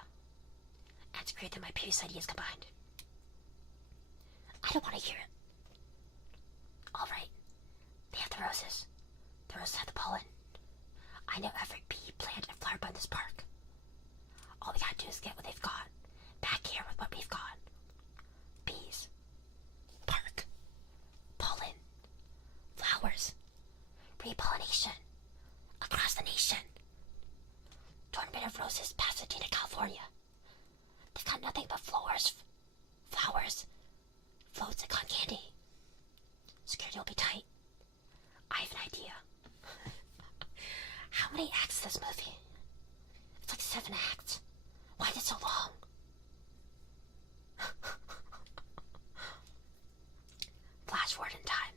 And it's greater than my previous ideas combined. I don't want to hear it. Alright. They have the roses. The roses have the pollen. I know every bee, plant, and flower bud in this park. All we gotta do is get what they've got. Back here with what we've got. Bees. Park. Pollen. Flowers. Repollination. Across the nation. Tournament of Roses, Pasadena, California. They've got nothing but flowers, floats, and cotton candy. Security will be tight. I have an idea. How many acts is this movie? It's like 7 acts. Why is it so long? Flash forward in time.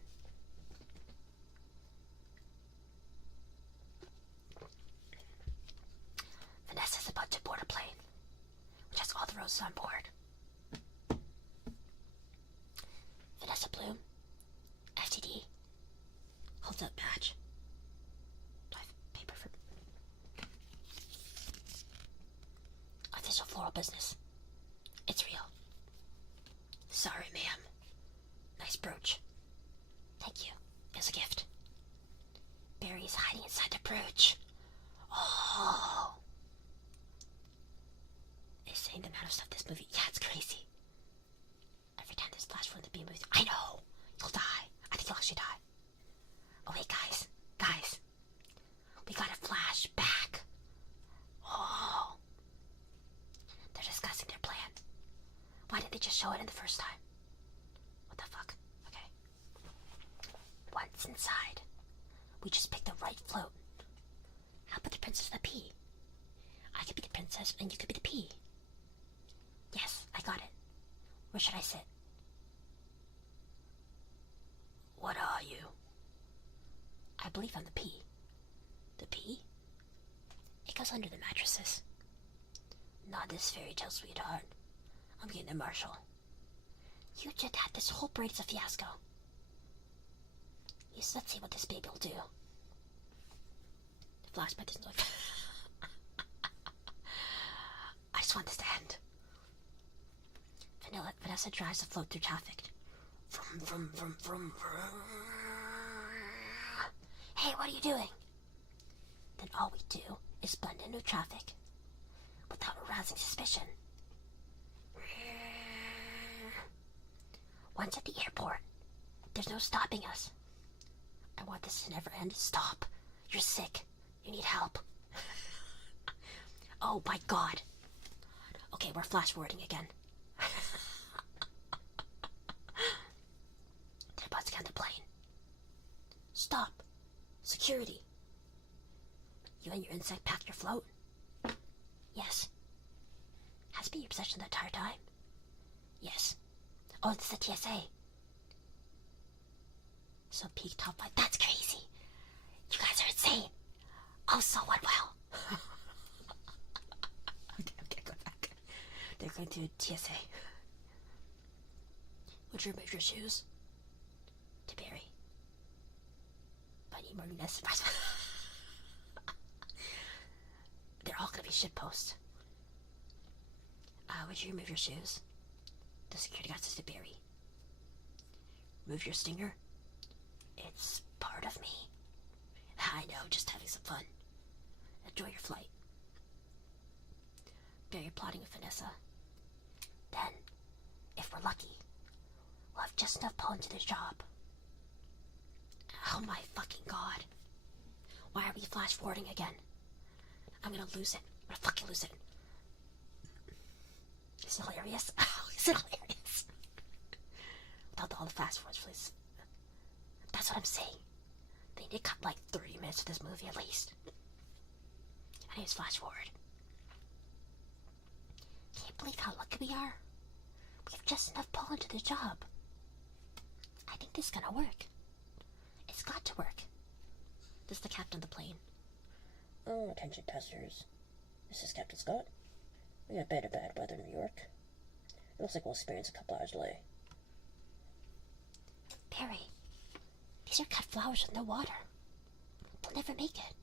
Vanessa's about to board a plane, which has all the roses on board. Vanessa Bloom, FTD, holds up badge. Do I have paper for official floral business? It's real. Sorry, ma'am. Nice brooch. Thank you. As a gift. Barry's hiding inside the brooch. Oh. Is saying the amount of stuff this movie. Yeah, it's crazy. Every time there's flash from the B movie. I know. You'll die. I think you'll actually die. Oh wait, guys. We gotta flash back. Oh. They're discussing their plan. Why didn't they just show it in the first time? What the fuck? Okay. Once inside, we just pick the right float. How about the princess of the pea? I could be the princess and you could be the pea. Yes, I got it. Where should I sit? What are you? I believe I'm the pea. The pea? It goes under the mattresses. Not this fairy tale, sweetheart. I'm getting a Marshall. You just had this whole braid as a fiasco. Yes, let's see what this baby will do. The flashback doesn't look. I just want this to end. Vanessa drives the float through traffic. Vroom, vroom, vroom, vroom, vroom. Hey, what are you doing? Then all we do is blend into traffic without arousing suspicion. Once at the airport, there's no stopping us. I want this to never end. Stop. You're sick. You need help. Oh my god. Okay, we're flash forwarding again. They're about to get on the plane. Stop. Security. You and your insect packed your float? Yes. Has it been your possession the entire time? Yes. Oh, it's the TSA. So peak top 5. That's crazy. You guys are insane. Oh, so unwell. Okay, go back. They're going to TSA. Would you remove your shoes? To Barry. But I need more Nest. They're all gonna be shitposts. Would you remove your shoes? The security guard says to Barry. Remove your stinger? It's part of me. I know, just having some fun. Enjoy your flight. Barry plotting with Vanessa. Then, if we're lucky, we'll have just enough pull into the job. Oh my fucking god. Why are we flash forwarding again? I'm gonna lose it. I'm gonna fucking lose it. Is it hilarious? Oh, is it hilarious? Without all the fast forwards, please. That's what I'm saying. They need to cut like 30 minutes of this movie at least. I need to flash forward. Can't believe how lucky we are. We have just enough pull into the job. I think this is gonna work. It's got to work. This is the captain of the plane. Oh, attention passengers. This is Captain Scott. We got bad weather in New York. It looks like we'll experience a couple hours delay. Barry, these are cut flowers with no water. They'll never make it.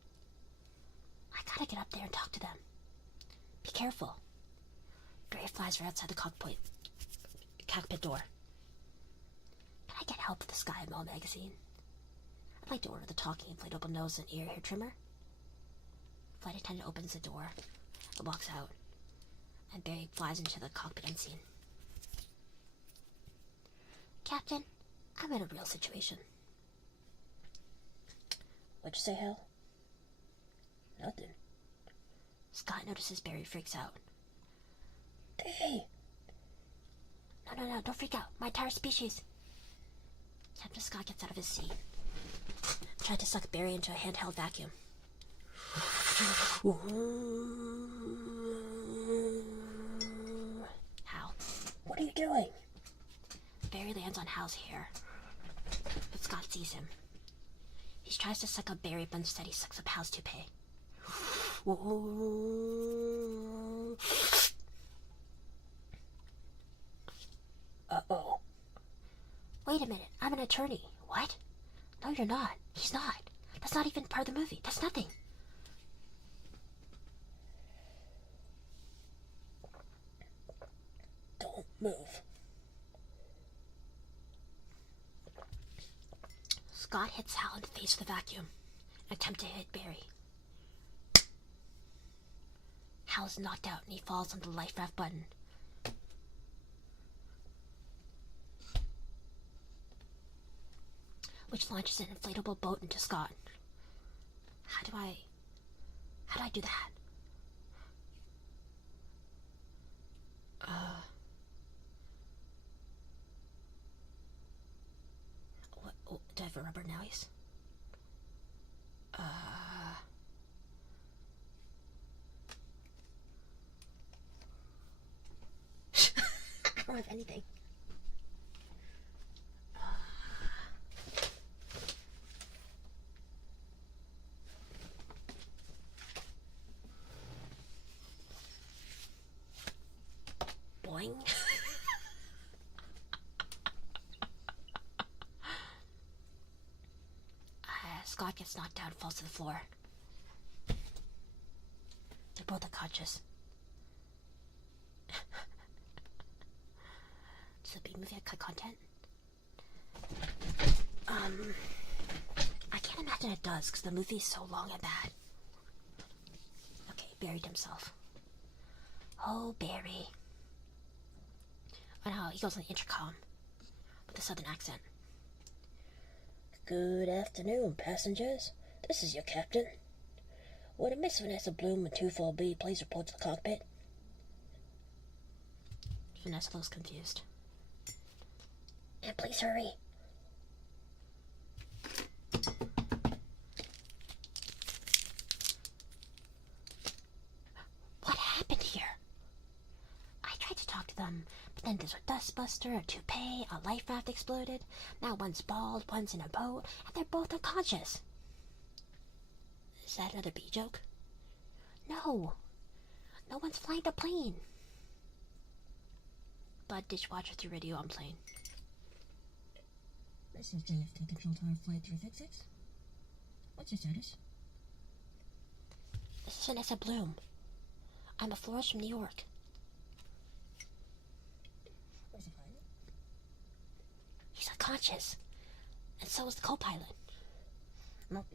I gotta get up there and talk to them. Be careful. Barry flies right outside the cockpit door. Can I get help with the Sky and Mall magazine? I'd like to order the talking inflatable nose and ear hair trimmer. Flight attendant opens the door and walks out, and Barry flies into the cockpit unseen. Captain, I'm in a real situation. What'd you say, Hal? Nothing. Scott notices Barry freaks out. Hey! No, don't freak out. My entire species. Captain Scott gets out of his seat. Tried to suck Barry into a handheld vacuum. Hal. What are you doing? Barry lands on Hal's hair, but Scott sees him. He tries to suck up Barry, but instead he sucks up Hal's toupee. Uh-oh. Wait a minute, I'm an attorney. What? No, you're not. He's not. That's not even part of the movie. That's nothing. Don't move. Scott hits Hal in the face with a vacuum and attempts to hit Barry. Hal is knocked out and he falls on the life raft button. Which launches an inflatable boat into Scott. How do I do that? What? Oh, do I have a rubber noise? I don't have anything. Boing. Scott gets knocked down and falls to the floor. They're both unconscious. Does the B-movie have cut content? I can't imagine it does, because the movie is so long and bad. Okay, buried himself. Oh, Barry. Oh no, he goes on the intercom with a southern accent. Good afternoon, passengers. This is your captain. Would a Miss Vanessa Bloom and 24B please report to the cockpit? Vanessa looks confused. And please hurry. What happened here? I tried to talk to them, but then there's a dustbuster, a toupee, a life raft exploded. Now one's bald, one's in a boat, and they're both unconscious. Is that another B joke? No. No one's flying the plane. Bud dishwasher through radio on plane. This is JFK Control Tower Flight 366. What's your status? This is Vanessa Bloom. I'm a florist from New York. unconscious. And so was the co-pilot. Well,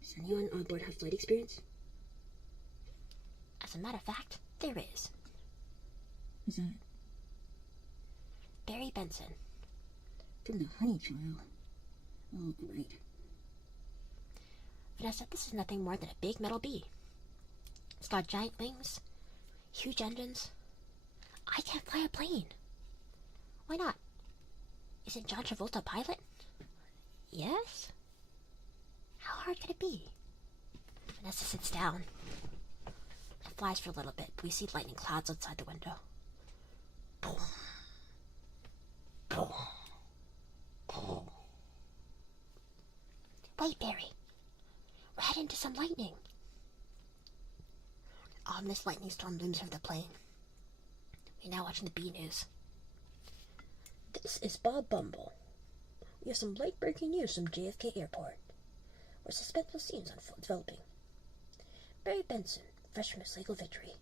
does anyone on board have flight experience? As a matter of fact, there is. Who's that? Barry Benson. From the Honey Trial. Oh, great. Vanessa, this is nothing more than a big metal bee. It's got giant wings, huge engines. I can't fly a plane. Why not? Isn't John Travolta a pilot? Yes? How hard could it be? Vanessa sits down and flies for a little bit, but we see lightning clouds outside the window. Boom. Boom. Boom. Wait, Barry. We're heading into some lightning. Ominous lightning storm looms over the plane. We're now watching the B News. This is Bob Bumble. We have some late-breaking news from JFK Airport, where suspenseful scenes are developing. Barry Benson, fresh from his legal victory,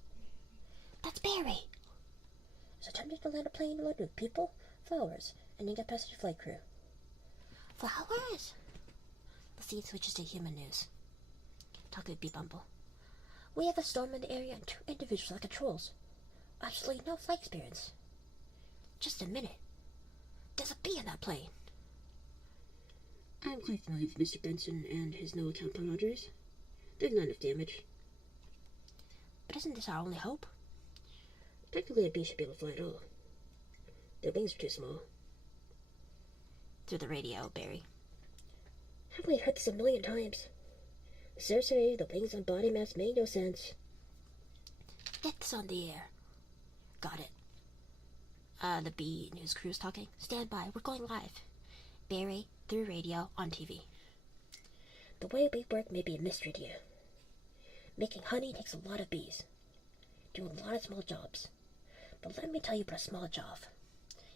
That's Barry. is attempting to land a plane loaded with people, flowers, and incapacitated flight crew. Flowers? The scene switches to human news. Talk with B Bumble. We have a storm in the area and 2 individuals like controls. Absolutely no flight experience. Just a minute. There's a bee in that plane. I'm quite familiar with Mr. Benson and his no-account promoters. There's not enough damage. But isn't this our only hope? Technically, a bee should be able to fly at all. Their wings are too small. Through the radio, Barry. Haven't we heard this a million times? The sorcery, the wings on body mass made no sense. Get this on the air. Got it. The B News crew's talking. Stand by. We're going live. Barry, through radio, on TV. The way we work may be a mystery to you. Making honey takes a lot of bees. Do a lot of small jobs. But let me tell you about a small job.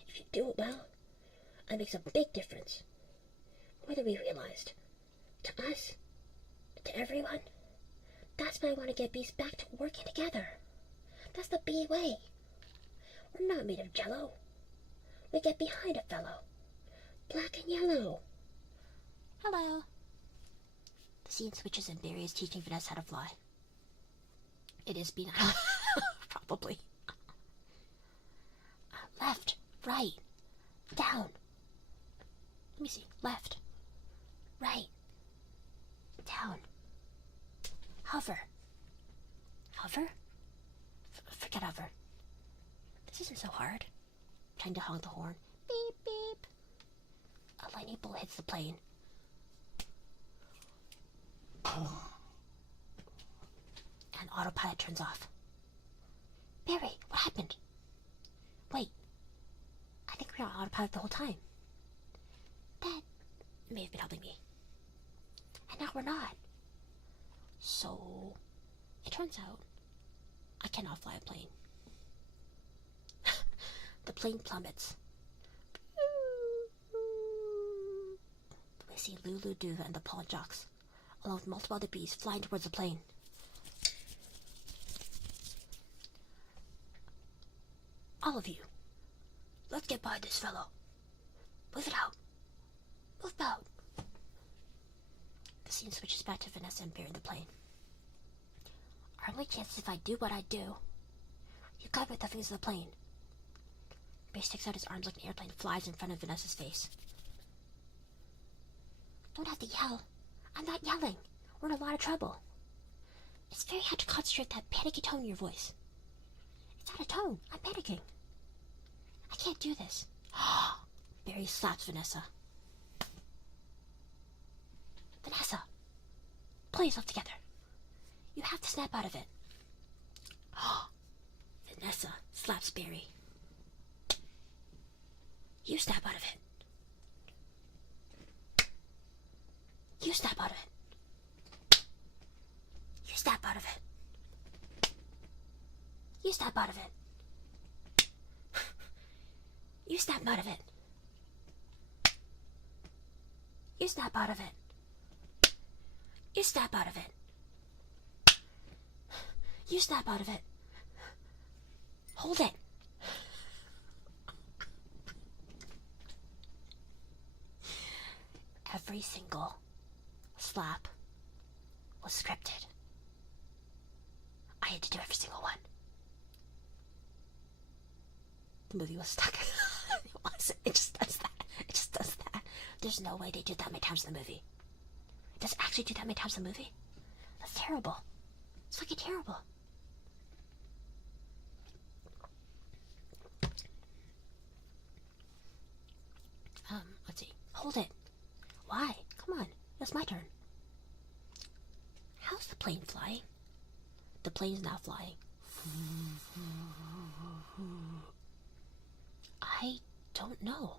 If you do it well, it makes a big difference. Whether we realized, to us, to everyone, that's why I want to get bees back to working together. That's the bee way. We're not made of jello. We get behind a fellow. Black and yellow. Hello. The scene switches and Barry is teaching Vanessa how to fly. It is being probably. Left, right, down. Let me see. Left, right, down. Hover. Hover? Forget hover. This isn't so hard. Trying to honk the horn. Beep, beep. A lightning bolt hits the plane. And autopilot turns off. Barry, what happened? Wait. I think we were on autopilot the whole time. That may have been helping me. And now we're not. So, it turns out, I cannot fly a plane. The plane plummets. We see Lulu, Duva, and the Paul Jocks, along with multiple other bees, flying towards the plane. All of you, let's get by this fellow. Move it out. Move out. The scene switches back to Vanessa and Barry in the plane. Our only chance is if I do what I do. You cover the things of the plane. Barry sticks out his arms like an airplane flies in front of Vanessa's face. Don't have to yell. I'm not yelling. We're in a lot of trouble. It's very hard to concentrate that panicky tone in your voice. It's not a tone. I'm panicking. I can't do this. Barry slaps Vanessa. Vanessa, pull yourself together. You have to snap out of it. Vanessa slaps Barry. You snap out of it. You snap out of it. You snap out of it. You snap out of it. You snap out of it. You snap out of it. You snap out of it. You snap out of it. Hold it. every single slap was scripted. I had to do every single one. The movie was stuck. It wasn't. It just does that. It just does that. There's no way they did that many times in the movie. Does it actually do that many times in the movie? That's terrible. It's fucking terrible. Let's see. Hold it. Why? Come on. It's my turn. How's the plane flying? The plane's not flying. I don't know.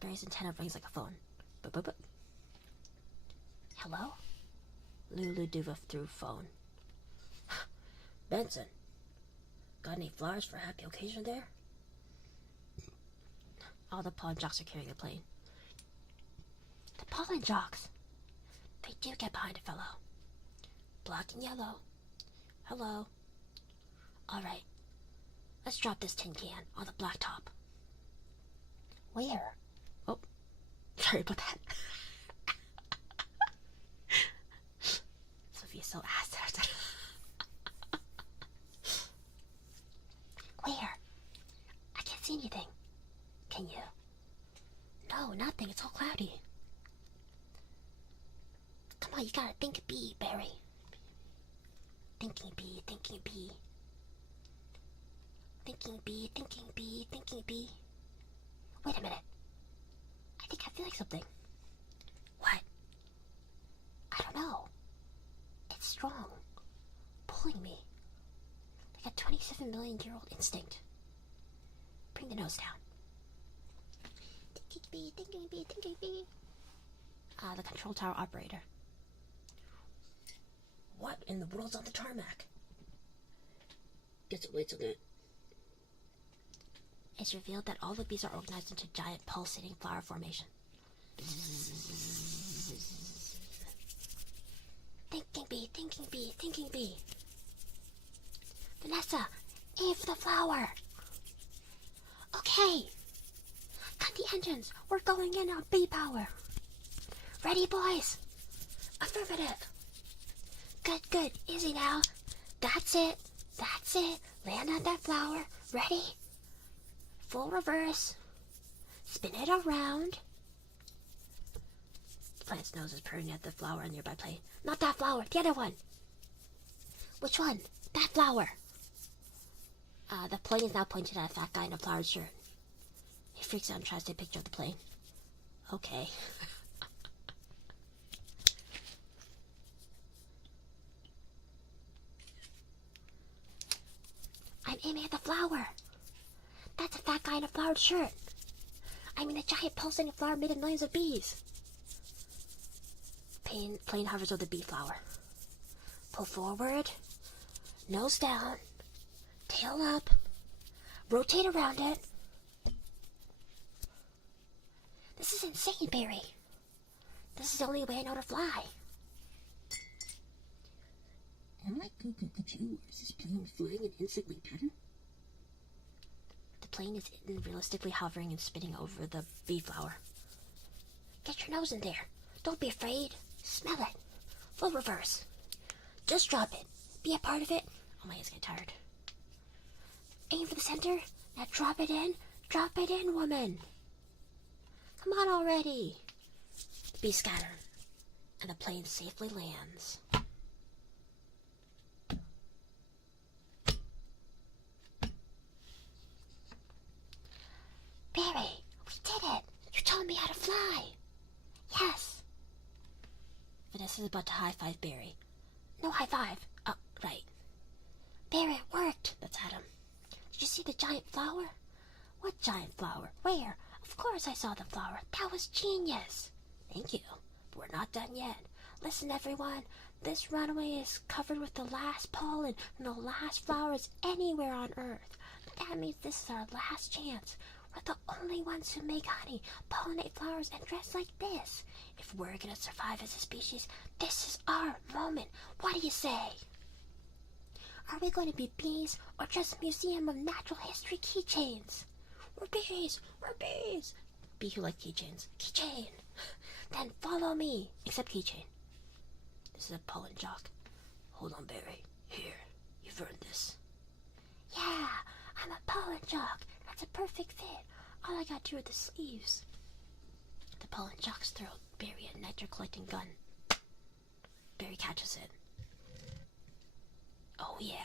Barry's antenna rings like a phone. Boop. Hello? Lulu Duva through phone. Benson, got any flowers for a happy occasion there? All the pollen jocks are carrying the plane. The pollen jocks! They do get behind a fellow. Black and yellow. Hello. Alright. Let's drop this tin can on the black top. Where? Oh, sorry about that. Sophia's so ass. Where? I can't see anything. Can you? No, nothing. It's all cloudy. Come on, you gotta think bee, Barry. Thinking bee, thinking bee. Thinking bee, thinking bee, thinking bee. Wait a minute. I think I feel like something. What? I don't know. It's strong. Pulling me. Like a 27-million-year-old instinct. Bring the nose down. Thinking bee, thinking bee, thinking bee. The control tower operator. What in the world's on the tarmac? Guess it waits a bit. It's revealed that all the bees are organized into giant pulsating flower formation. Thinking bee, thinking bee, thinking bee. Vanessa, aim for the flower. Okay. Cut the engines. We're going in on bee power. Ready, boys? Affirmative. Good. Easy now. That's it. Land on that flower. Ready? Full reverse. Spin it around. The plant's nose is purring at the flower on the nearby plane. Not that flower, the other one. Which one? That flower. The plane is now pointed at a fat guy in a flowered shirt. He freaks out and tries to take a picture of the plane. Okay. I'm aiming at the flower. That's a fat guy in a flowered shirt. I mean a giant pulsating flower made of millions of bees. Plane hovers over the bee flower. Pull forward. Nose down. Tail up. Rotate around it. This is insane, Barry. This is the only way I know to fly. Am I cuckoo, or is this plane flying in in-cyclic pattern? The plane is realistically hovering and spinning over the bee flower. Get your nose in there. Don't be afraid. Smell it. Full reverse. Just drop it. Be a part of it. Oh, my head's getting tired. Aim for the center. Now drop it in. Drop it in, woman. Come on already. The bees scatter, and the plane safely lands. Barry, we did it! You taught me how to fly! Yes! Vanessa's about to high-five Barry. No high five. Oh, right. Barry, it worked! That's Adam. Did you see the giant flower? What giant flower? Where? Of course I saw the flower. That was genius! Thank you. But we're not done yet. Listen, everyone. This runway is covered with the last pollen and the last flowers anywhere on Earth. That means this is our last chance. We're the only ones who make honey, pollinate flowers, and dress like this. If we're gonna survive as a species, this is our moment. What do you say? Are we going to be bees or just a museum of natural history keychains? We're bees! We're bees! bee who likes keychains. Keychain! Then follow me! Except keychain. This is a pollen jock. Hold on, Barry. Here, you've earned this. Yeah, I'm a pollen jock. That's a perfect fit. All I gotta do are the sleeves. The pollen jocks throw Barry a nectar-collecting gun. Barry catches it. Oh yeah.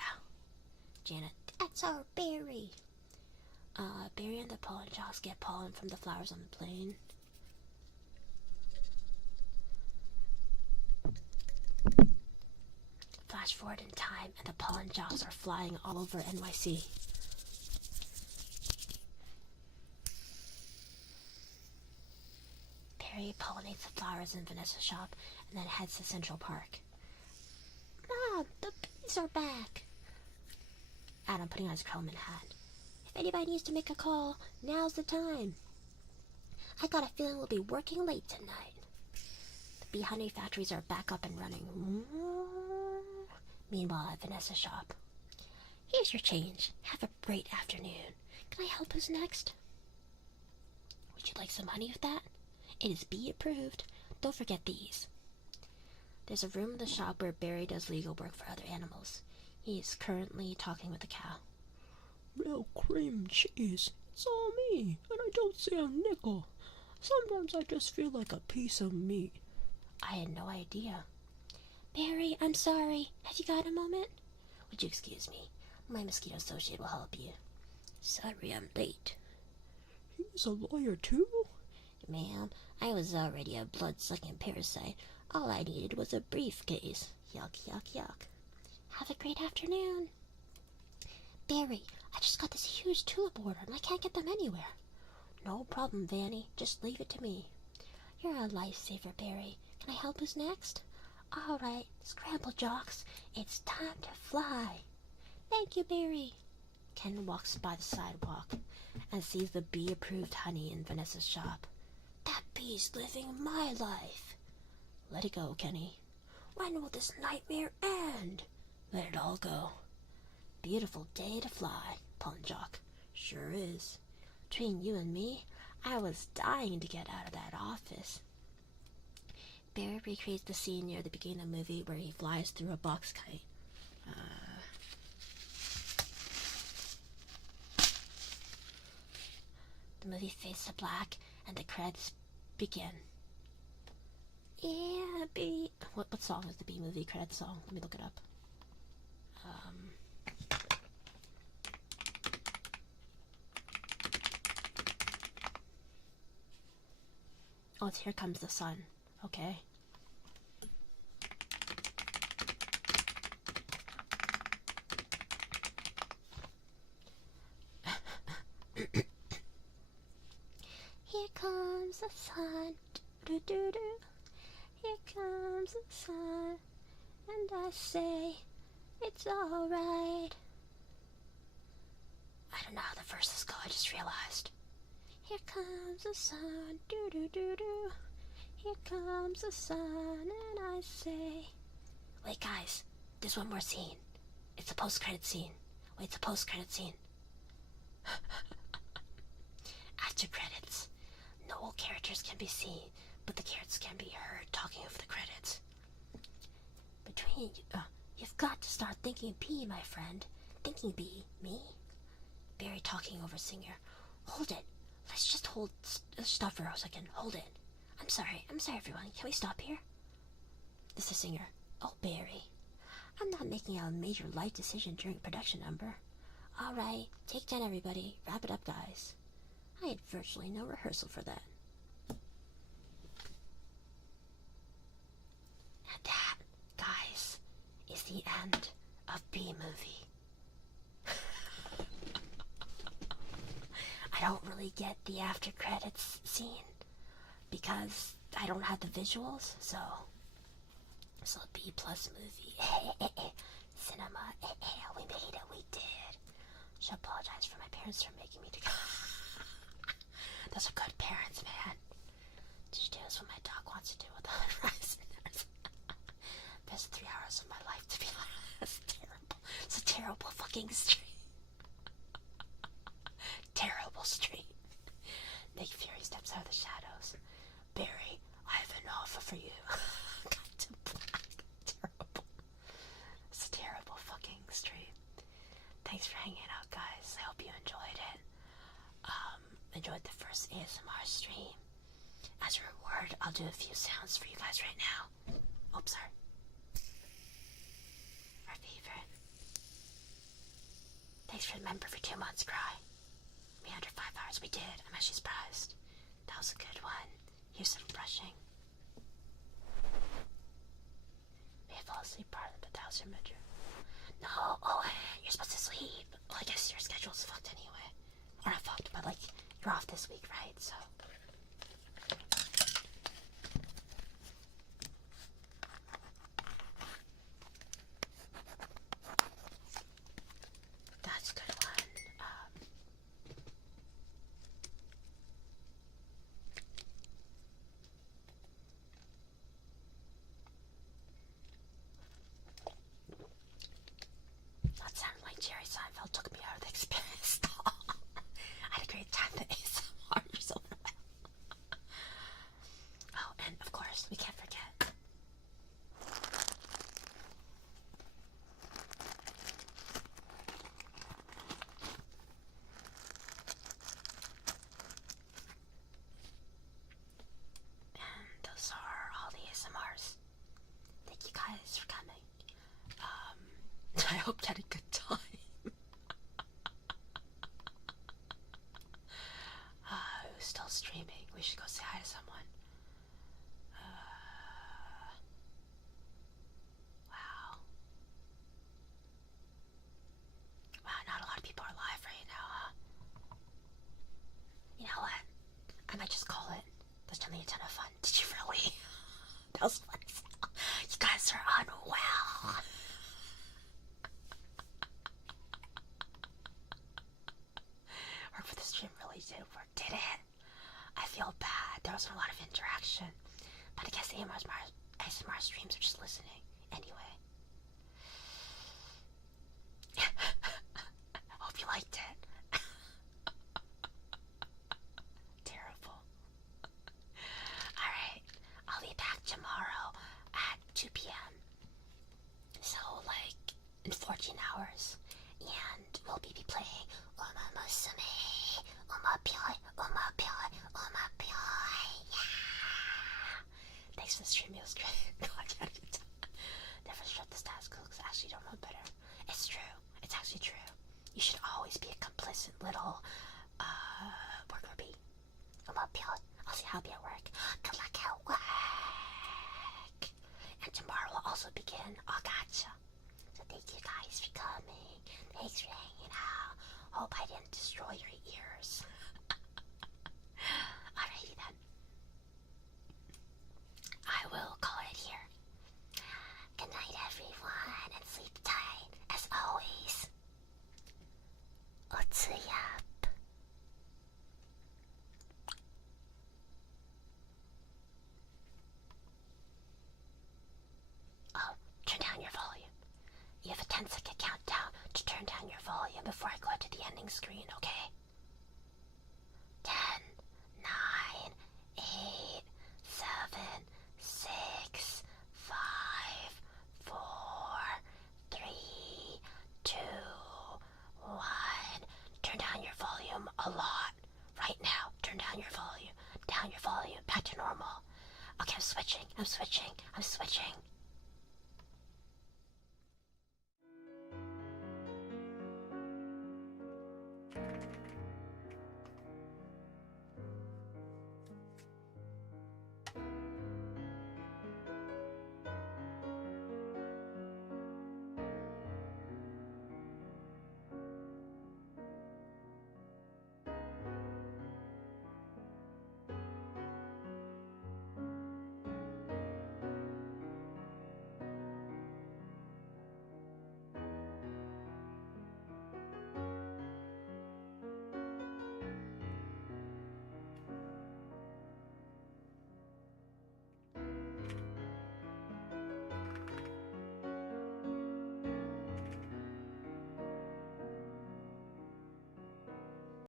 Janet, that's our Barry. Barry and the pollen jocks get pollen from the flowers on the plane. Flash forward in time, and the pollen jocks are flying all over NYC. Barry pollinates the flowers in Vanessa's shop, and then heads to Central Park. Mom, the bees are back! Adam putting on his Krellman hat. If anybody needs to make a call, now's the time. I got a feeling we'll be working late tonight. The bee honey factories are back up and running. Meanwhile, at Vanessa's shop. Here's your change. Have a great afternoon. Can I help us next? Would you like some honey with that? It is bee approved. Don't forget these. There's a room in the shop where Barry does legal work for other animals. He is currently talking with a cow. Real cream cheese. It's all me, and I don't see a nickel. Sometimes I just feel like a piece of meat. I had no idea. Barry, I'm sorry. Have you got a moment? Would you excuse me? My mosquito associate will help you. Sorry I'm late. He's a lawyer too? Ma'am, I was already a blood-sucking parasite. All I needed was a briefcase. Yuck, yuck, yuck. Have a great afternoon. Barry, I just got this huge tulip order and I can't get them anywhere. No problem, Vanny. Just leave it to me. You're a lifesaver, Barry. Can I help us next? All right, scramble jocks. It's time to fly. Thank you, Barry. Ken walks by the sidewalk and sees the bee-approved honey in Vanessa's shop. That bee's living my life. Let it go, Kenny. When will this nightmare end? Let it all go. Beautiful day to fly, Pollen Jock. Sure is. Between you and me, I was dying to get out of that office. Barry recreates the scene near the beginning of the movie where he flies through a box kite. The movie fades to black and the credits begin. Yeah, B. What song is the B movie credit song? Let me look it up. Oh, it's Here Comes the Sun. Okay. Here comes the sun. Do do do. Here comes the sun, and I say, it's alright. I don't know how the verses go, I just realized. Here comes the sun, do-do-do-do. Here comes the sun, and I say... Wait, guys, there's one more scene. It's a post-credit scene. Wait, it's a post-credit scene. After credits, no characters can be seen, but the characters can be heard talking over the credits. Between you, you've got to start thinking B, my friend. Thinking B, me? Barry talking over Singer. Hold it. Let's just stop for a second. Hold it. I'm sorry everyone. Can we stop here? This is Singer. Oh, Barry. I'm not making a major life decision during production number. Alright, take 10 everybody. Wrap it up, guys. I had virtually no rehearsal for that. And that, guys, is the end of B Movie. I don't really get the after credits scene because I don't have the visuals, so it's a B+ movie. Cinema, we made it, we did. Should apologize for my parents for making me do. Those are good parents, man. Just do what my dog wants to do with the horizon. There's 3 hours of my life to be honest. It's terrible. It's a terrible fucking stream. Terrible stream. Nick Fury steps out of the I'll do a few sounds for you guys right now. Oops, sorry. Our favorite. Thanks for the member for 2 months, Cry. We under 5 hours. We did. I'm actually surprised. That was a good one. Here's some brushing. May fall asleep part of the 1,000 measure. No, Owen, you're supposed to sleep. Well, I guess your schedule's fucked anyway. Or not fucked, but like, you're off this week, right? So. That's a good one. That sounded like Jerry Seinfeld took me out of the experience. I had a great time at ASMR. You're so well. Oh, and of course, we can't forget. And those are all the ASMRs. Thank you guys for coming. I hope you had a good time. Who's still streaming? We should go say hi to someone. Wow. Wow, not a lot of people are live right now, huh? You know what? I might just call it. That's definitely a ton of fun. Did you really? That was fun. You guys are unwell. Work for the stream really did work, did it? I feel bad. There wasn't a lot of interaction. But I guess the ASMR streams are just listening. Anyway. Hope you liked it. Terrible. Alright. I'll be back tomorrow at 2 p.m. So, like, in 14 hours. And we'll be playing Uma Musume, Uma Pyoy, Uma Pyoy, Uma Pyoy. Yeah! Thanks for the stream, it was great. Never shut the status because I actually don't know better. It's true. It's actually true. You should always be a complicit little worker bee. Uma Pyoy. I'll see how I'll be at work. Good luck at work. And tomorrow will also begin Agacha. So thank you guys for coming. Thanks for hanging out. Hope I didn't destroy your ears. Alrighty then. I will call it here. Good night, everyone, and sleep tight, as always. Otsuyap. Oh, turn down your volume. You have a 10-second countdown to turn down your volume before I go to the ending screen, okay? 10, 9, 8, 7, 6, 5, 4, 3, 2, 1. Turn down your volume a lot. Right now, turn down your volume. Down your volume. Back to normal. Okay, I'm switching.